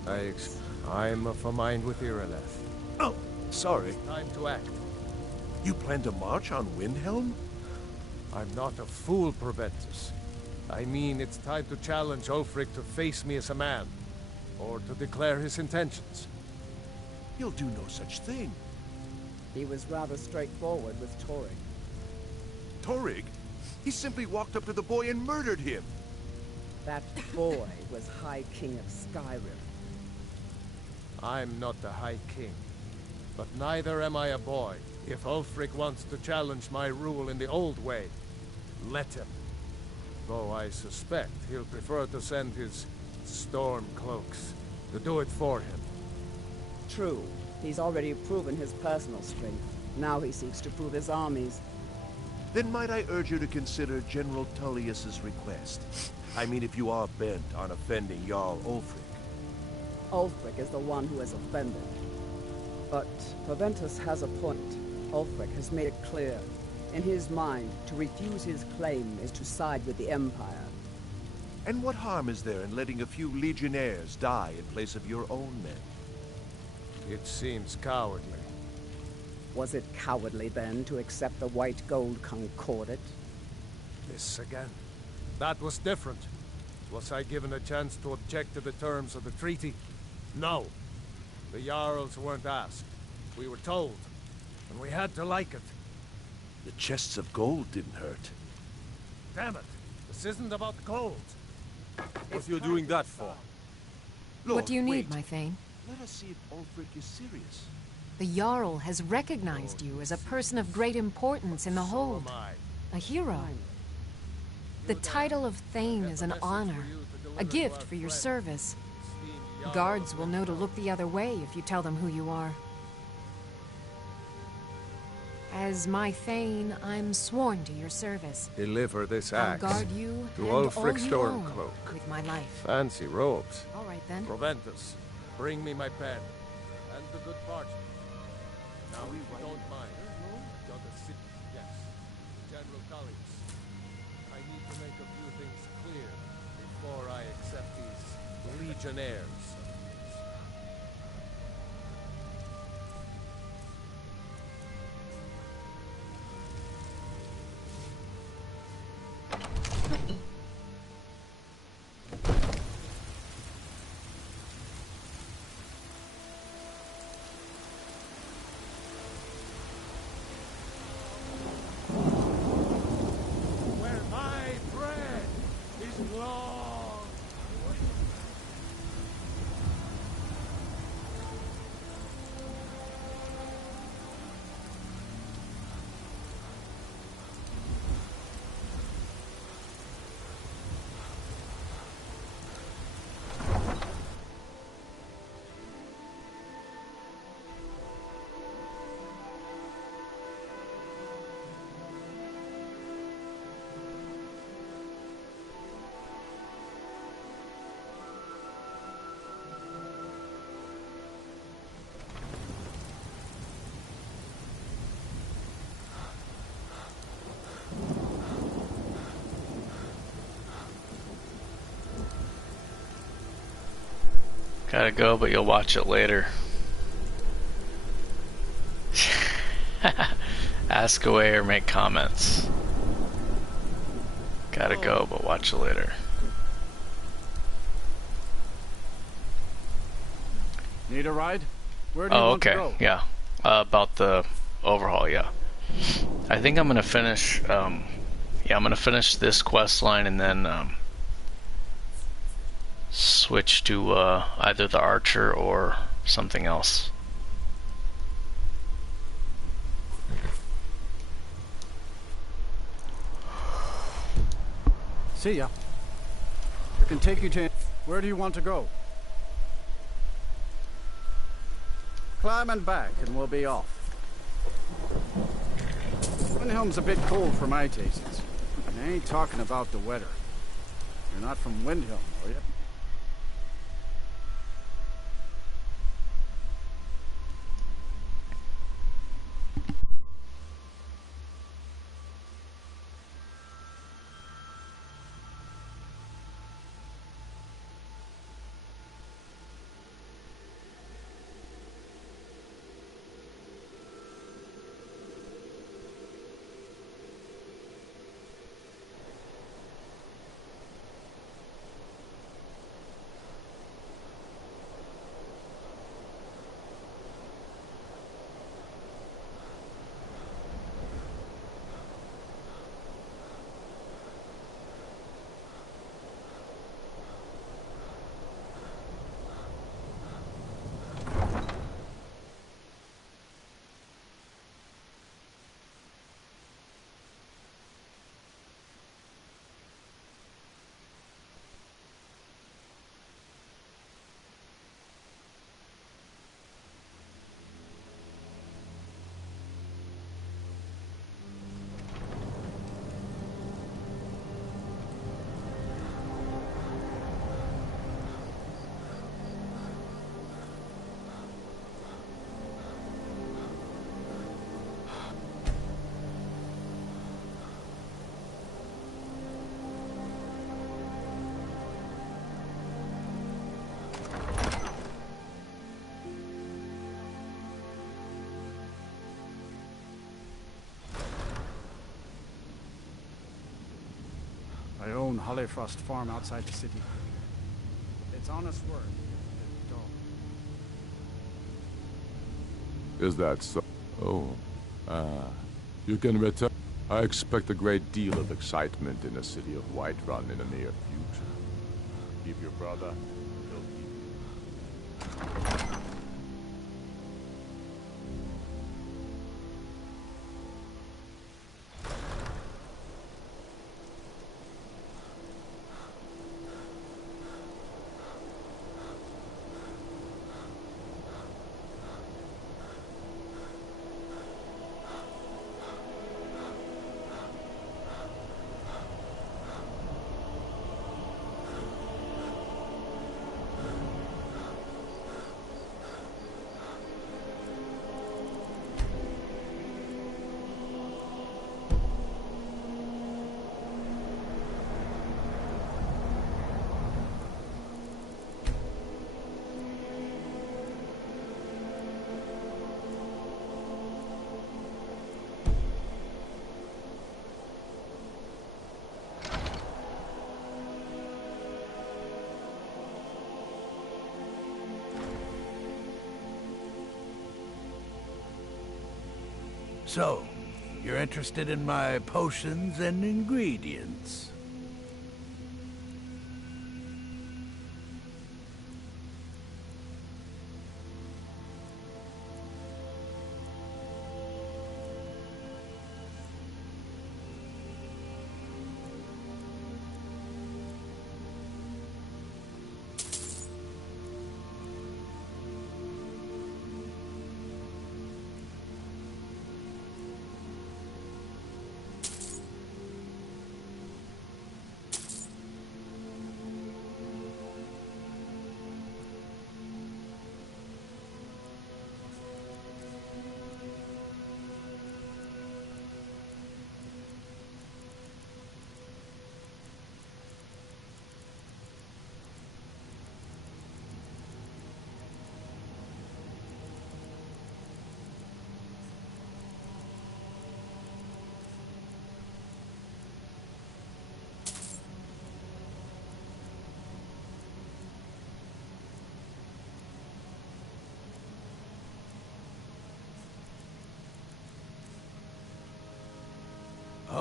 I'm of a mind with Irileth. Oh, sorry. Time to act. You plan to march on Windhelm? I'm not a fool, Proventus. I mean, it's time to challenge Ulfric to face me as a man. Or to declare his intentions. He'll do no such thing. He was rather straightforward with Torrig. Torrig? He simply walked up to the boy and murdered him. That boy was High King of Skyrim. I'm not the High King. But neither am I a boy. If Ulfric wants to challenge my rule in the old way, let him. Though I suspect he'll prefer to send his storm cloaks to do it for him. True. He's already proven his personal strength. Now he seeks to prove his armies. Then might I urge you to consider General Tullius's request? I mean, if you are bent on offending Jarl Ulfric. Ulfric is the one who has offended. But Proventus has a point. Ulfric has made it clear. In his mind, to refuse his claim is to side with the Empire. And what harm is there in letting a few legionnaires die in place of your own men? It seems cowardly. Was it cowardly, then, to accept the White Gold Concordat? This again. That was different. Was I given a chance to object to the terms of the treaty? No. The Jarls weren't asked. We were told. And we had to like it. The chests of gold didn't hurt. Damn it! This isn't about gold. What you're doing that for? Lord, what do you need, wait. my Thane? Let us see if Ulfric is serious. The Jarl has recognized you as a person of great importance in the Hold. A hero. The title of Thane is an honor, a gift for your service. Guards will know to look the other way if you tell them who you are. As my Thane, I'm sworn to your service. Deliver this I'll axe guard you to and all Ulfric you Stormcloak own with my life. Fancy robes. All right then. Proventus, bring me my pen and the good parchment. Now, if you don't mind, got a sit. Yes, General Tullius. I need to make a few things clear before I accept these legionnaires. Gotta go, but you'll watch it later. Ask away or make comments. Gotta go, but watch it later. Need a ride? Where do you Oh, want to okay. go? Yeah. About the overhaul, yeah. I think I'm gonna finish, I'm gonna finish this quest line and then, switch to, either the archer or something else. See ya. I can take you to... Where do you want to go? Climb and back and we'll be off. Windhelm's a bit cold for my tastes. And I ain't talking about the weather. You're not from Windhelm, are you? I own Hollyfrost Farm outside the city. It's honest work. Is that so? Oh, you can return. I expect a great deal of excitement in the city of Whiterun in the near future. Keep your brother. So, you're interested in my potions and ingredients?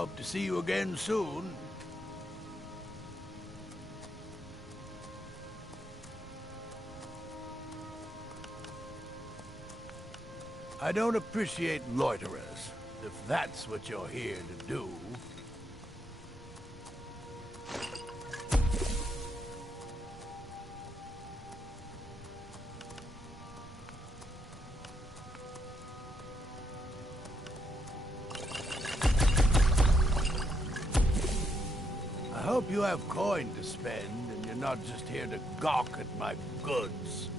Hope to see you again soon. I don't appreciate loiterers, if that's what you're here to do. I hope you have coin to spend, and you're not just here to gawk at my goods.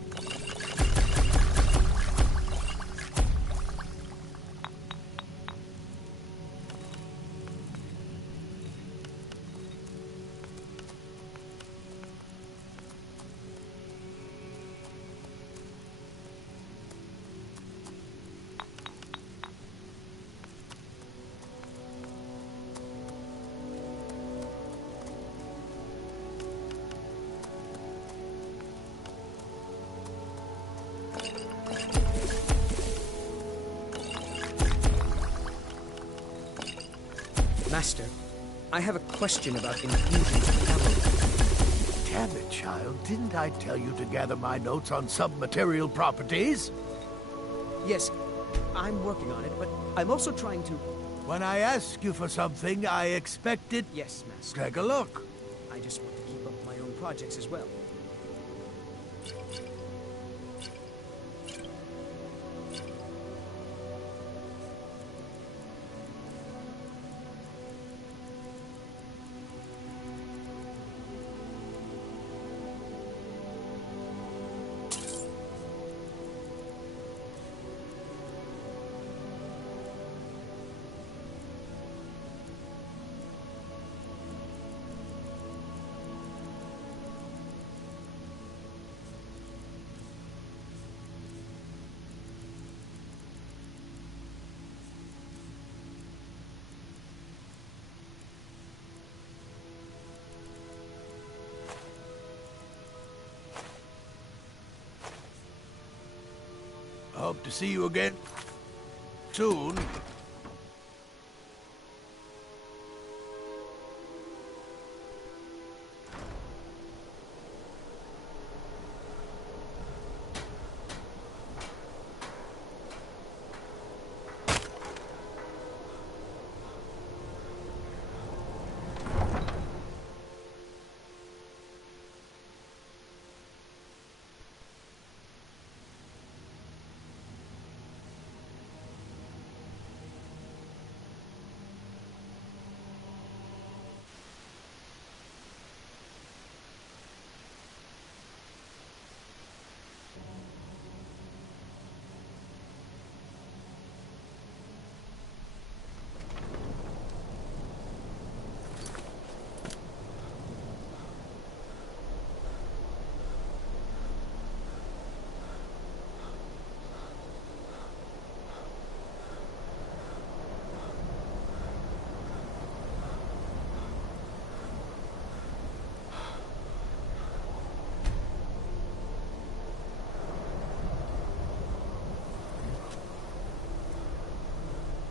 Master, I have a question about infusions of cavalry. Damn it, child. Didn't I tell you to gather my notes on sub-material properties? Yes, I'm working on it, but I'm also trying to... When I ask you for something, I expect it... Yes, Master. Take a look. I just want to keep up my own projects as well. Hope to see you again soon.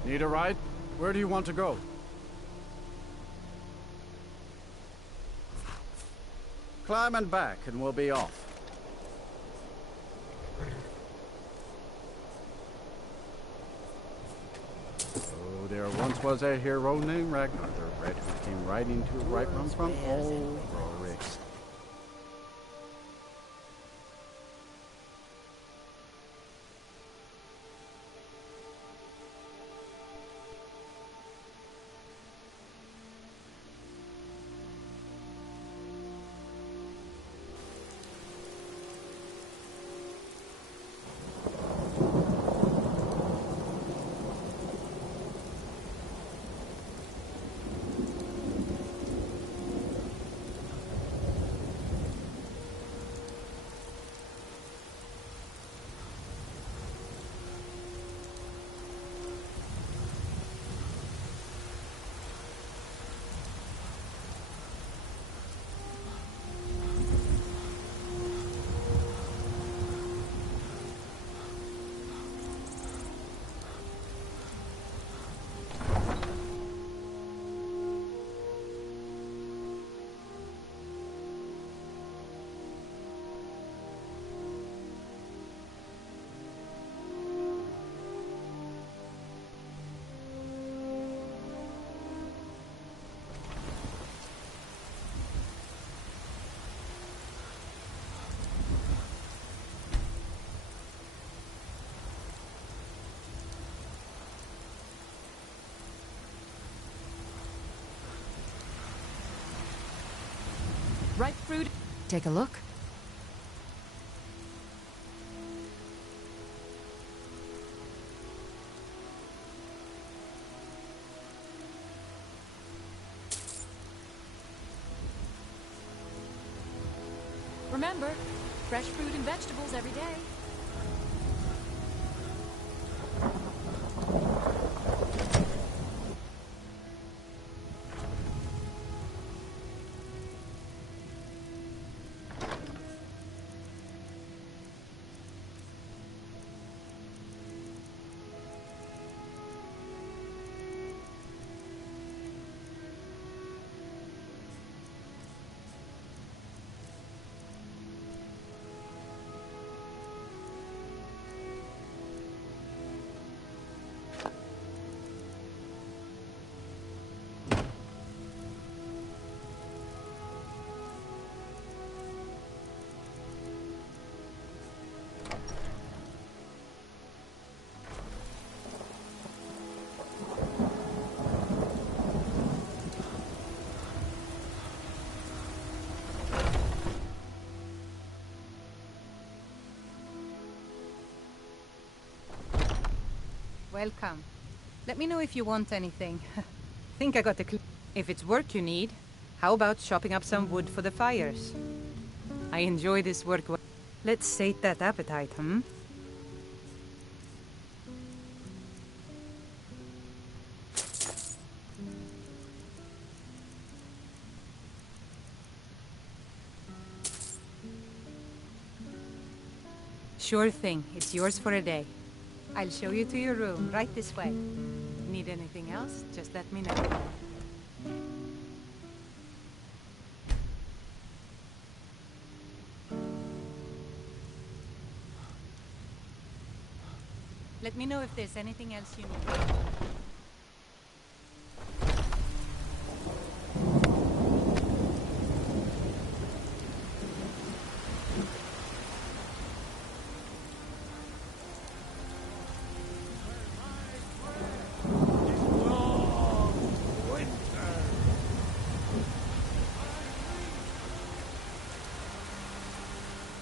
Need a ride? Where do you want to go? Climb and back, and we'll be off. Oh, there once was a hero named Ragnar the Red who came riding to Whiterun from Overhaul. Ripe fruit. Take a look. Remember, fresh fruit and vegetables every day. Welcome. Let me know if you want anything. Think I got the clue. If it's work you need, how about chopping up some wood for the fires? I enjoy this work. Let's sate that appetite, hmm? Sure thing. It's yours for a day. I'll show you to your room, right this way. Need anything else? Just let me know. Let me know if there's anything else you need.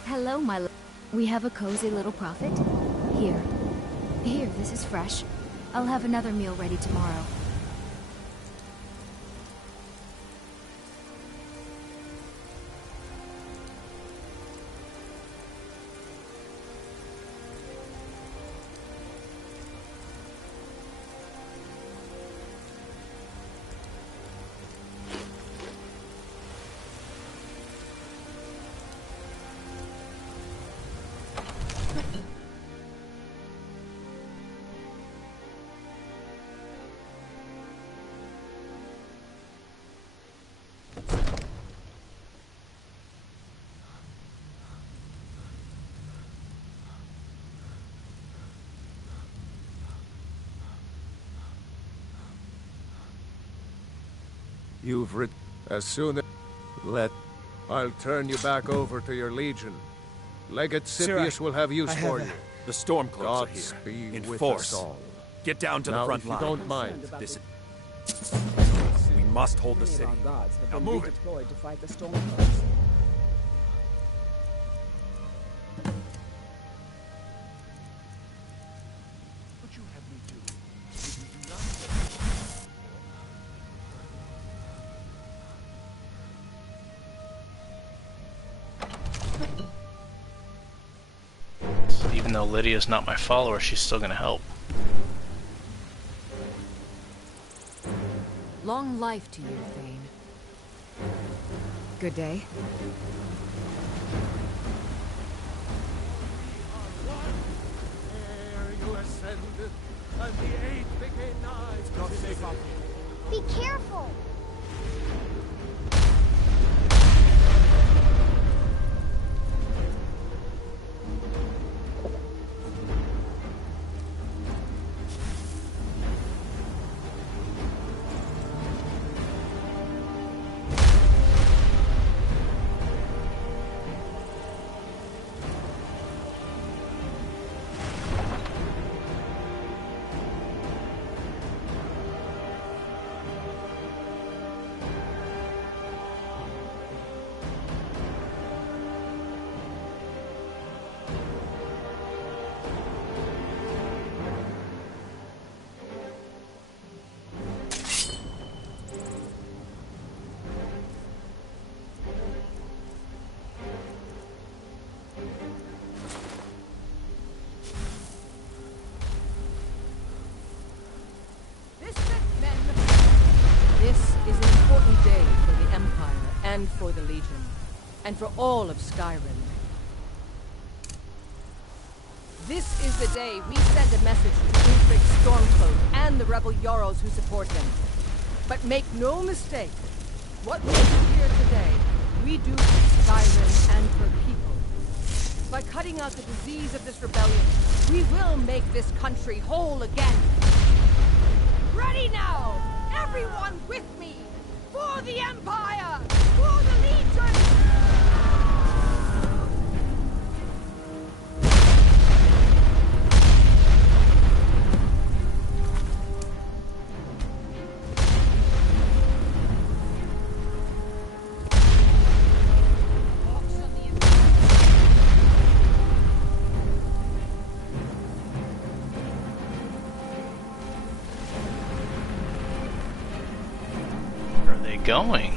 Hello, we have a cozy little prophet. Here. Here, this is fresh. I'll have another meal ready tomorrow. You've written. As soon as... I'll turn you back over to your legion. Legate Scipius will have use for you. The Stormcloaks are here. Godspeed In with force. us all. Get down to Now, the front if you line. don't mind. This we must hold the city. Many of our gods have Now been move it. redeployed to fight the Stormcloaks. What you have me do? If you do not... Even though Lydia's not my follower, she's still gonna help. Long life to you, Thane. Good day. Ere you ascended, and the eight became nine. Not safe up here. Be careful! and for all of Skyrim. This is the day we send a message to Ulfric's Stormcloak and the rebel Jarls who support him. But make no mistake, what we do here today, we do for Skyrim and for people. By cutting out the disease of this rebellion, we will make this country whole again. Ready now! Everyone with me! For the Empire! For the Legion! Going.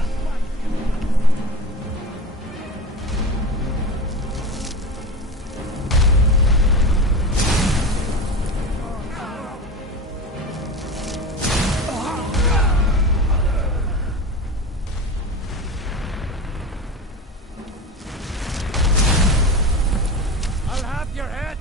I'll have your head.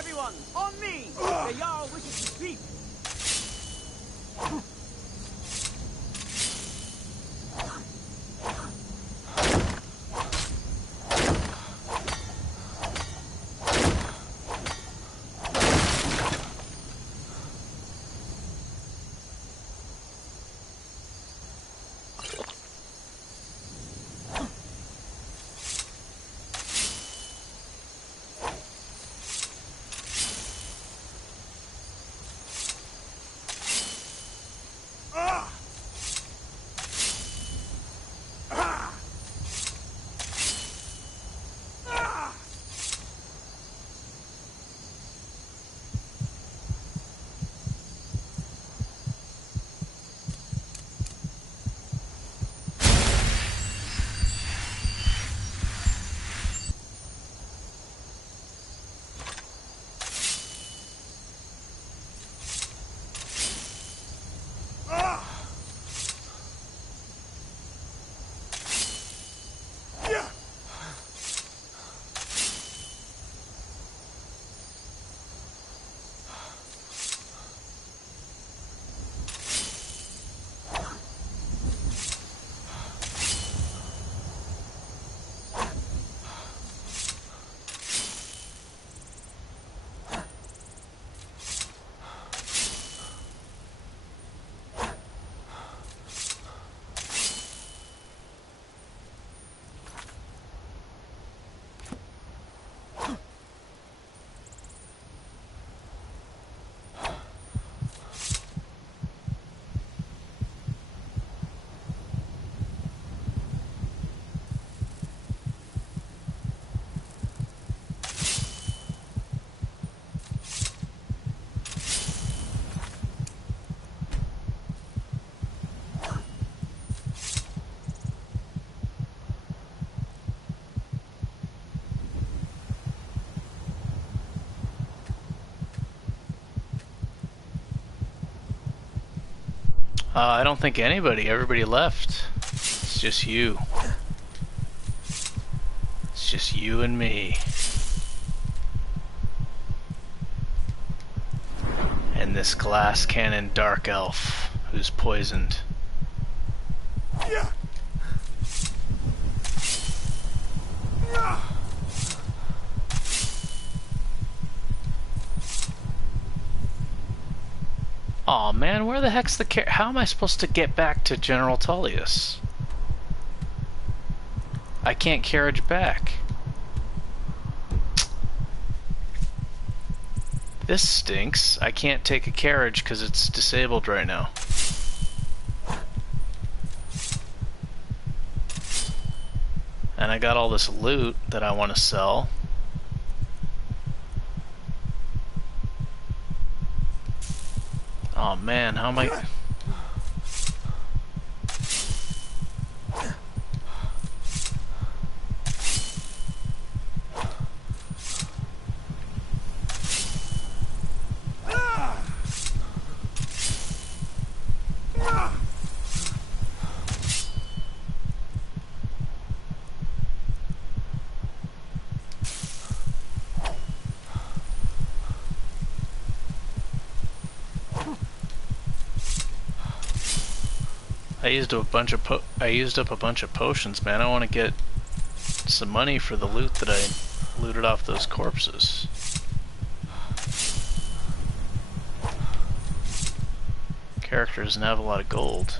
Everyone, on me! The Jarl wishes to speak! I don't think anybody. Everybody left. It's just you. It's just you and me. And this glass cannon dark elf who's poisoned. Yeah. Aw man, where the heck's the how am I supposed to get back to General Tullius? I can't carriage back. This stinks. I can't take a carriage because it's disabled right now. And I got all this loot that I want to sell. Oh man, how am I... I used up a bunch of potions, man. I want to get some money for the loot that I looted off those corpses. Character doesn't have a lot of gold.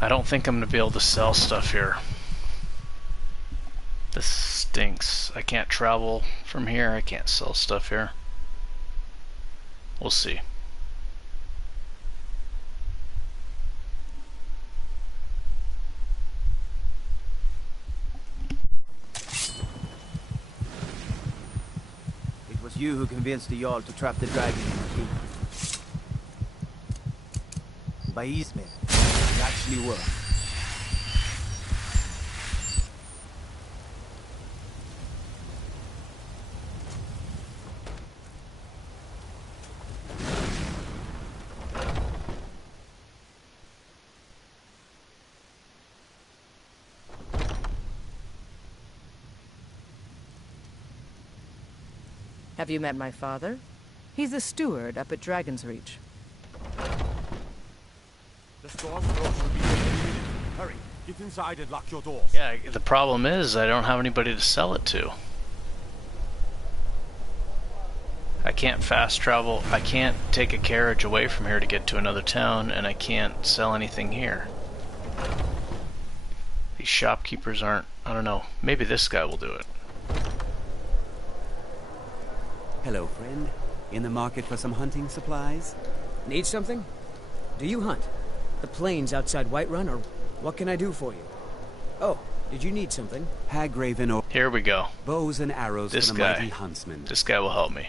I don't think I'm going to be able to sell stuff here. This stinks. I can't travel from here. I can't sell stuff here. We'll see. It was you who convinced the Jarl to trap the dragon in the keep. By Eastman, it actually worked. Have you met my father? He's the steward up at Dragon's Reach. The storm close will be here in a minute. Hurry, get inside and lock your doors. Yeah, the problem is I don't have anybody to sell it to. I can't fast travel. I can't take a carriage away from here to get to another town, and I can't sell anything here. These shopkeepers aren't... I don't know. Maybe this guy will do it. Hello, friend. In the market for some hunting supplies? Need something? Do you hunt? The plains outside Whiterun, or what can I do for you? Oh, did you need something? Hagraven or... Here we go. Bows and arrows This for the guy. mighty huntsman. This guy will help me.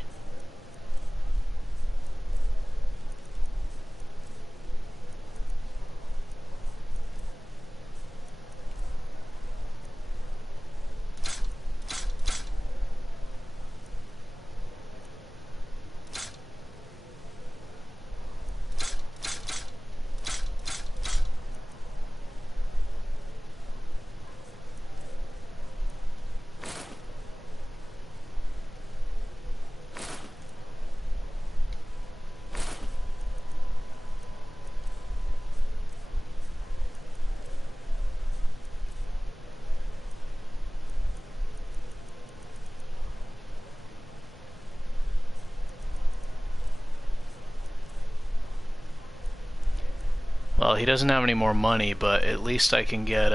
Well, he doesn't have any more money, but at least I can get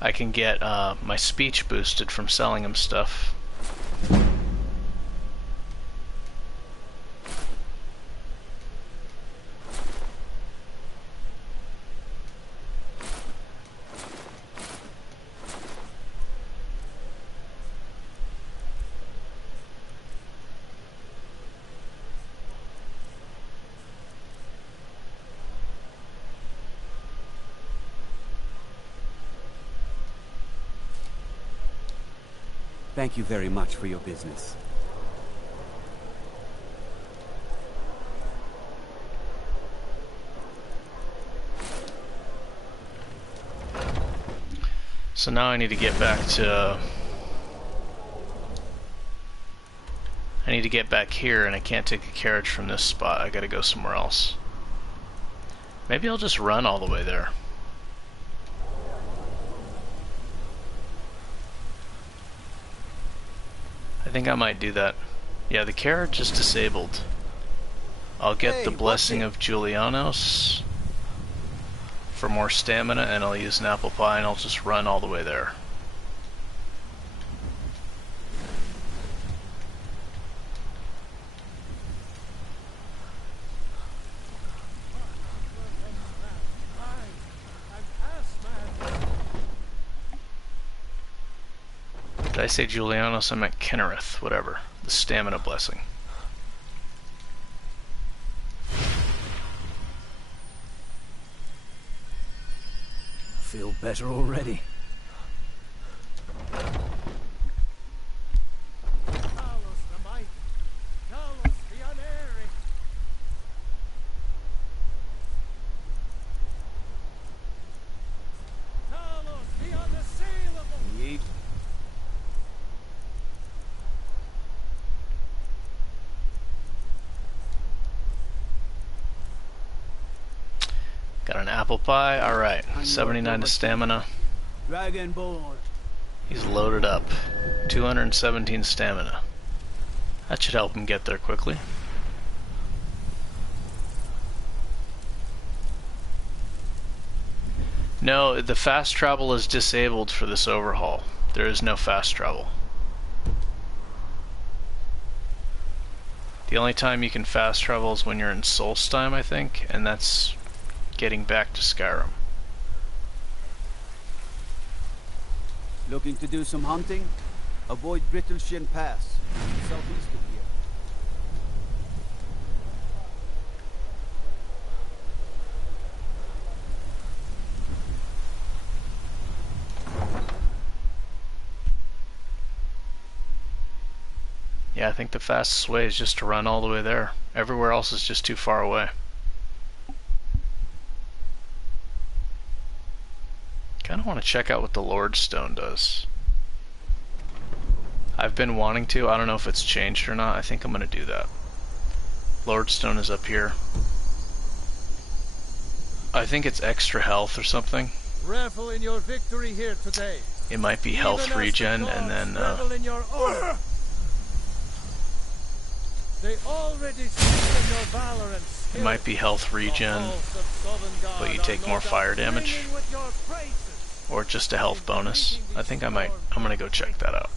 my speech boosted from selling him stuff. Thank you very much for your business. So now I need to get back to... I need to get back here, and I can't take a carriage from this spot. I gotta go somewhere else. Maybe I'll just run all the way there. I think I might do that. Yeah, the carriage is disabled. I'll get the blessing of Julianos for more stamina, and I'll use an apple pie, and I'll just run all the way there. Did I say Julianos? I meant Kennereth, whatever. The stamina blessing. Feel better already. Got an apple pie. Alright, 79 to stamina. Dragonborn. He's loaded up. 217 stamina. That should help him get there quickly. No, the fast travel is disabled for this overhaul. There is no fast travel. The only time you can fast travel is when you're in Solstheim, I think, and that's getting back to Skyrim. Looking to do some hunting? Avoid Brittleshin Pass, southeast of here. Yeah, I think the fastest way is just to run all the way there. Everywhere else is just too far away. Kind of want to check out what the Lordstone does. I've been wanting to. I don't know if it's changed or not. I think I'm going to do that. Lordstone is up here. I think it's extra health or something. Revel in your victory here today. It might be health regen and then they already see in your valor and skill. it might be health regen, but you take more fire damage. Or just a health bonus. I think I'm gonna go check that out.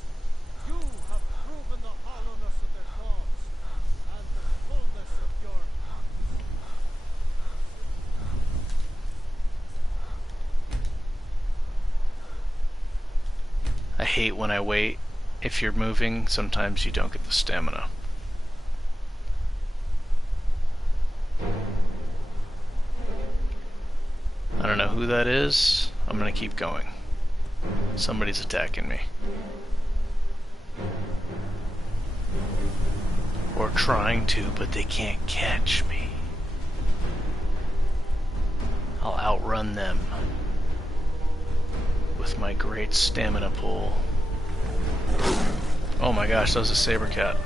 I hate when I wait. If you're moving, sometimes you don't get the stamina. I don't know who that is. I'm gonna keep going. Somebody's attacking me. Or trying to, but they can't catch me. I'll outrun them with my great stamina pool. Oh my gosh, that was a saber cat.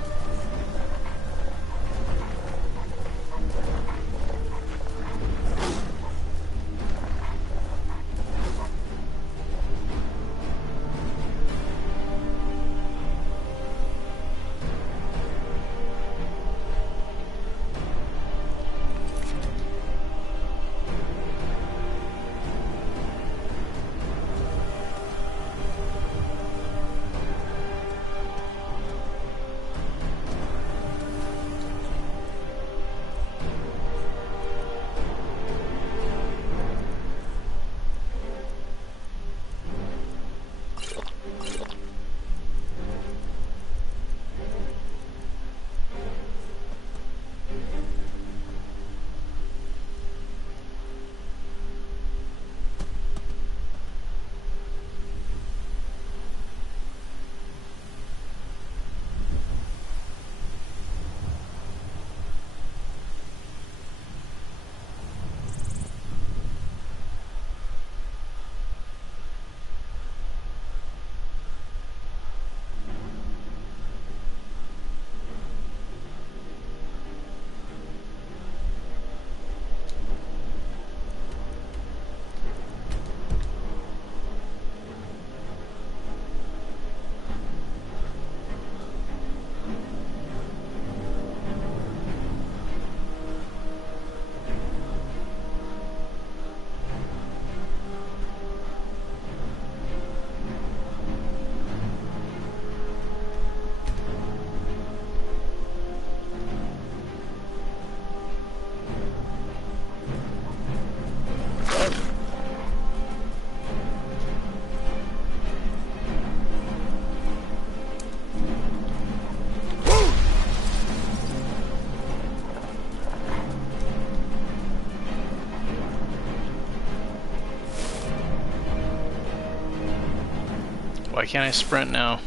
Why can't I sprint now?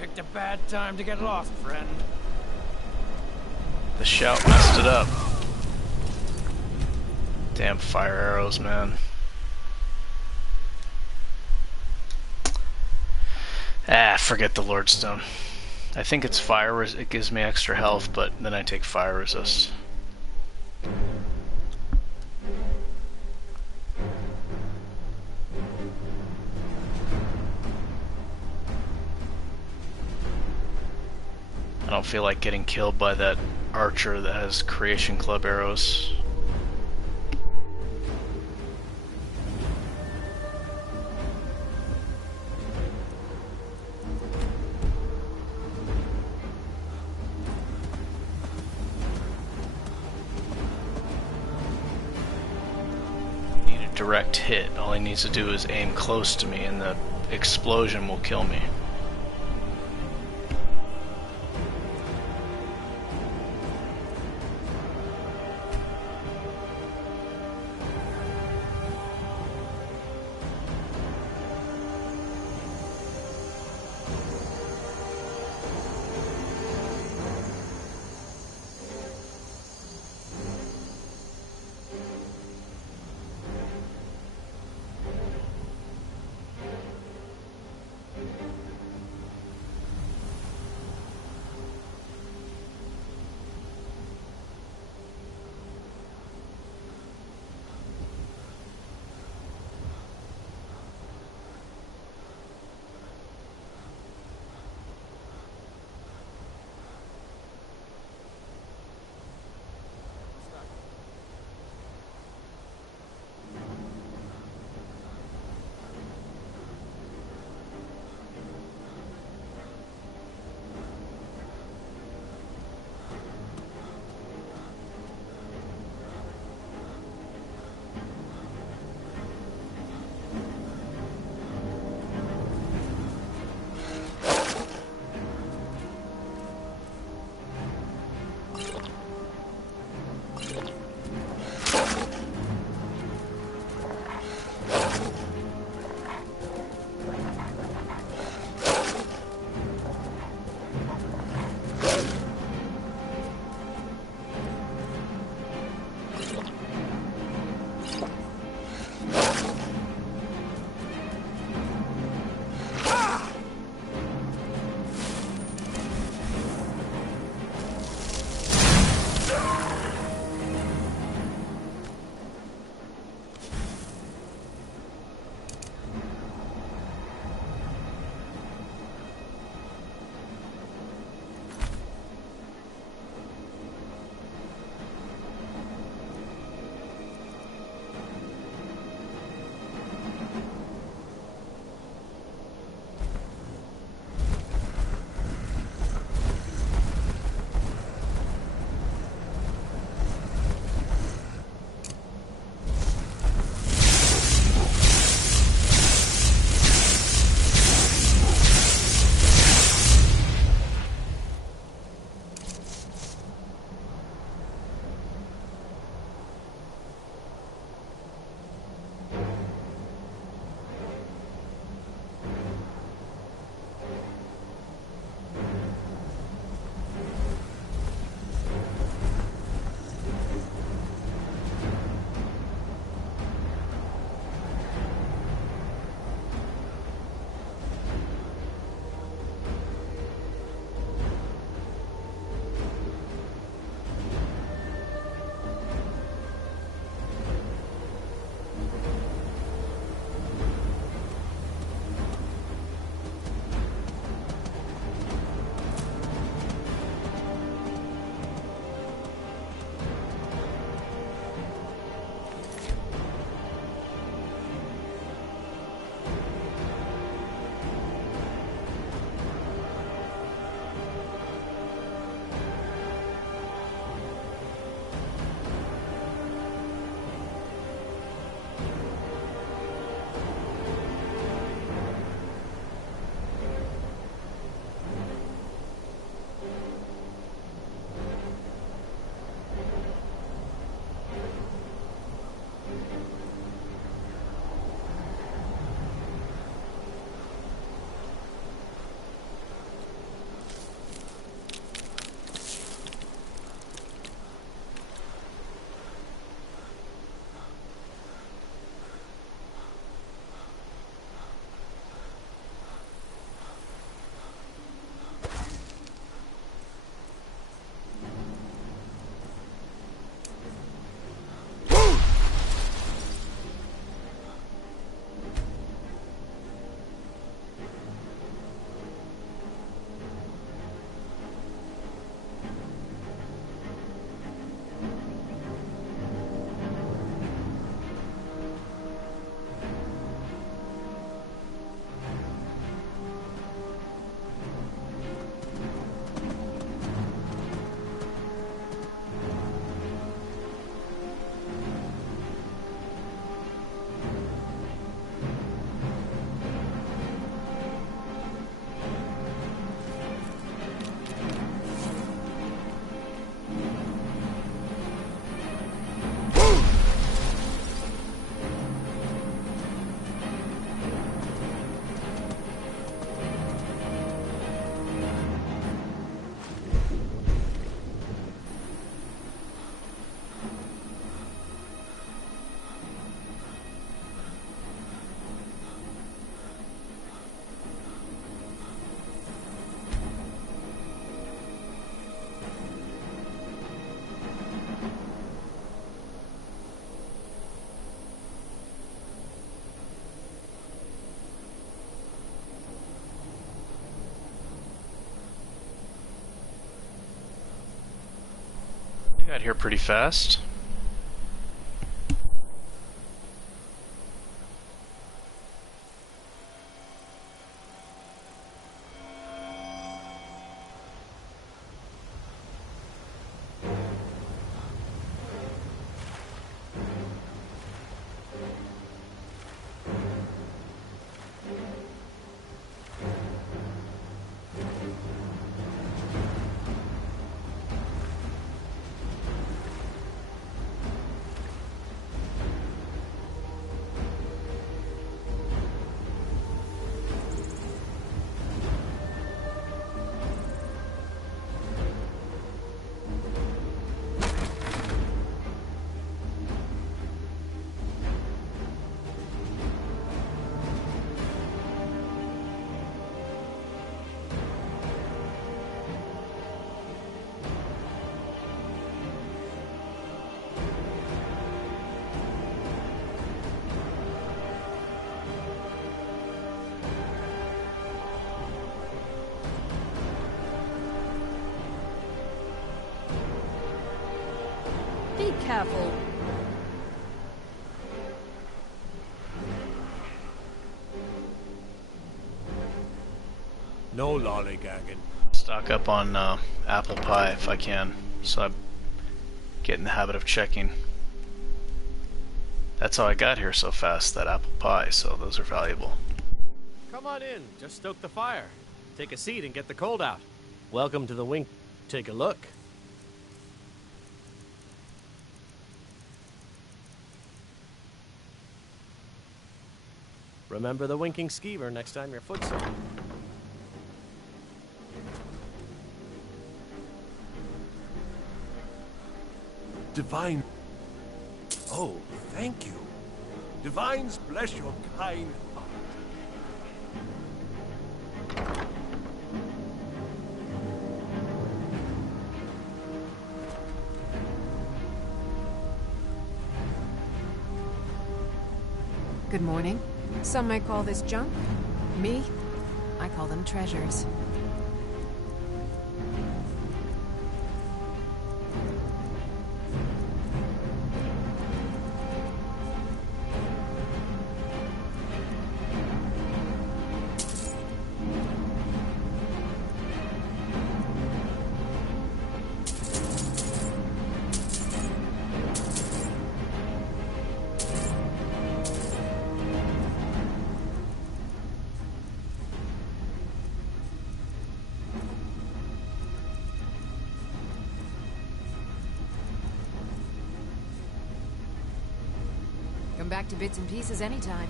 Picked a bad time to get lost, friend. The shout messed it up. Damn fire arrows, man. Ah, forget the Lordstone. I think it's fire, it gives me extra health, but then I take fire resist. I don't feel like getting killed by that archer that has Creation Club arrows. Need a direct hit. All he needs to do is aim close to me and the explosion will kill me. Got here pretty fast. Be careful. No lollygagging. Stock up on apple pie if I can, so I get in the habit of checking. That's how I got here so fast, that apple pie, so those are valuable. Come on in, just stoke the fire. Take a seat and get the cold out. Welcome to the wink. Take a look. Remember the winking skeever next time your foot's up. Divine. Oh, thank you. Divines bless your kind heart. Good morning. Some might call this junk. Me, I call them treasures. Come back to bits and pieces anytime.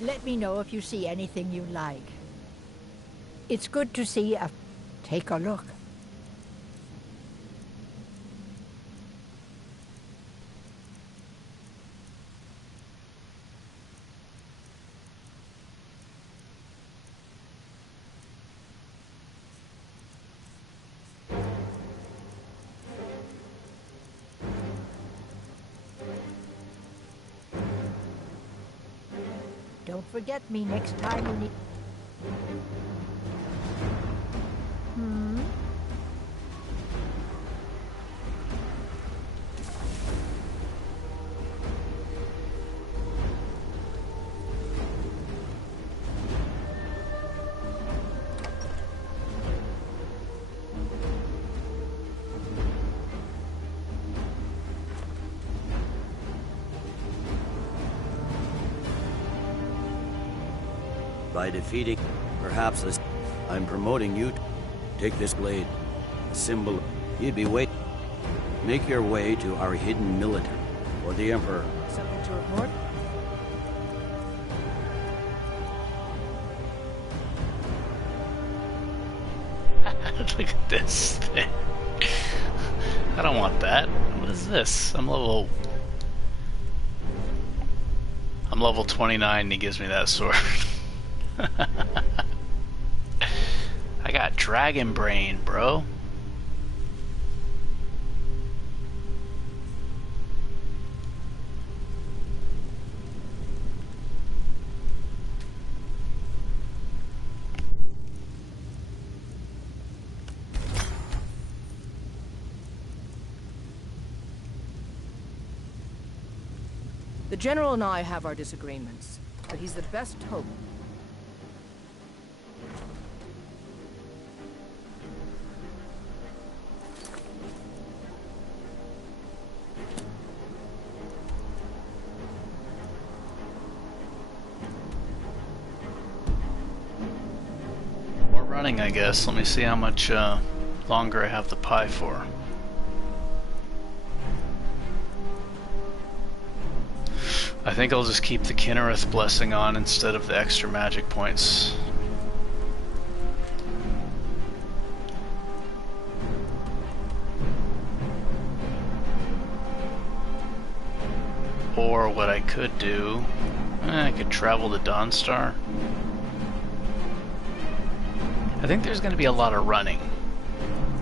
Let me know if you see anything you like. It's good to see a... Take a look. Don't forget me next time you need... By defeating, perhaps this, I'm promoting you to take this blade, a symbol. You'd be waiting. Make your way to our hidden military, or the Emperor. Something to report? Look at this thing. I don't want that. What is this? I'm level 29 and he gives me that sword. I got dragon brain, bro. The General and I have our disagreements, but he's the best hope. More running, I guess. Let me see how much longer I have the pie for. I think I'll just keep the Kinnereth blessing on instead of the extra magic points. Or what I could do, I could travel to Dawnstar. I think there's going to be a lot of running,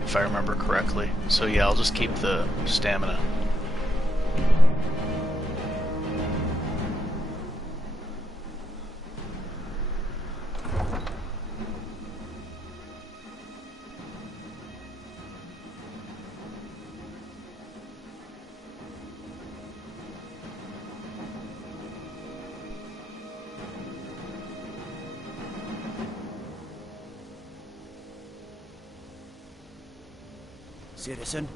if I remember correctly. So yeah, I'll just keep the stamina. Citizen?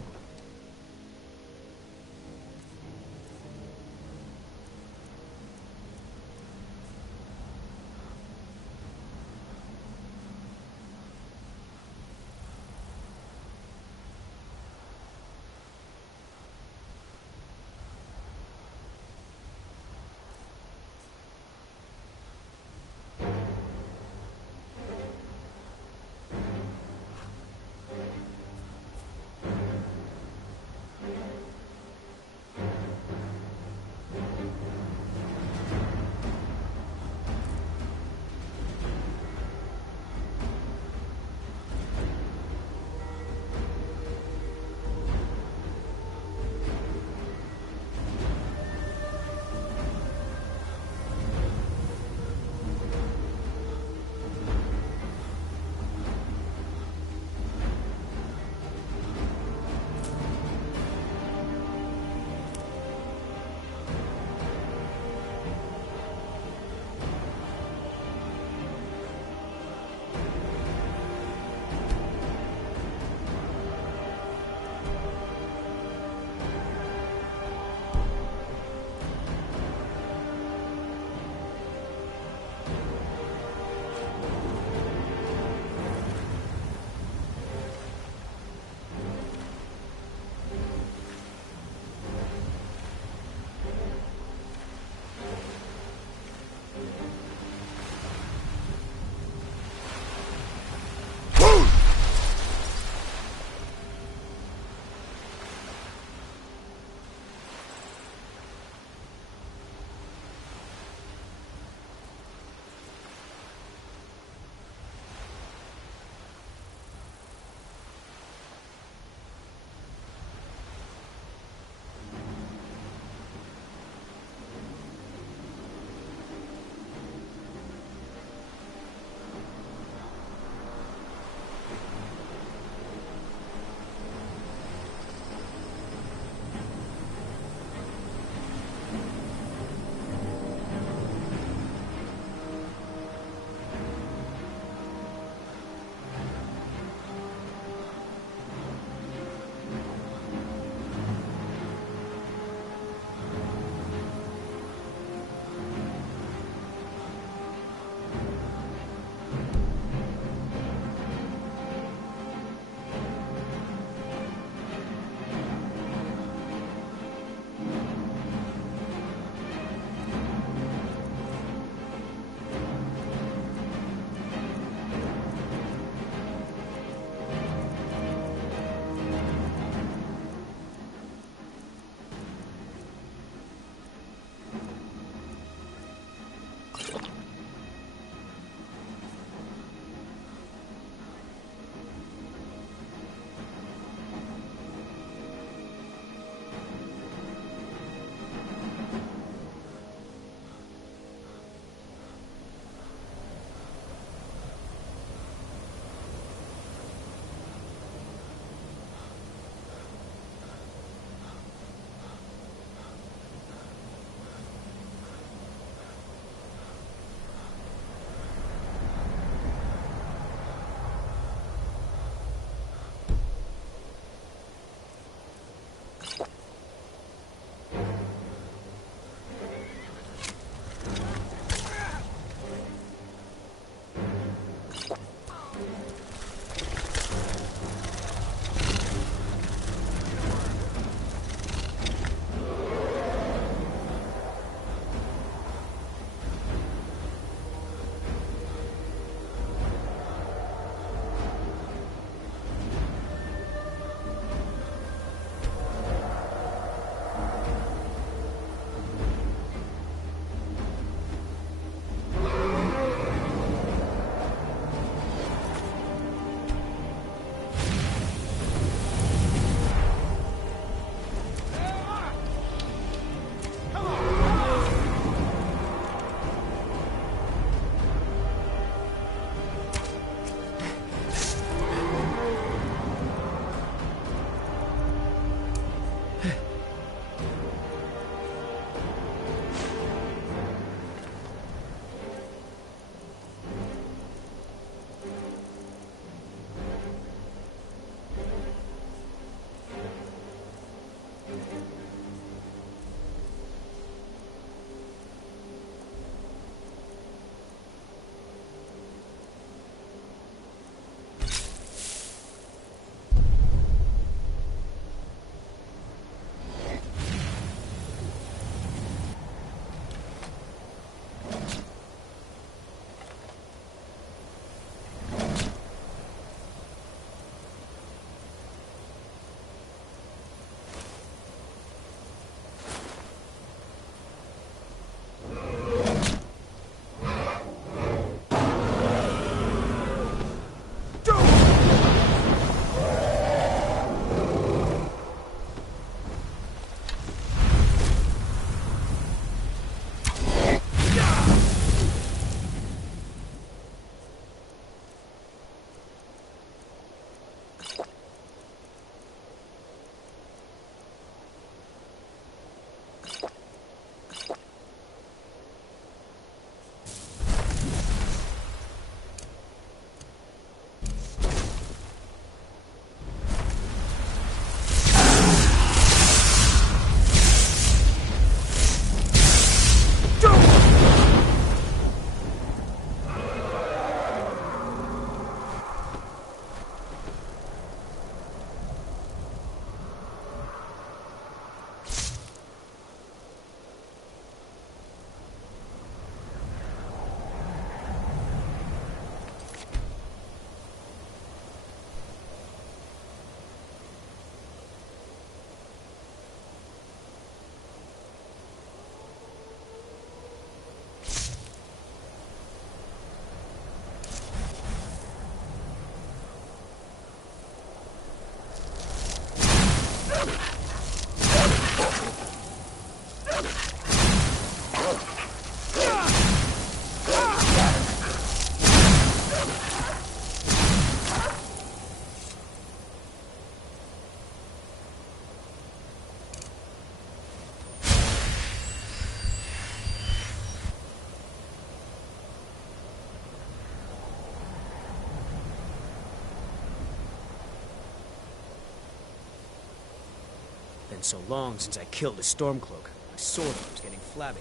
so long since I killed a Stormcloak. My sword arm's getting flabby.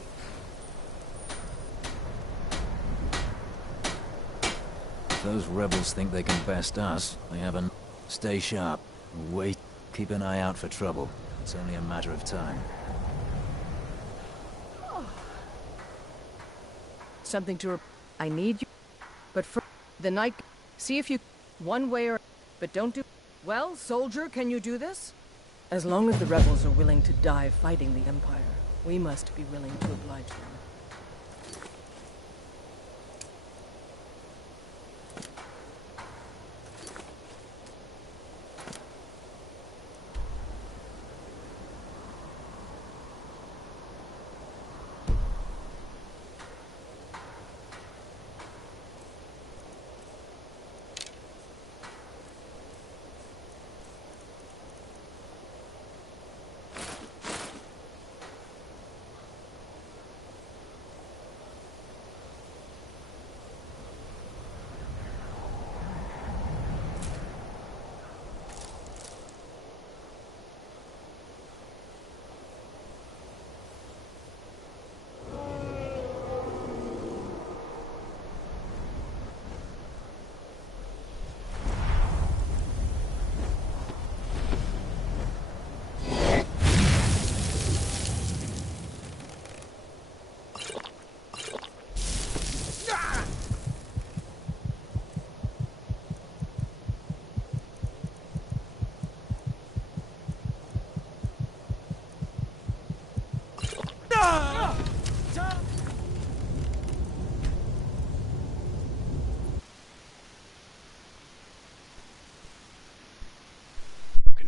If those rebels think they can best us, they haven't. Stay sharp. Wait. Keep an eye out for trouble. It's only a matter of time. Something to... I need you. But for the night... See if you... One way or... But don't do... Well, soldier, can you do this? As long as the rebels are willing to die fighting the Empire, we must be willing to oblige them.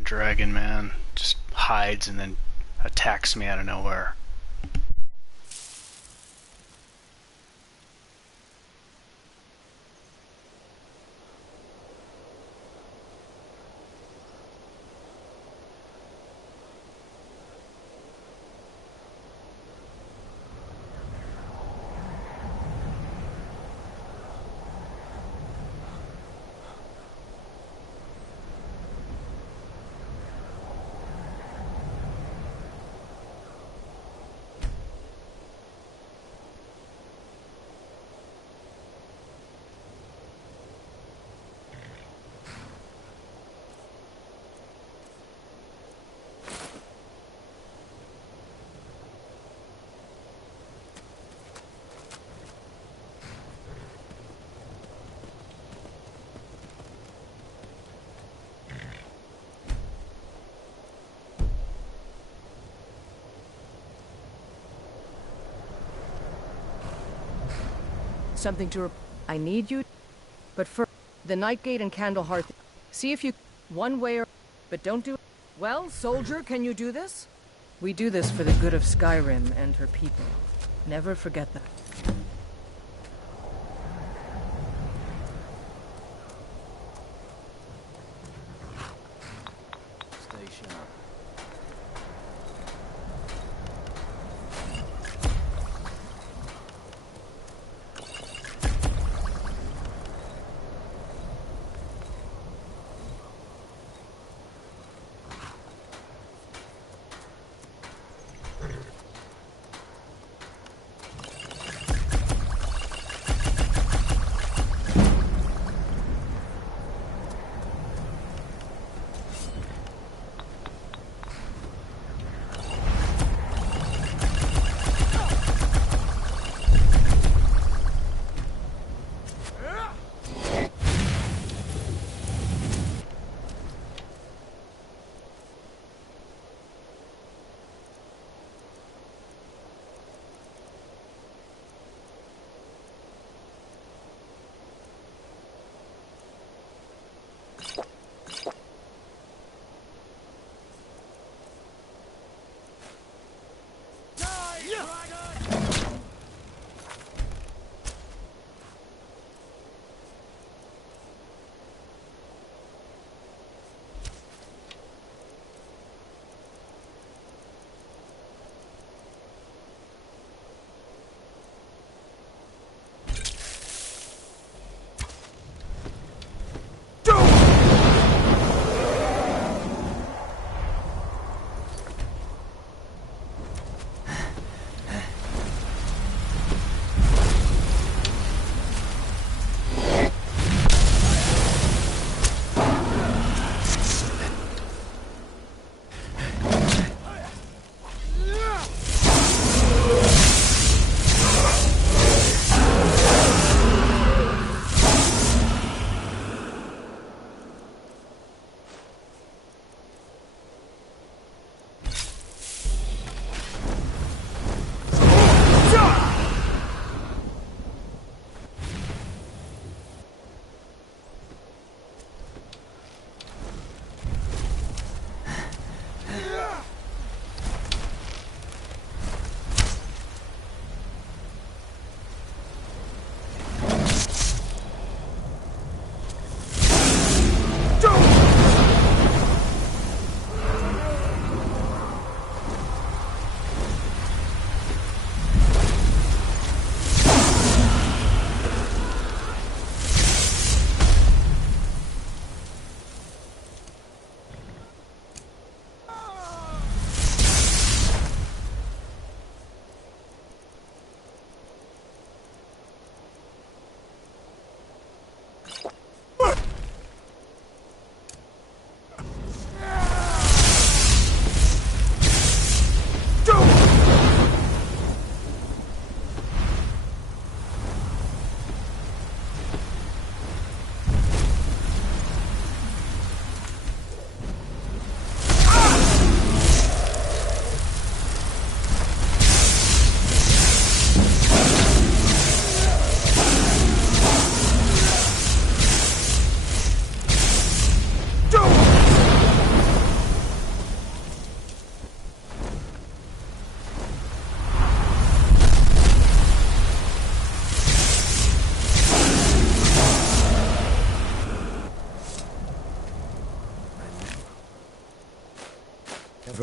Dragon man just hides and then attacks me out of nowhere. Something to... I need you. But for the Nightgate and Candlehearth... See if you... One way or... But don't do... Well, soldier, can you do this? We do this for the good of Skyrim and her people. Never forget that. Stay sharp.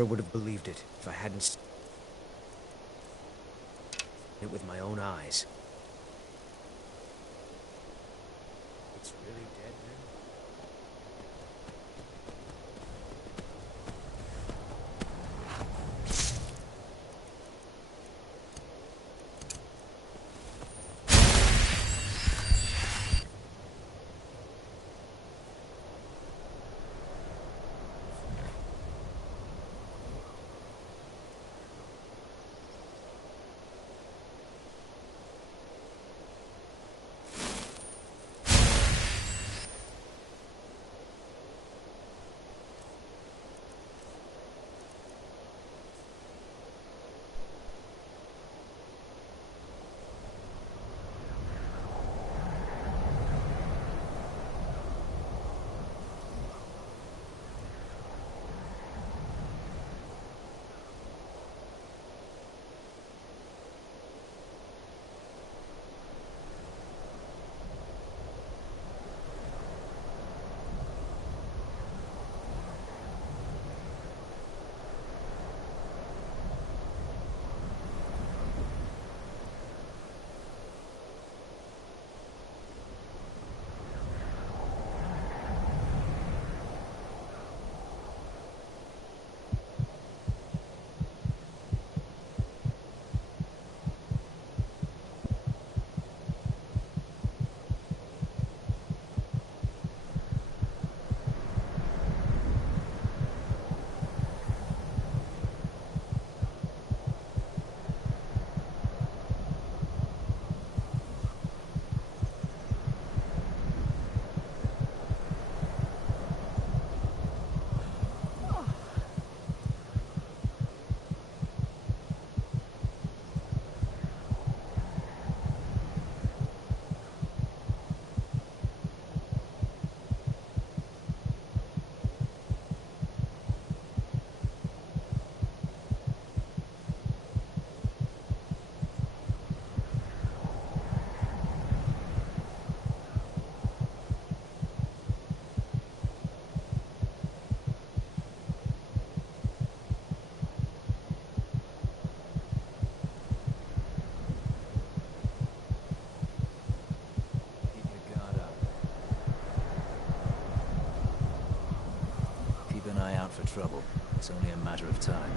never would have believed it if I hadn't seen it with my own eyes. It's really dead then? For trouble. It's only a matter of time.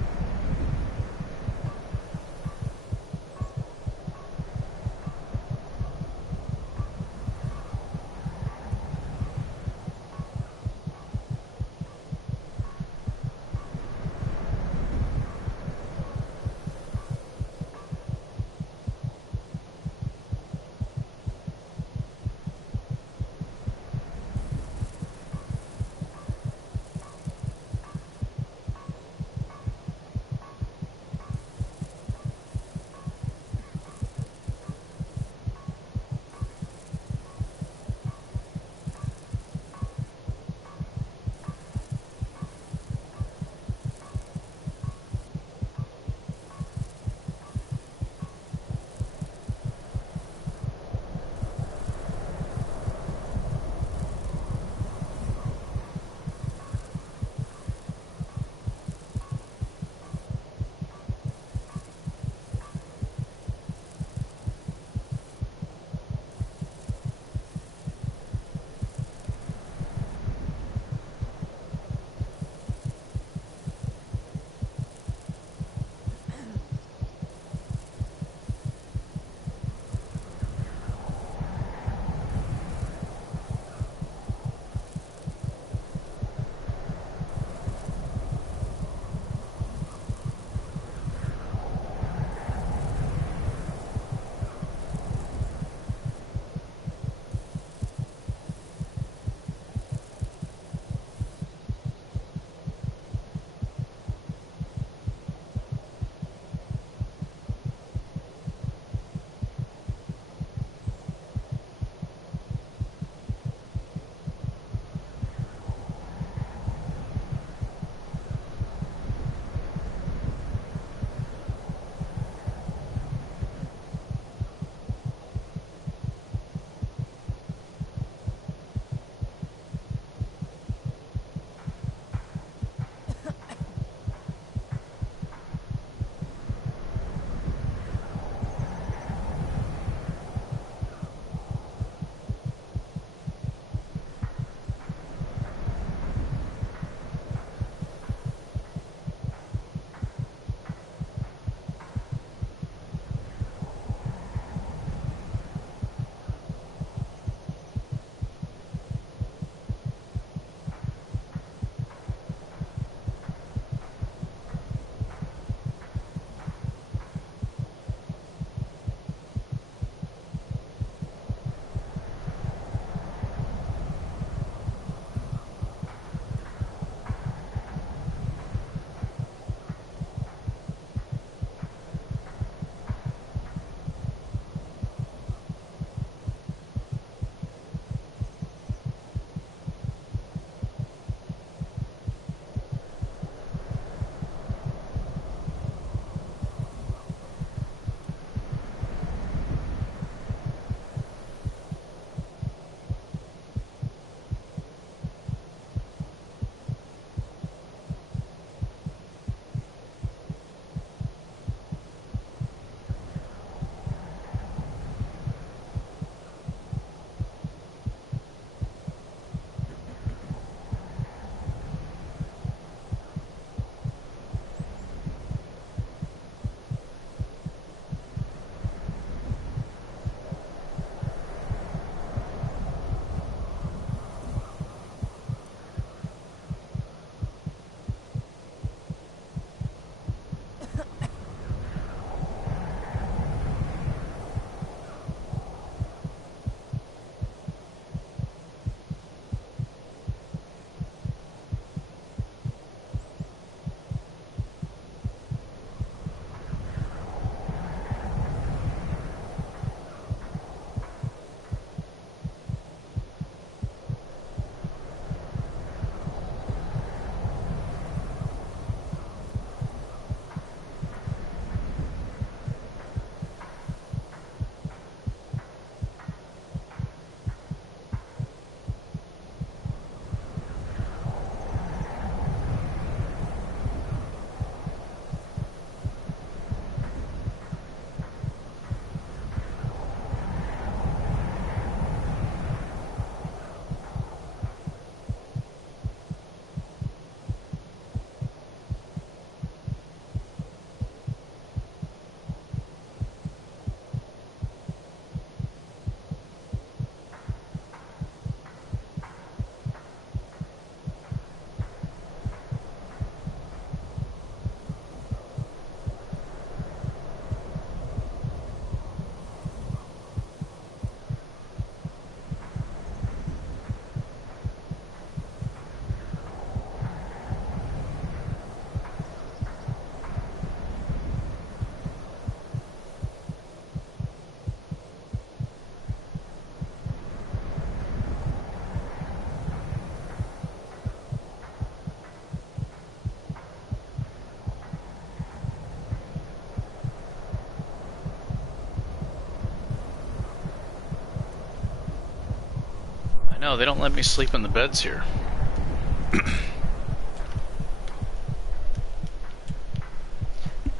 No, they don't let me sleep in the beds here.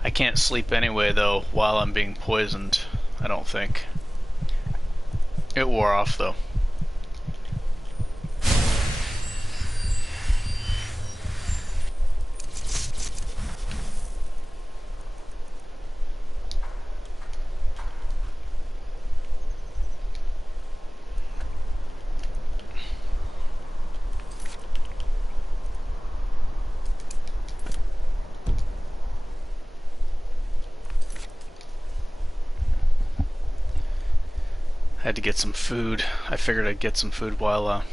I can't sleep anyway, though, while I'm being poisoned, I don't think. It wore off, though. I had to get some food. I figured I'd get some food while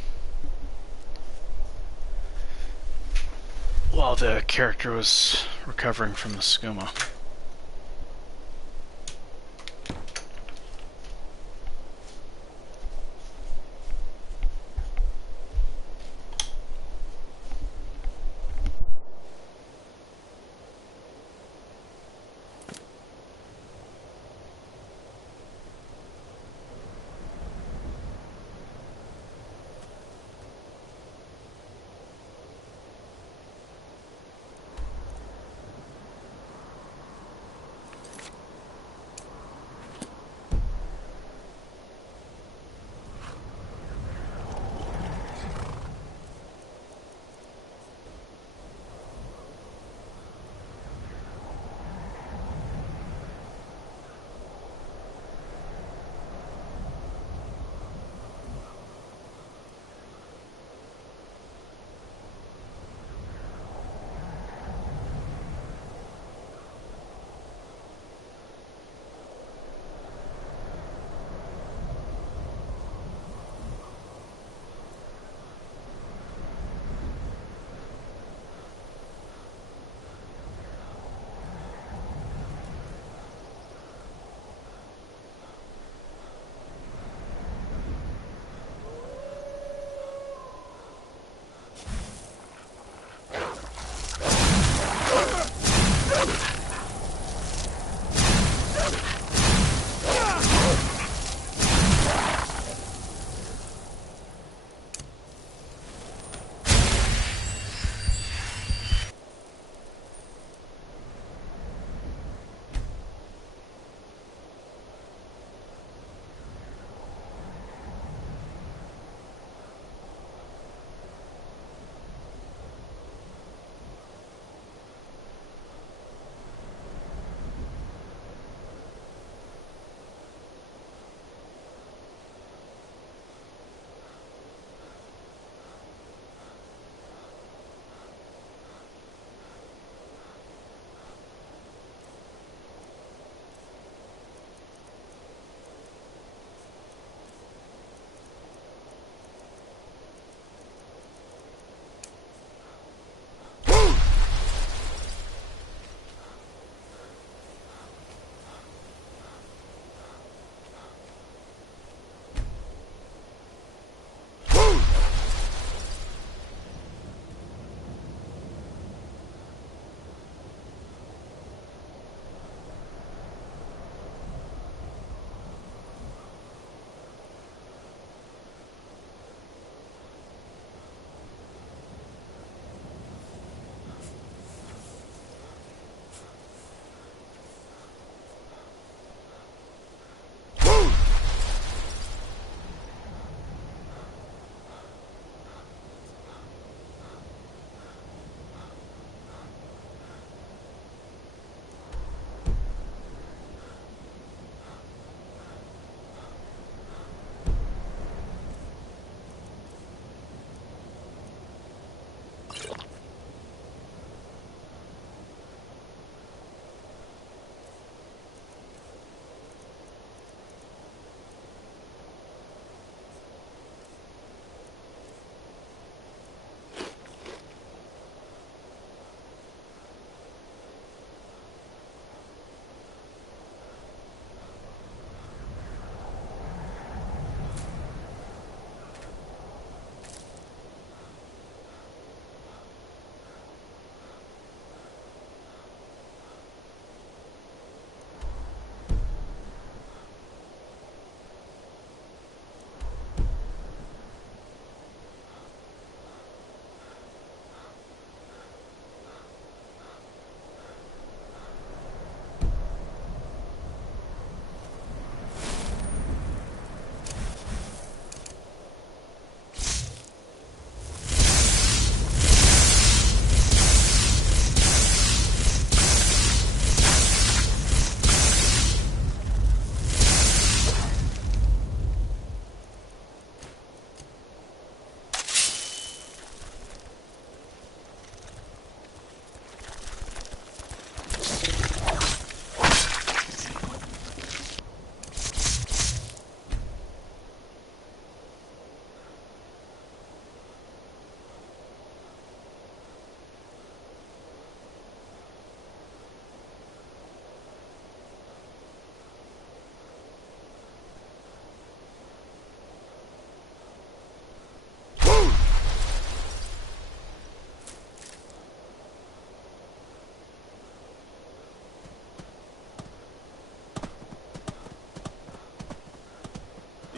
the character was recovering from the skooma.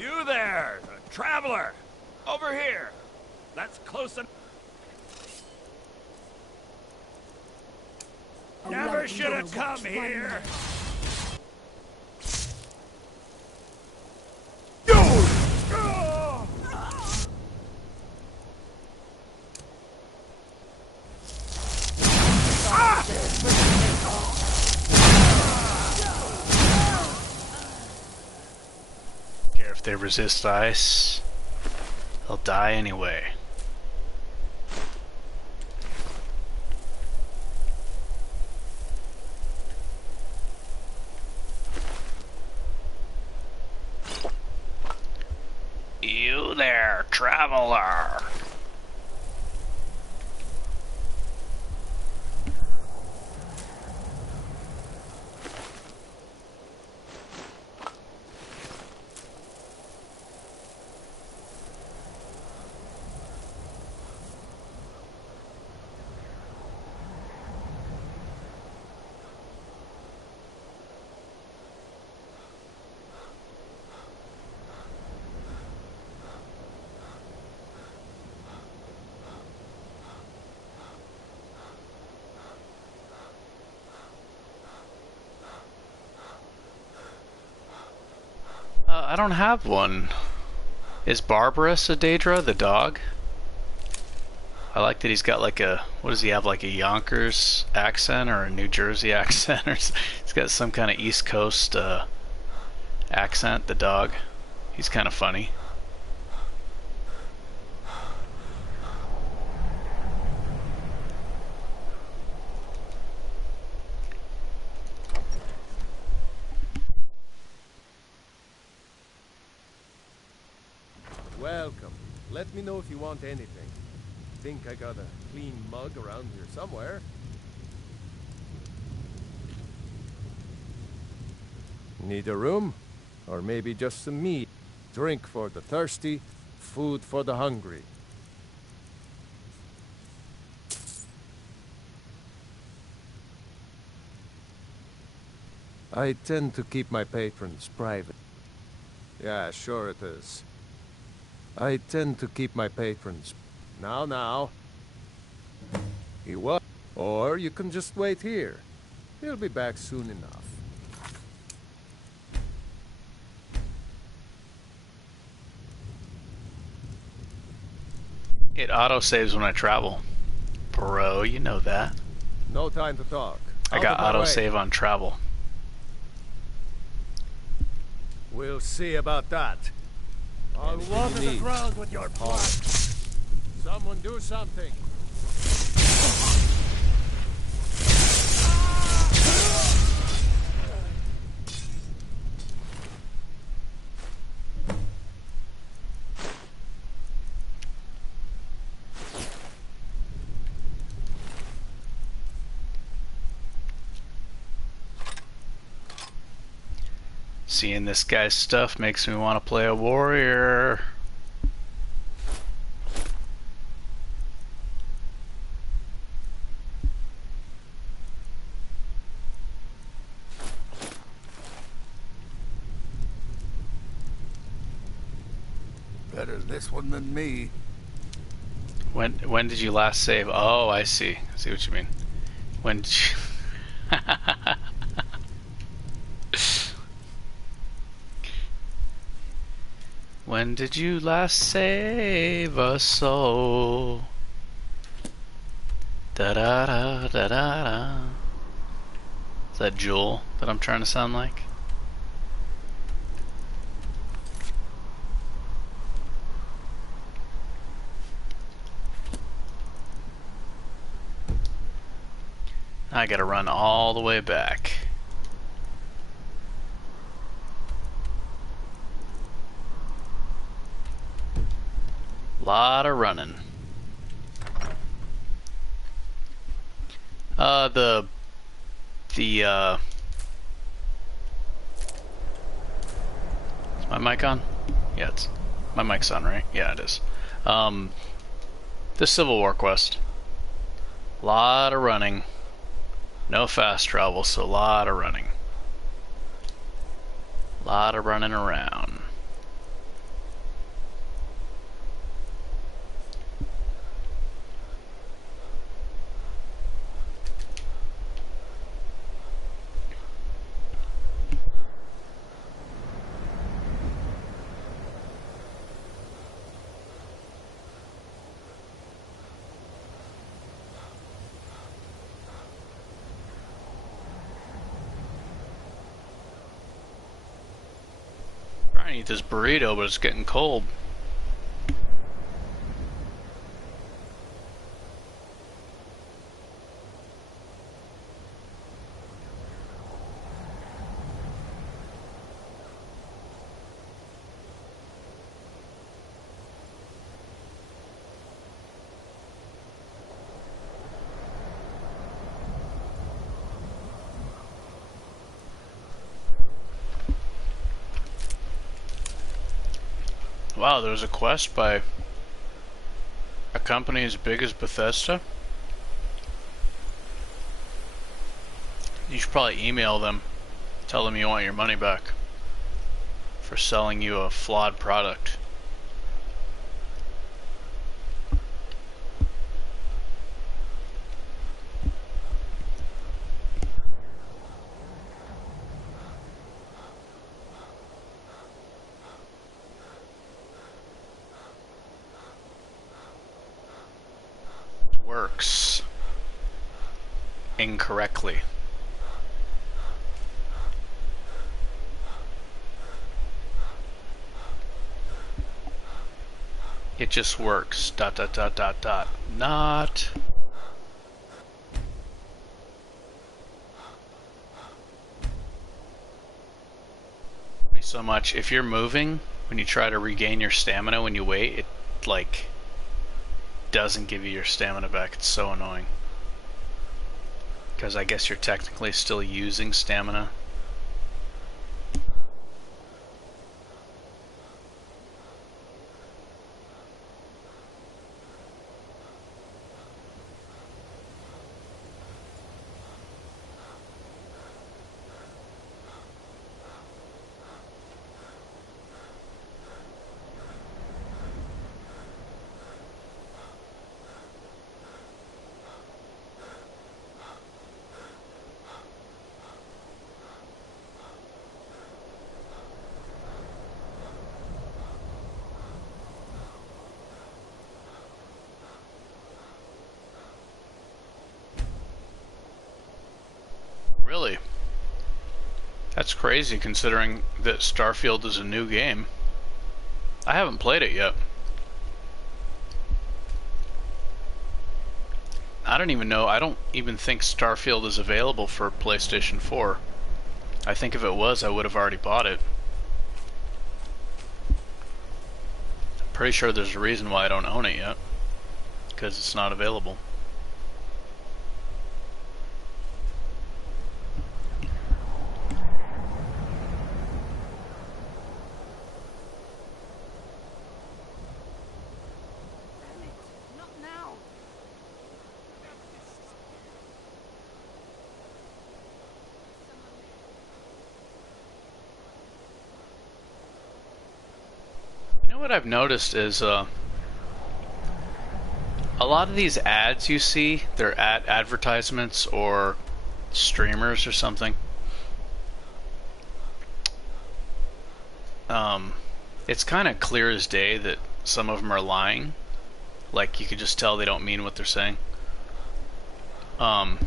You there, traveler! Over here! That's close enough. Never should have come here! Care if they resist ice, they'll die anyway. You there, traveler! I don't have one. Is Barbarous a Daedra, the dog? I like that he's got like a, what does he have, like a Yonkers accent or a New Jersey accent? Or he's got some kind of East Coast accent, the dog. He's kind of funny. Welcome. Let me know if you want anything. Think I got a clean mug around here somewhere. Need a room? Or maybe just some meat? Drink for the thirsty, food for the hungry. I tend to keep my patrons private. Yeah, sure it is. I tend to keep my patrons. Now. He was. Or you can just wait here. He'll be back soon enough. It autosaves when I travel. Bro, you know that. No time to talk. I got autosave on travel. We'll see about that. I'll water the ground with your blood. Someone do something. Seeing this guy's stuff makes me want to play a warrior. Better this one than me. When did you last save? Oh, I see. I see what you mean. When did you... When did you last save a soul? Da da da da da da. Is that Jewel that I'm trying to sound like? I gotta run all the way back. Lot of running. Is my mic on? Yeah, it's my mic's on, right? Yeah, it is. The Civil War quest. Lot of running. No fast travel, so a lot of running. Lot of running around. trying to eat this burrito, but it's getting cold. Wow, there's a quest by a company as big as Bethesda. You should probably email them, tell them you want your money back for selling you a flawed product. Works incorrectly. It just works. ... Not. So much. If you're moving, when you try to regain your stamina when you wait, it like doesn't give you your stamina back. It's so annoying. Because I guess you're technically still using stamina. Really? That's crazy considering that Starfield is a new game. I haven't played it yet. I don't even know. I don't even think Starfield is available for PlayStation 4. I think if it was, I would have already bought it. I'm pretty sure there's a reason why I don't own it yet. Because it's not available. What I've noticed is a lot of these ads you see, they're advertisements or streamers or something. It's kind of clear as day that some of them are lying. Like you can just tell they don't mean what they're saying. And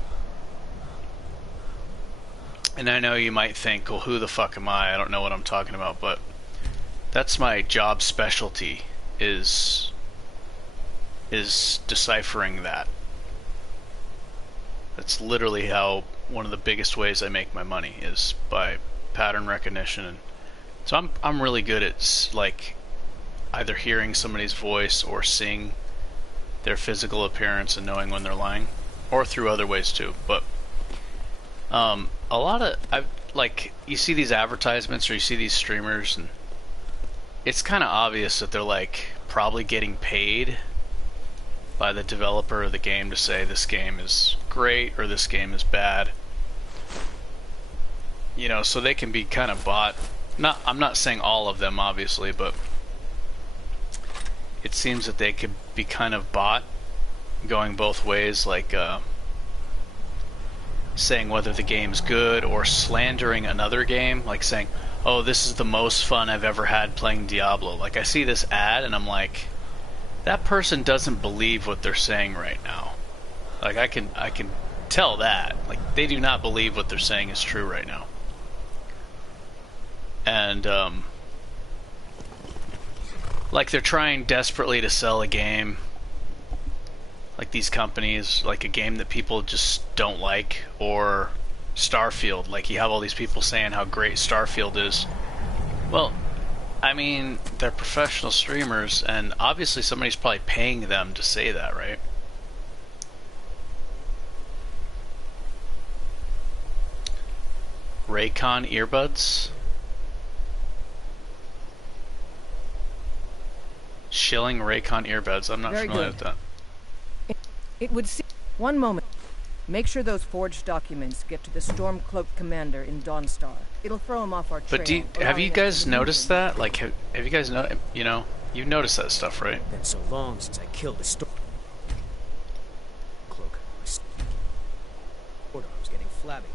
I know you might think, well, who the fuck am I? I don't know what I'm talking about, but that's my job specialty, is deciphering that. That's literally how one of the biggest ways I make my money is by pattern recognition. And so I'm really good at like either hearing somebody's voice or seeing their physical appearance and knowing when they're lying, or through other ways too. But a lot of like you see these advertisements or you see these streamers and it's kind of obvious that they're like probably getting paid by the developer of the game to say this game is great or this game is bad. You know, so they can be kind of bought. I'm not saying all of them obviously, but it seems that they could be kind of bought going both ways, like saying whether the game's good or slandering another game, like saying, oh, this is the most fun I've ever had playing Diablo. Like, I see this ad and I'm like, that person doesn't believe what they're saying right now. Like, I can tell that. Like, they do not believe what they're saying is true right now. And Like they're trying desperately to sell a game. Like these companies, like a game that people just don't like, or Starfield. Like you have all these people saying how great Starfield is. Well, I mean, they're professional streamers, and obviously somebody's probably paying them to say that, right? Raycon earbuds? Shilling Raycon earbuds. I'm not familiar with that. It would seem... One moment. Make sure those forged documents get to the Stormcloak commander in Dawnstar. It'll throw him off our trail. But have you guys noticed that? Like, have you guys you've noticed that stuff, right? Been so long since I killed a Stormcloak. My sword arm's getting flabby.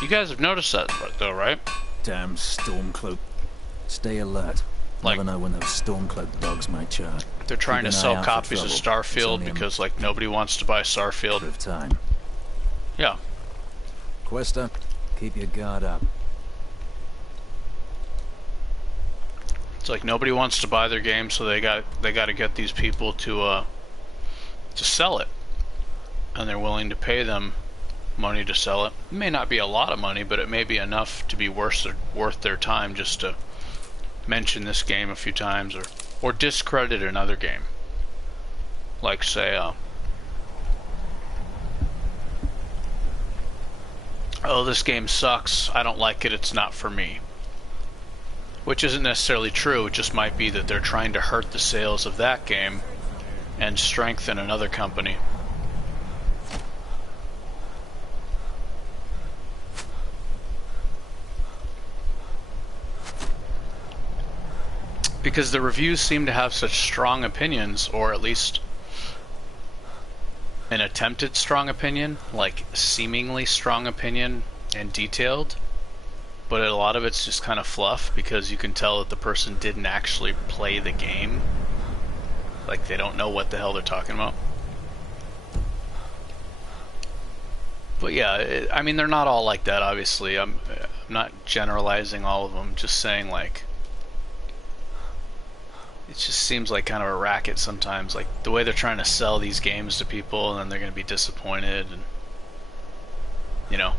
You guys have noticed that, though, right? Damn Stormcloak. Stay alert. Never know when those Stormcloak dogs might charge. They're trying to sell copies of Starfield because, like, nobody wants to buy Starfield. Of time. Yeah. Questa, keep your guard up. It's like nobody wants to buy their game, so they got to get these people to sell it, and they're willing to pay them money to sell it. It may not be a lot of money, but it may be enough to be worth their time just to mention this game a few times, or discredit another game. Like say, oh, this game sucks, I don't like it, it's not for me. Which isn't necessarily true, it just might be that they're trying to hurt the sales of that game and strengthen another company. Because the reviews seem to have such strong opinions, or at least an attempted strong opinion, like seemingly strong opinion and detailed, but a lot of it's just kind of fluff because you can tell that the person didn't actually play the game. Like they don't know what the hell they're talking about. But yeah, I mean, they're not all like that, obviously. I'm not generalizing all of them, just saying, like, it just seems like kind of a racket sometimes, like the way they're trying to sell these games to people, and then they're going to be disappointed, and you know,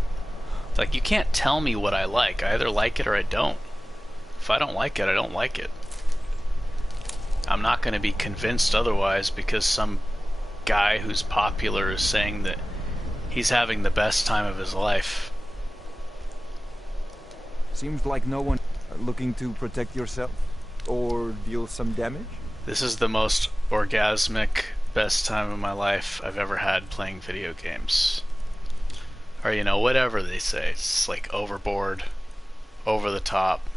it's like you can't tell me what I like. I either like it or I don't. If I don't like it, I don't like it. I'm not going to be convinced otherwise because some guy who's popular is saying that he's having the best time of his life. Seems like no one looking to protect yourself or deal some damage? This is the most orgasmic, best time of my life I've ever had playing video games. Or, you know, whatever they say. It's like overboard, over the top.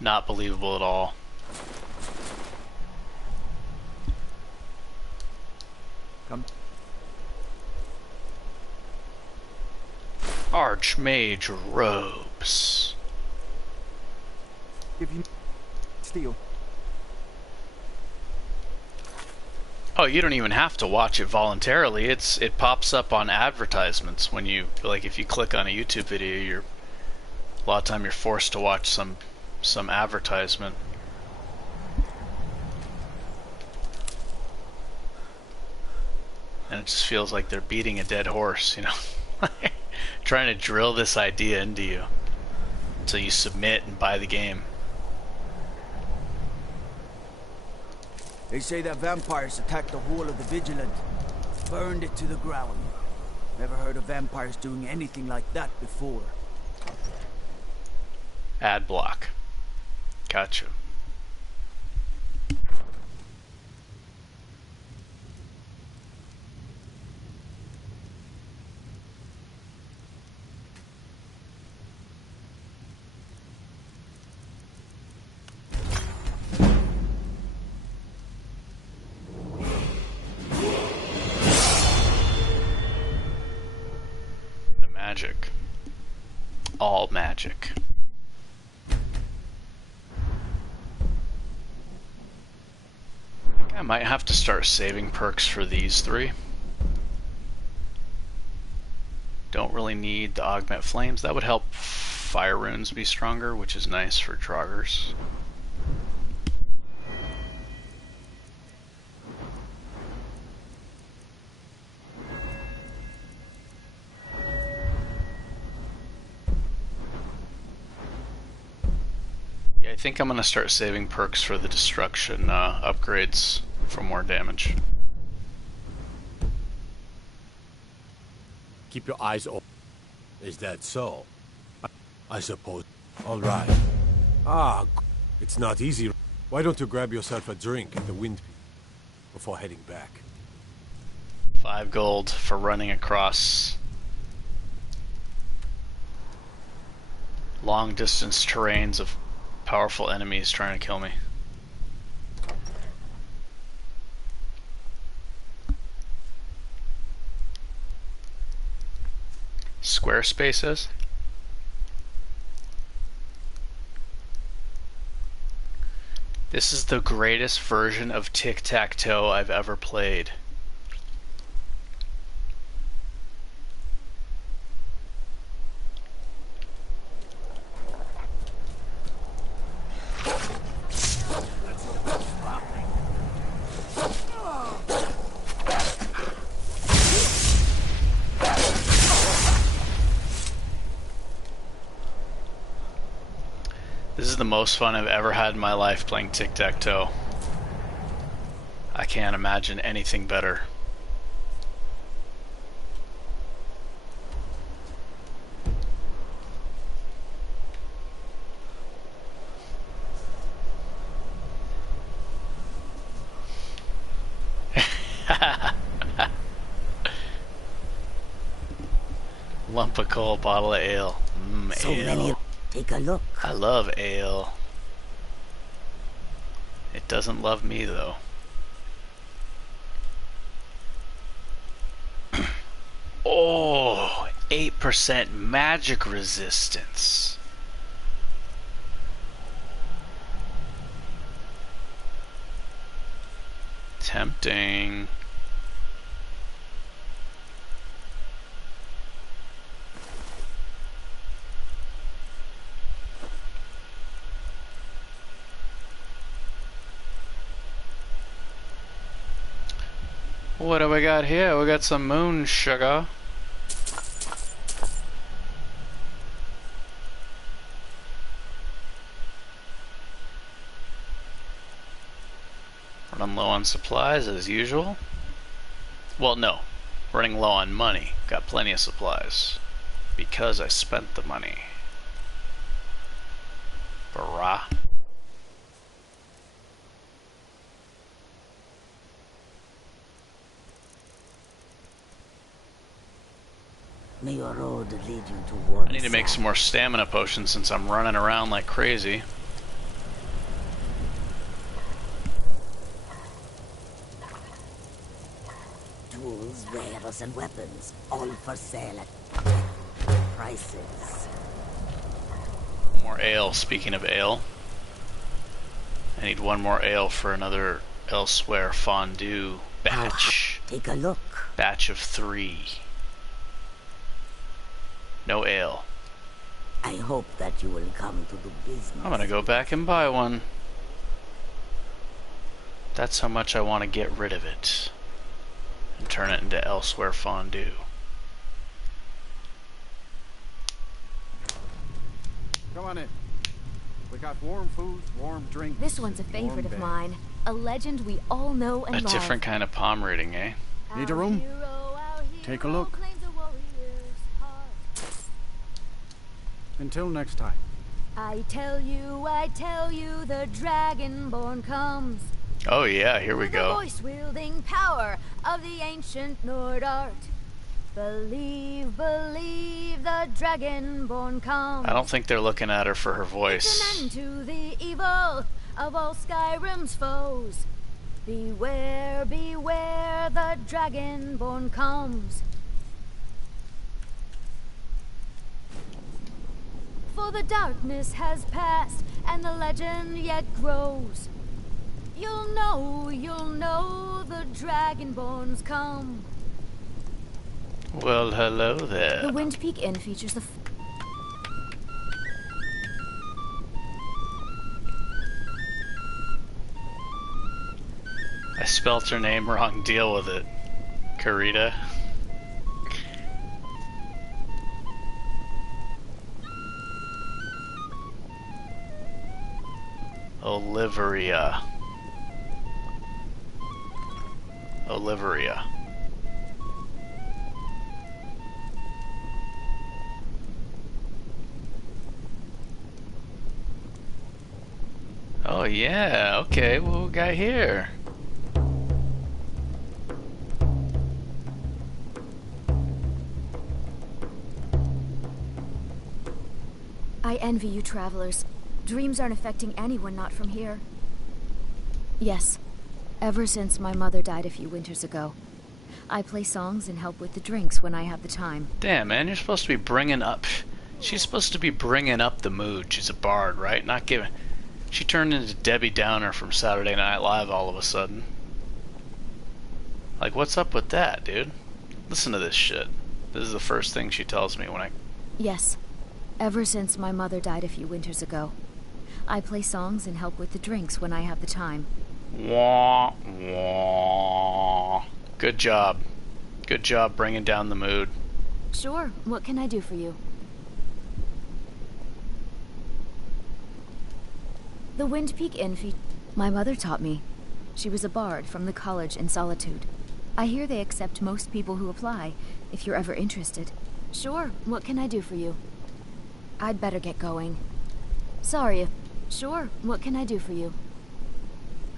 Not believable at all. Come. Archmage robes. If you steal. Oh, you don't even have to watch it voluntarily. It pops up on advertisements when you, like, if you click on a YouTube video, a lot of time you're forced to watch some advertisement. And it just feels like they're beating a dead horse, you know? Trying to drill this idea into you until you submit and buy the game. They say that vampires attacked the whole of the Vigilant, burned it to the ground. Never heard of vampires doing anything like that before. Ad block. Gotcha. magic. All magic. I might have to start saving perks for these three. Don't really need the augment flames. That would help fire runes be stronger, which is nice for Draugrs. Yeah, I think I'm gonna start saving perks for the destruction upgrades for more damage. Keep your eyes open. Is that so? I suppose. All right. It's not easy. Why don't you grab yourself a drink at the wind before heading back? 5 gold for running across long distance terrains of powerful enemies trying to kill me. Squarespaces? This is the greatest version of tic-tac-toe I've ever played. This is the most fun I've ever had in my life playing tic-tac-toe. I can't imagine anything better. Lump of coal, bottle of ale. So Ale. many. Take a look. I love ale. It doesn't love me though. Oh, 8% magic resistance. Tempting. What do we got here? We got some moon sugar. Running low on supplies as usual. Well, no. Running low on money. Got plenty of supplies. Because I spent the money. Brah. May your road lead you to warm I need to make some more stamina potions since I'm running around like crazy. Tools, wares, and weapons, all for sale at prices. More ale, speaking of ale. I need one more ale for another elsewhere fondue batch. Take a look. Batch of 3. No ale. I hope that you will come to do business. I'm gonna go back and buy one. That's how much I want to get rid of it. And turn it into elsewhere fondue. Come on in. We got warm food, warm drinks. This one's a favorite of mine. A legend we all know and A love. different kind of palm reading, eh? Need a room? Take a look. Until next time. I tell you, the Dragonborn comes. Oh yeah, here we The go. voice-wielding power of the ancient Nord art. Believe, believe, the Dragonborn comes. I don't think they're looking at her for her voice. An end to the evil of all Skyrim's foes. Beware, beware, the Dragonborn comes. for the darkness has passed, and the legend yet grows. You'll know the Dragonborn's come. Well, hello there. The Wind Peak Inn features the... I spelt her name wrong. Deal with it, Karita. Oliveria. Oliveria. Oh yeah, okay, what we got here? I envy you travelers. Dreams aren't affecting anyone not from here. Yes, ever since my mother died a few winters ago. I play songs and help with the drinks when I have the time. Damn, man, you're supposed to be bringing up... She's supposed to be bringing up the mood. She's a bard, right? Not giving... She turned into Debbie Downer from Saturday Night Live all of a sudden. Like, what's up with that, dude? Listen to this shit. This is the first thing she tells me when I... Yes, ever since my mother died a few winters ago. I play songs and help with the drinks when I have the time. Wah, wah. Good job. Good job bringing down the mood. Sure, what can I do for you? The Wind Peak Inn my mother taught me. She was a bard from the college in Solitude. I hear they accept most people who apply, if you're ever interested. Sure, what can I do for you? I'd better get going. Sorry if... Sure, what can I do for you?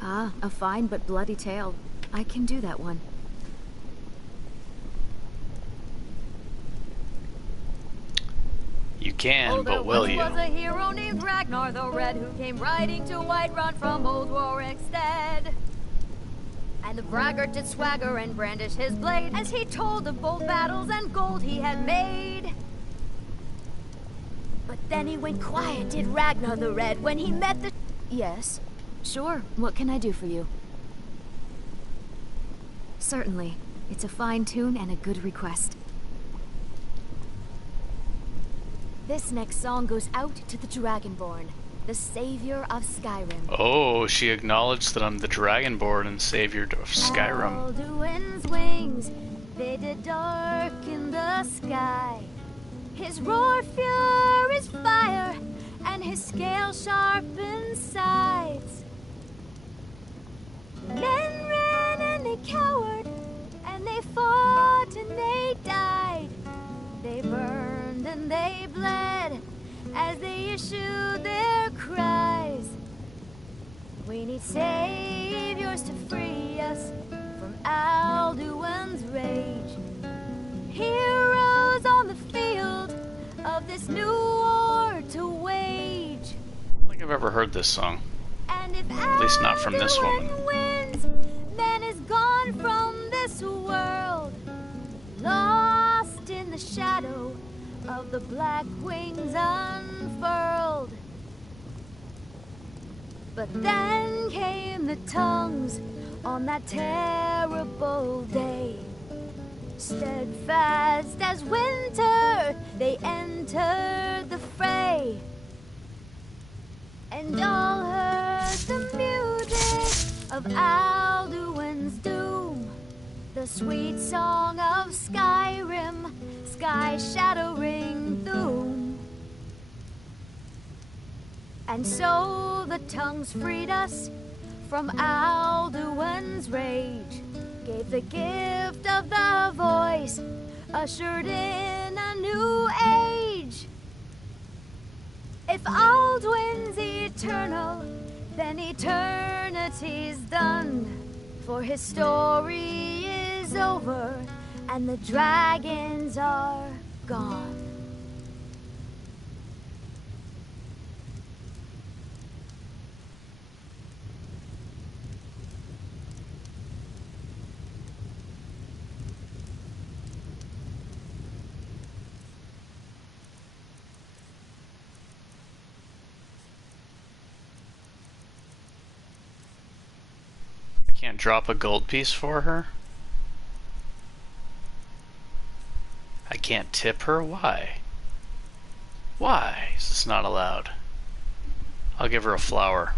Ah, a fine but bloody tale. I can do that one. You can, but will you? There was a hero named Ragnar the Red who came riding to Whiterun from old Warwickstead. And the braggart did swagger and brandish his blade as he told of bold battles and gold he had made. But then he went quiet, did Ragnar the Red, when he met the... Yes, sure, what can I do for you? Certainly, it's a fine tune and a good request. This next song goes out to the Dragonborn, the savior of Skyrim. Oh, she acknowledged that I'm the Dragonborn and savior of Skyrim. Alduin's wings, they did darken the sky. His roar fury's fire, and his scale sharpened sides. Men ran and they cowered, and they fought and they died. They burned and they bled as they issued their cries. We need saviors to free us from Alduin's rage. Heroes on the field of this new war to wage. I don't think I've ever heard this song. And if at least not from this woman. Wins, man is gone from this world, lost in the shadow of the black wings unfurled. But then came the tongues on that terrible day. Steadfast as winter, they entered the fray, and all heard the music of Alduin's doom, the sweet song of Skyrim, sky-shattering doom. And so the tongues freed us from Alduin's rage, gave the gift of the voice, ushered in a new age. If Alduin's eternal, then eternity's done, for his story is over and the dragons are gone. Can't drop a gold piece for her? I can't tip her? Why? Why is this not allowed? I'll give her a flower.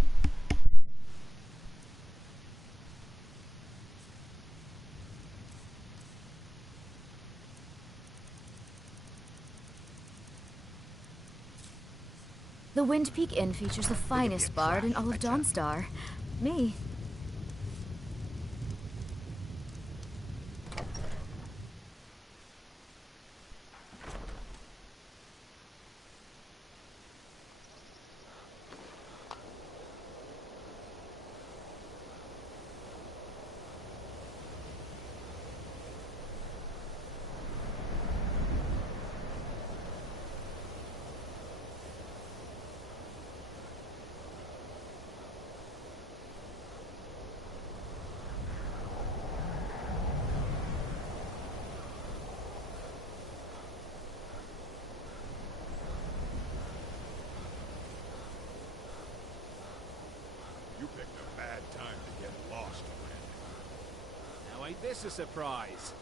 The Wind Peak Inn features the finest bard in all of Dawnstar. Me. You picked a bad time to get lost, friend. Now ain't this a surprise?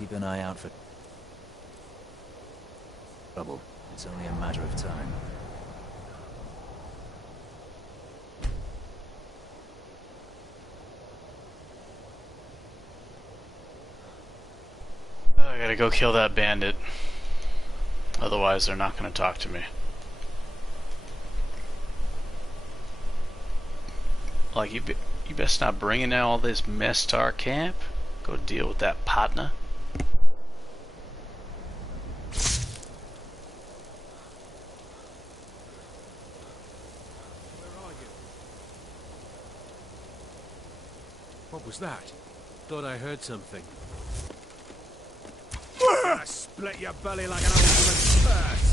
Keep an eye out for trouble. It's only a matter of time. I gotta go kill that bandit. Otherwise, they're not gonna talk to me. Like, you best not bringing in all this mess to our camp. Go deal with that partner. What was that? Thought I heard something. I split your belly like an old woman's purse.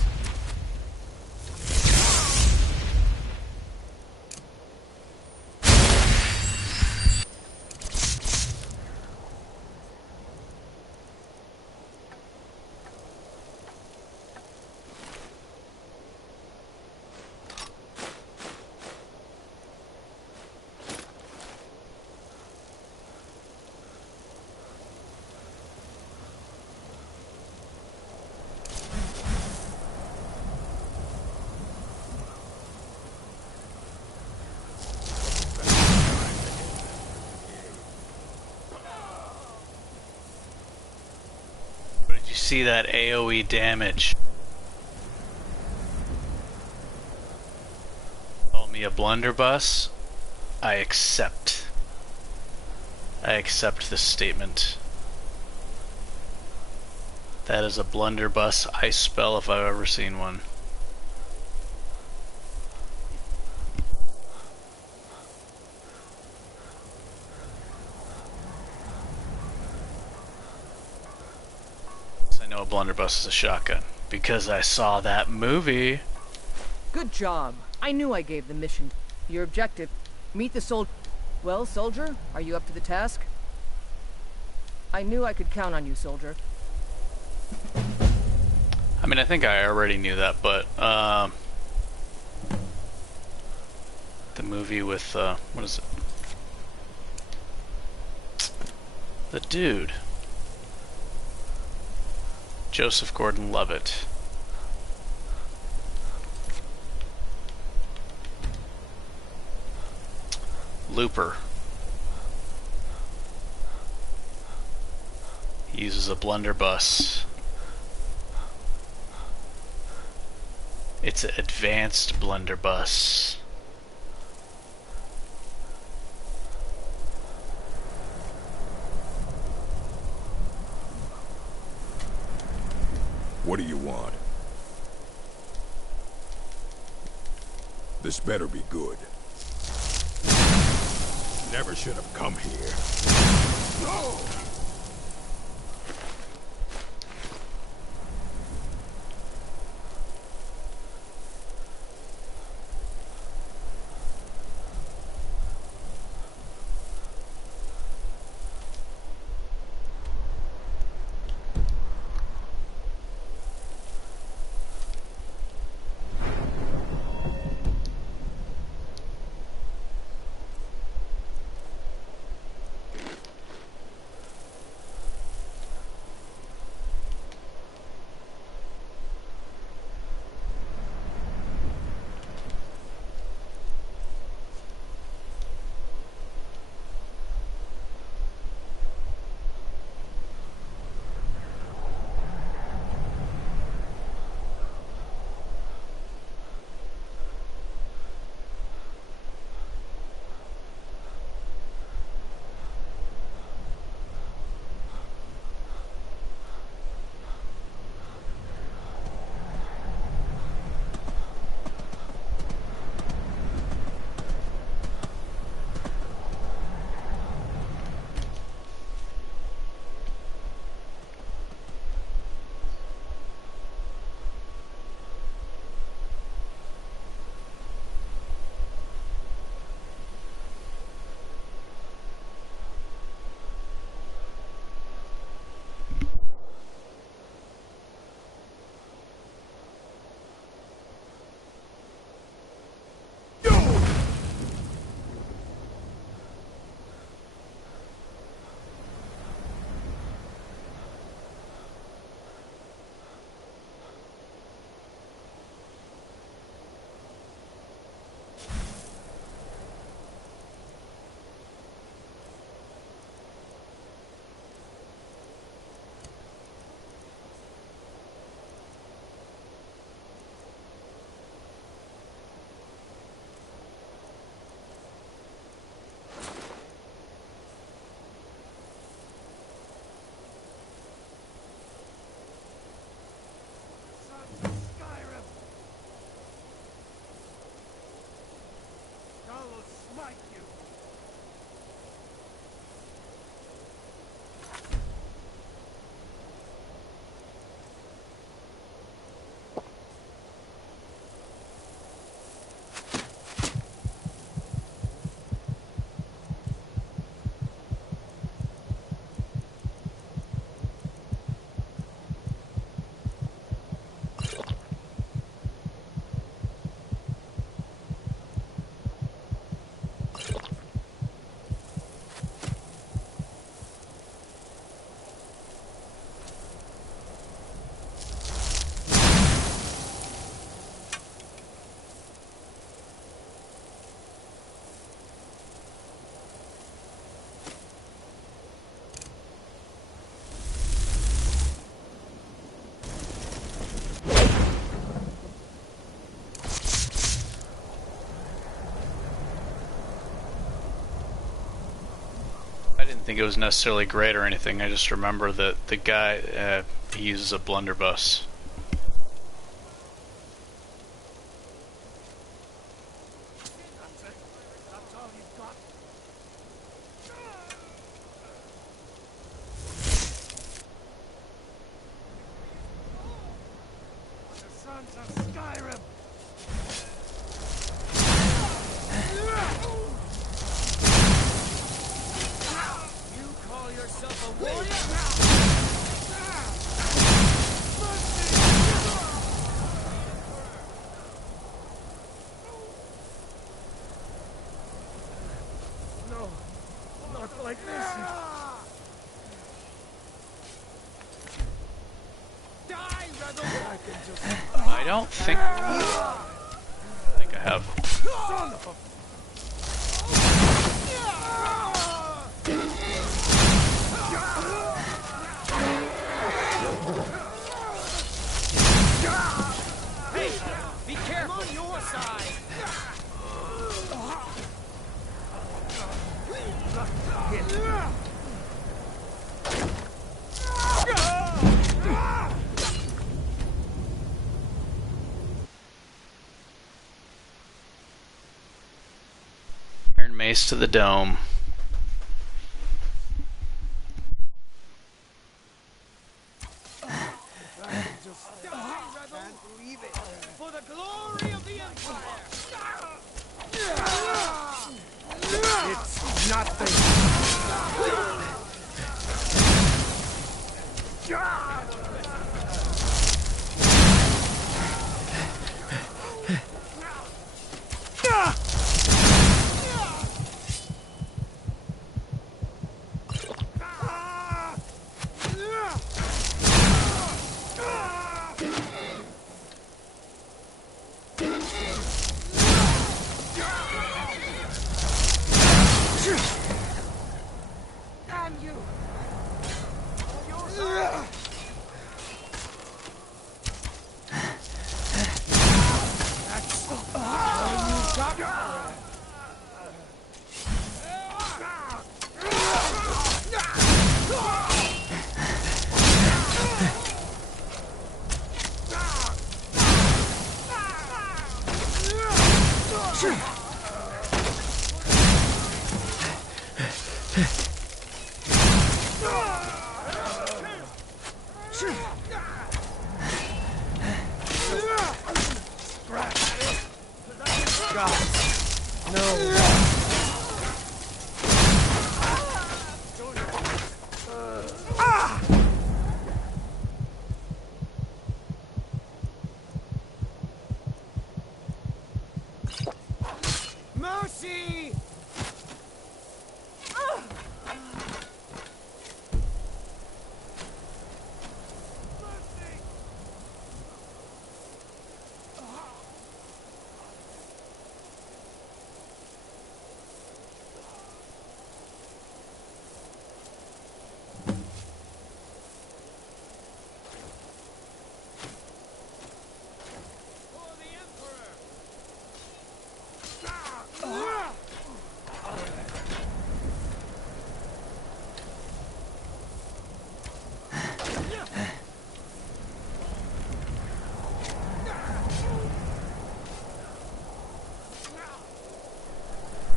You see that AoE damage? Call me a blunderbuss? I accept. I accept this statement. That is a blunderbuss ice spell if I've ever seen one. I know a blunderbuss is a shotgun because I saw that movie. Good job. I knew I gave the mission. Your objective, meet the soldier. Well, soldier, are you up to the task? I knew I could count on you, soldier. I mean, I think I already knew that, but the movie with what is it? The dude. Joseph Gordon-Levitt. Looper. He uses a blunderbuss. It's an advanced blunderbuss. What do you want? This better be good. Never should have come here. No! Skyrim! God will smite you! I didn't think it was necessarily great or anything. I just remember that the guy, he uses a blunderbuss. The sons of Skyrim! You call yourself a warrior? No, not like this. Die, rebel! I don't think... I think I have. Son of a... Hey, Be careful! I'm on your side! Iron Mace to the dome. For the glory of the Empire! It's nothing. Damn you! That's all you got. Mercy!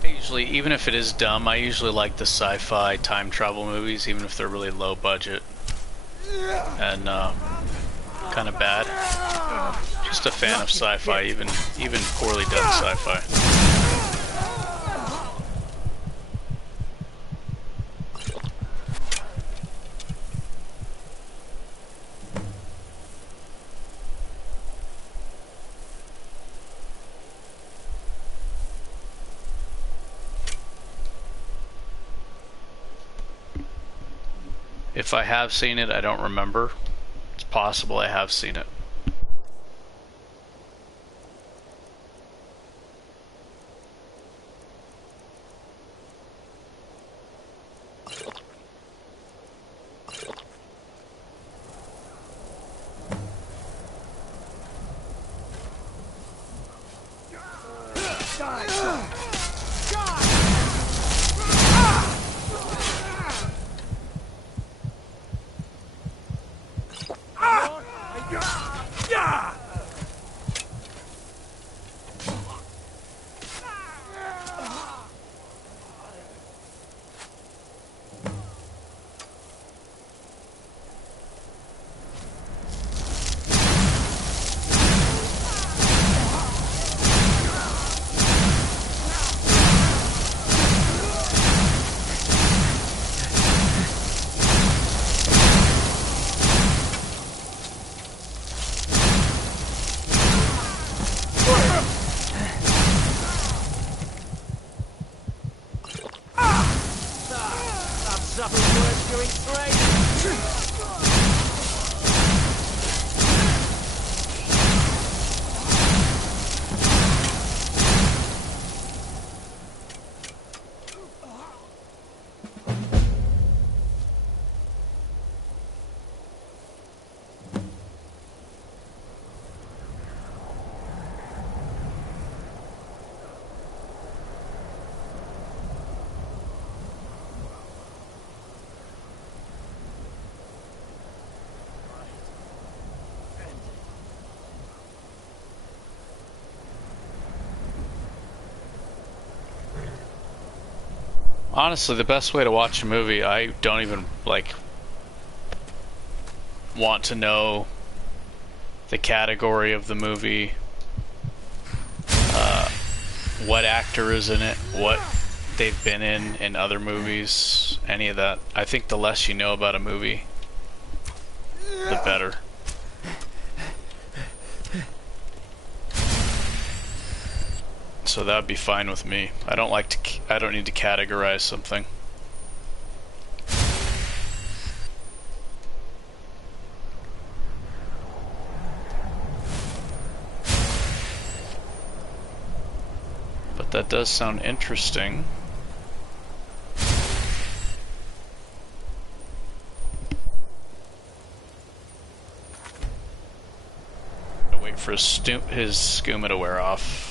Usually, even if it is dumb, I usually like the sci-fi time travel movies, even if they're really low budget and kind of bad. Just a fan of sci-fi, even poorly done sci-fi. If I have seen it, I don't remember. It's possible I have seen it. Honestly, the best way to watch a movie, I don't even, like, want to know the category of the movie, what actor is in it, what they've been in other movies, any of that. I think the less you know about a movie, the better. So that would be fine with me. I don't need to categorize something. But that does sound interesting. I'll wait for his skooma to wear off.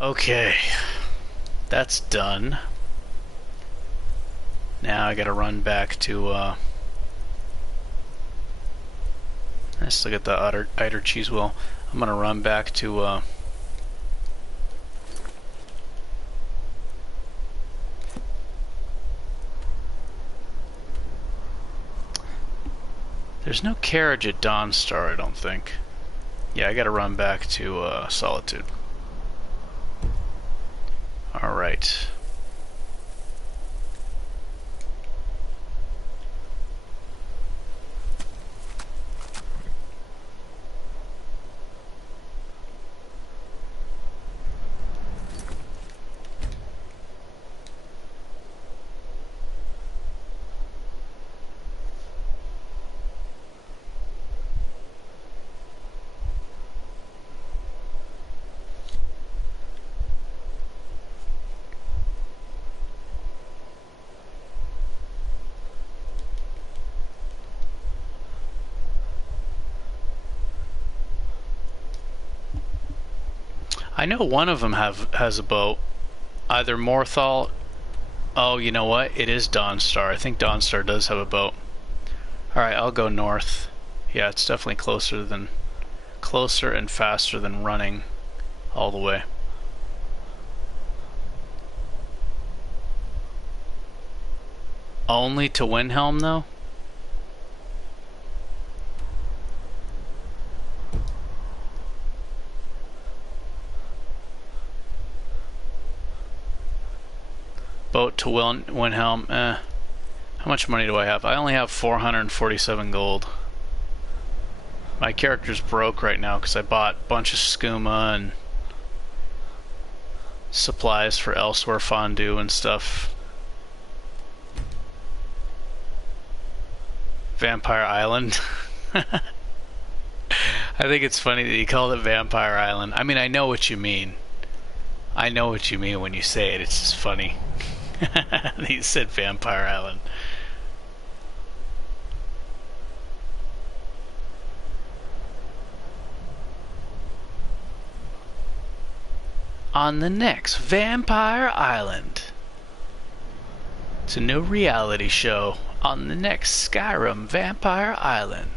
Okay, that's done. Now I gotta run back to, let's look at the Eider cheese wheel. I'm gonna run back to, there's no carriage at Dawnstar, I don't think. Yeah, I gotta run back to, Solitude. Alright. I know one of them has a boat. Either Morthal. Oh, you know what? It is Dawnstar. I think Dawnstar does have a boat. Alright, I'll go north. Yeah, it's definitely closer and faster than running all the way. Only to Windhelm, though? Boat to Windhelm. How much money do I have? I only have 447 gold. My character's broke right now because I bought a bunch of skooma and supplies for Elsewhere fondue and stuff. Vampire Island. I think it's funny that you called it Vampire Island. I mean, I know what you mean. I know what you mean when you say it. It's just funny. He said Vampire Island. On the next Vampire Island. It's a new reality show on the next Skyrim Vampire Island.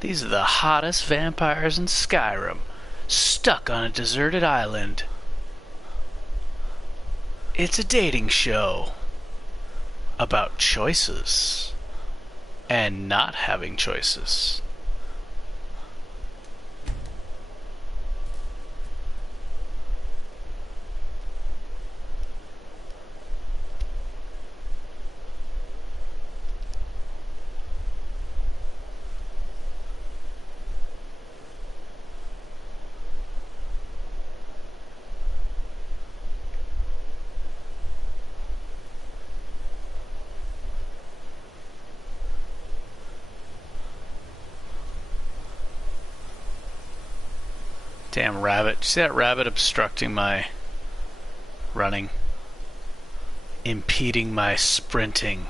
These are the hottest vampires in Skyrim, stuck on a deserted island. It's a dating show about choices and not having choices. Damn rabbit. See that rabbit obstructing my running? Impeding my sprinting.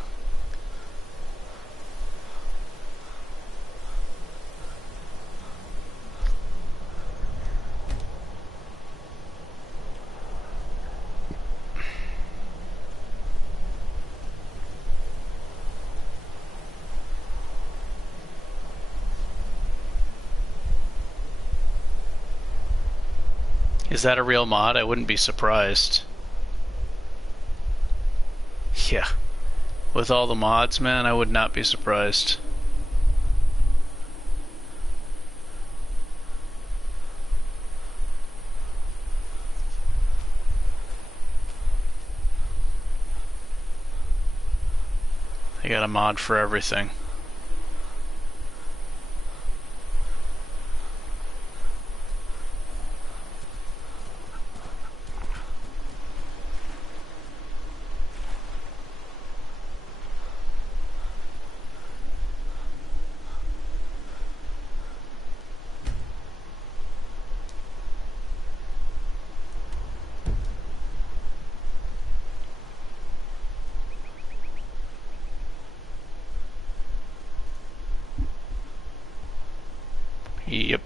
Is that a real mod? I wouldn't be surprised. Yeah. With all the mods, man, I would not be surprised. They got a mod for everything. Yep.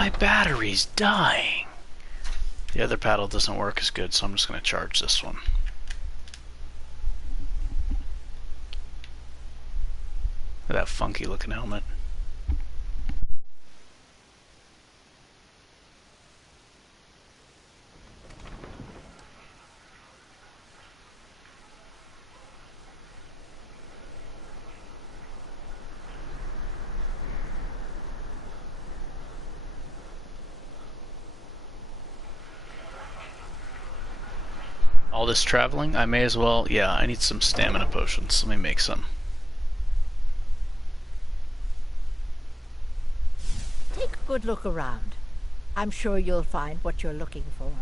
My battery's dying. The other paddle doesn't work as good, so I'm just going to charge this one. Look at that funky looking helmet. All this traveling, I may as well, yeah, I need some stamina potions. Let me make some. Take a good look around. I'm sure you'll find what you're looking for.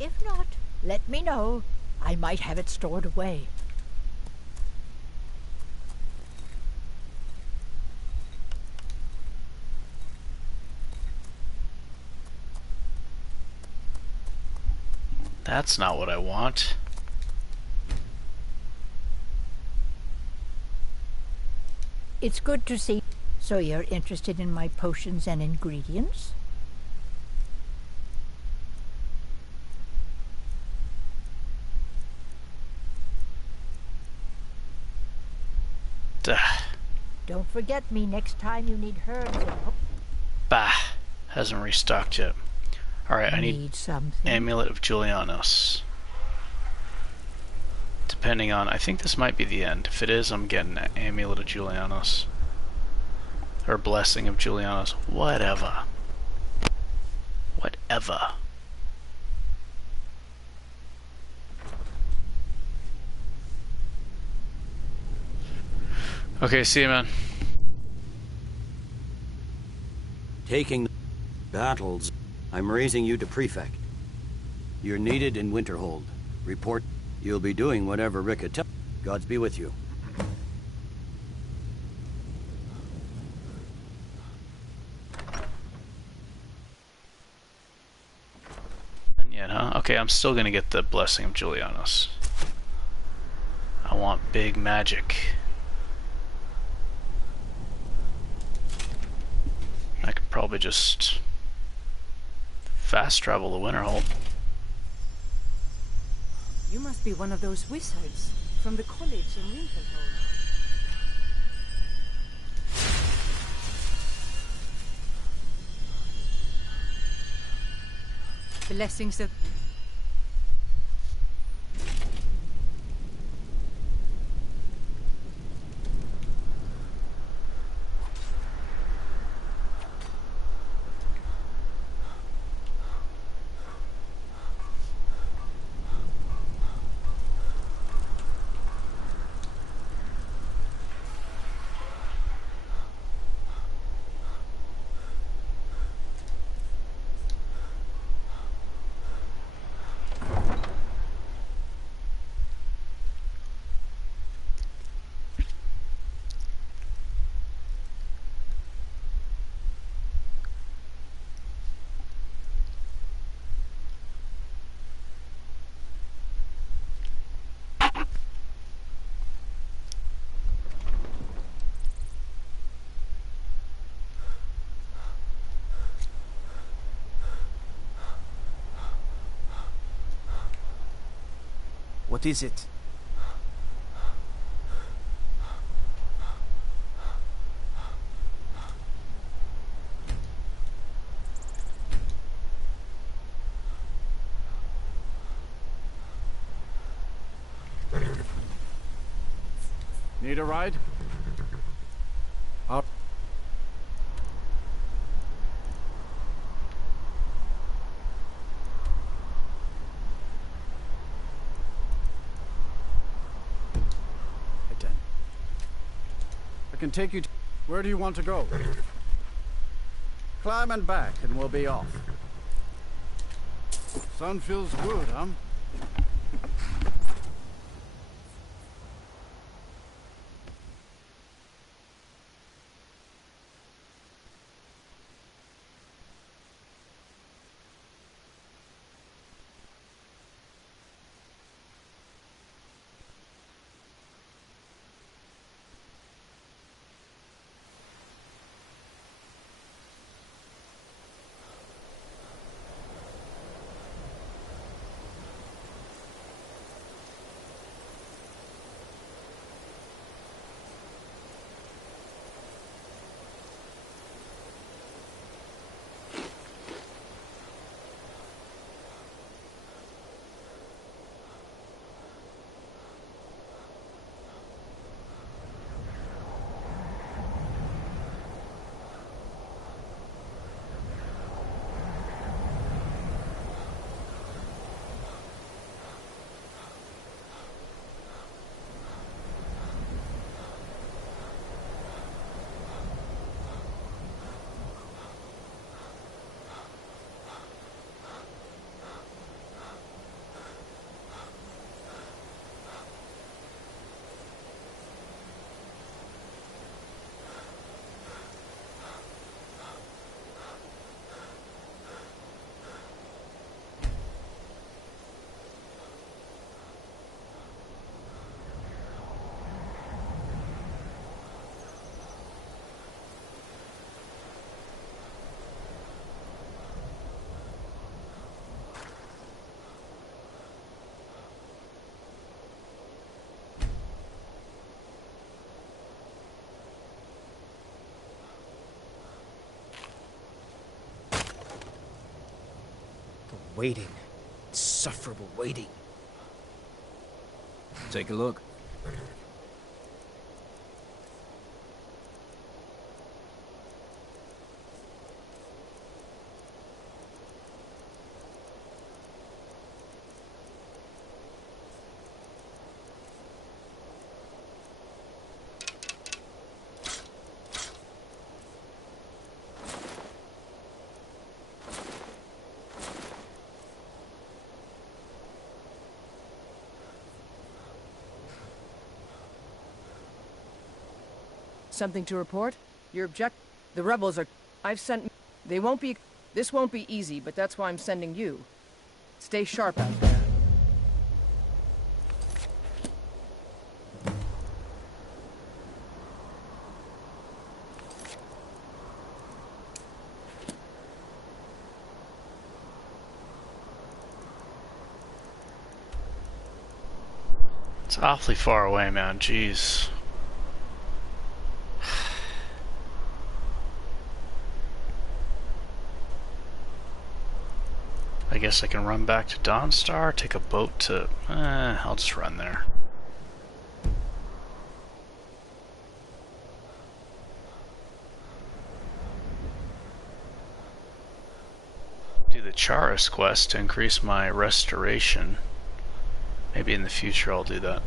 If not, let me know. I might have it stored away. That's not what I want. It's good to see. So you're interested in my potions and ingredients? Duh. Don't forget me next time you need herbs and... Bah. Hasn't restocked yet. Alright, I need something. Amulet of Julianos. Depending on... I think this might be the end. If it is, I'm getting an Amulet of Julianos. Or Blessing of Julianos. Whatever. Whatever. Okay, see you, man. Taking battles, I'm raising you to prefect. You're needed in Winterhold. Report. You'll be doing whatever Ricka tells. Gods be with you. Yet, huh? Okay, I'm still gonna get the Blessing of Julianos. I want big magic. I could probably just fast travel to Winterhold. You must be one of those wizards from the college in Winterhold. Blessings of... What is it? Need a ride? Up. I can take you to... Where do you want to go? Climb and back and we'll be off. Sun feels good, huh? Waiting. Insufferable waiting. Take a look. Something to report? Your object... The rebels are... I've sent... They won't be... This won't be easy, but that's why I'm sending you. Stay sharp out there. It's awfully far away, man. Jeez. I guess I can run back to Dawnstar, take a boat to... I'll just run there. Do the Charis quest to increase my restoration. Maybe in the future I'll do that.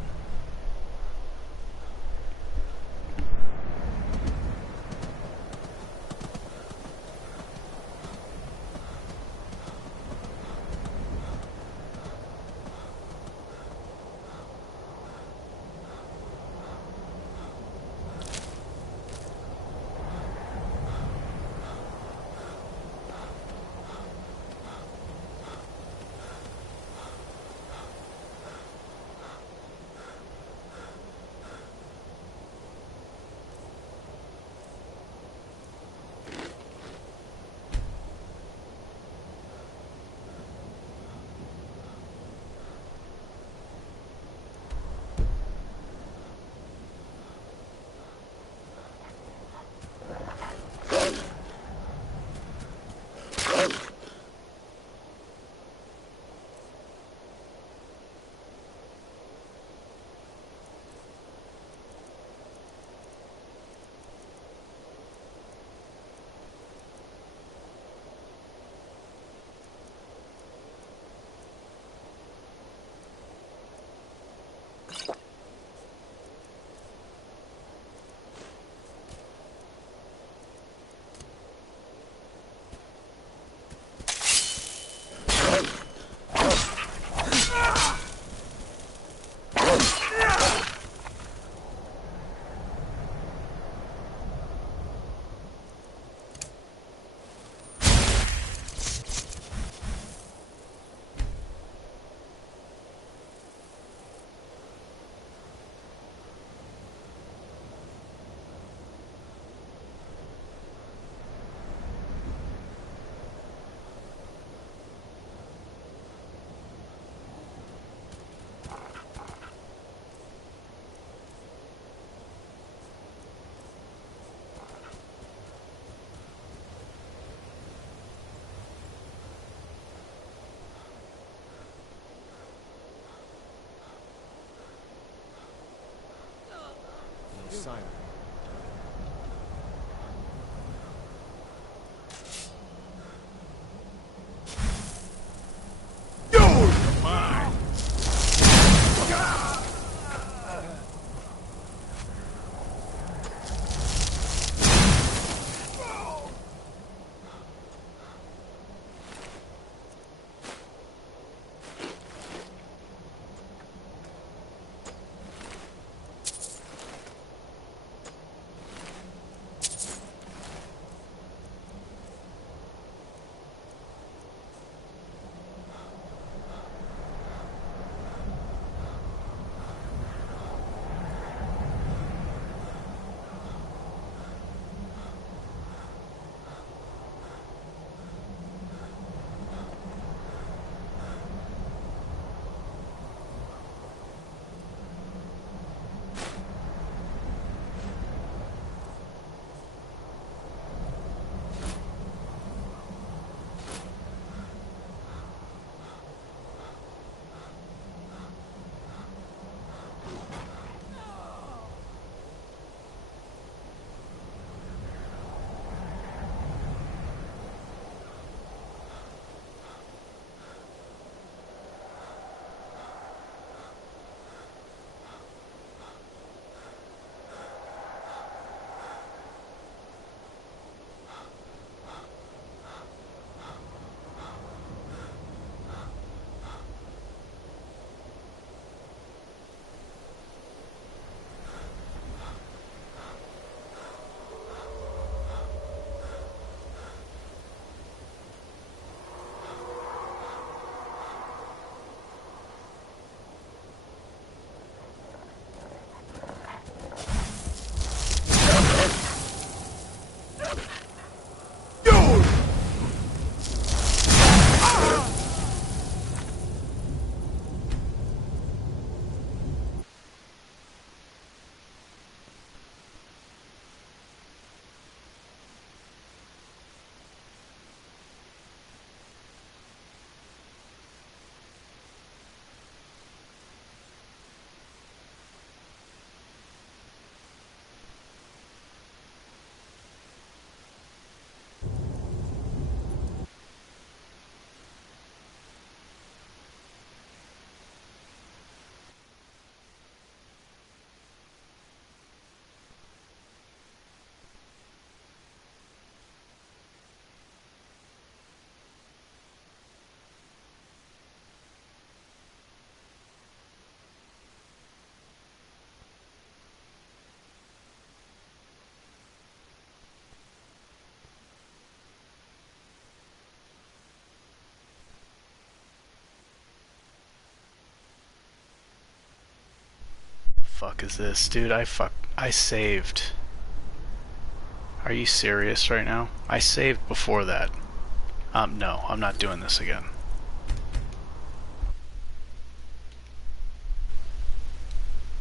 fuck is this, dude? I saved. Are you serious right now? I saved before that. No, I'm not doing this again.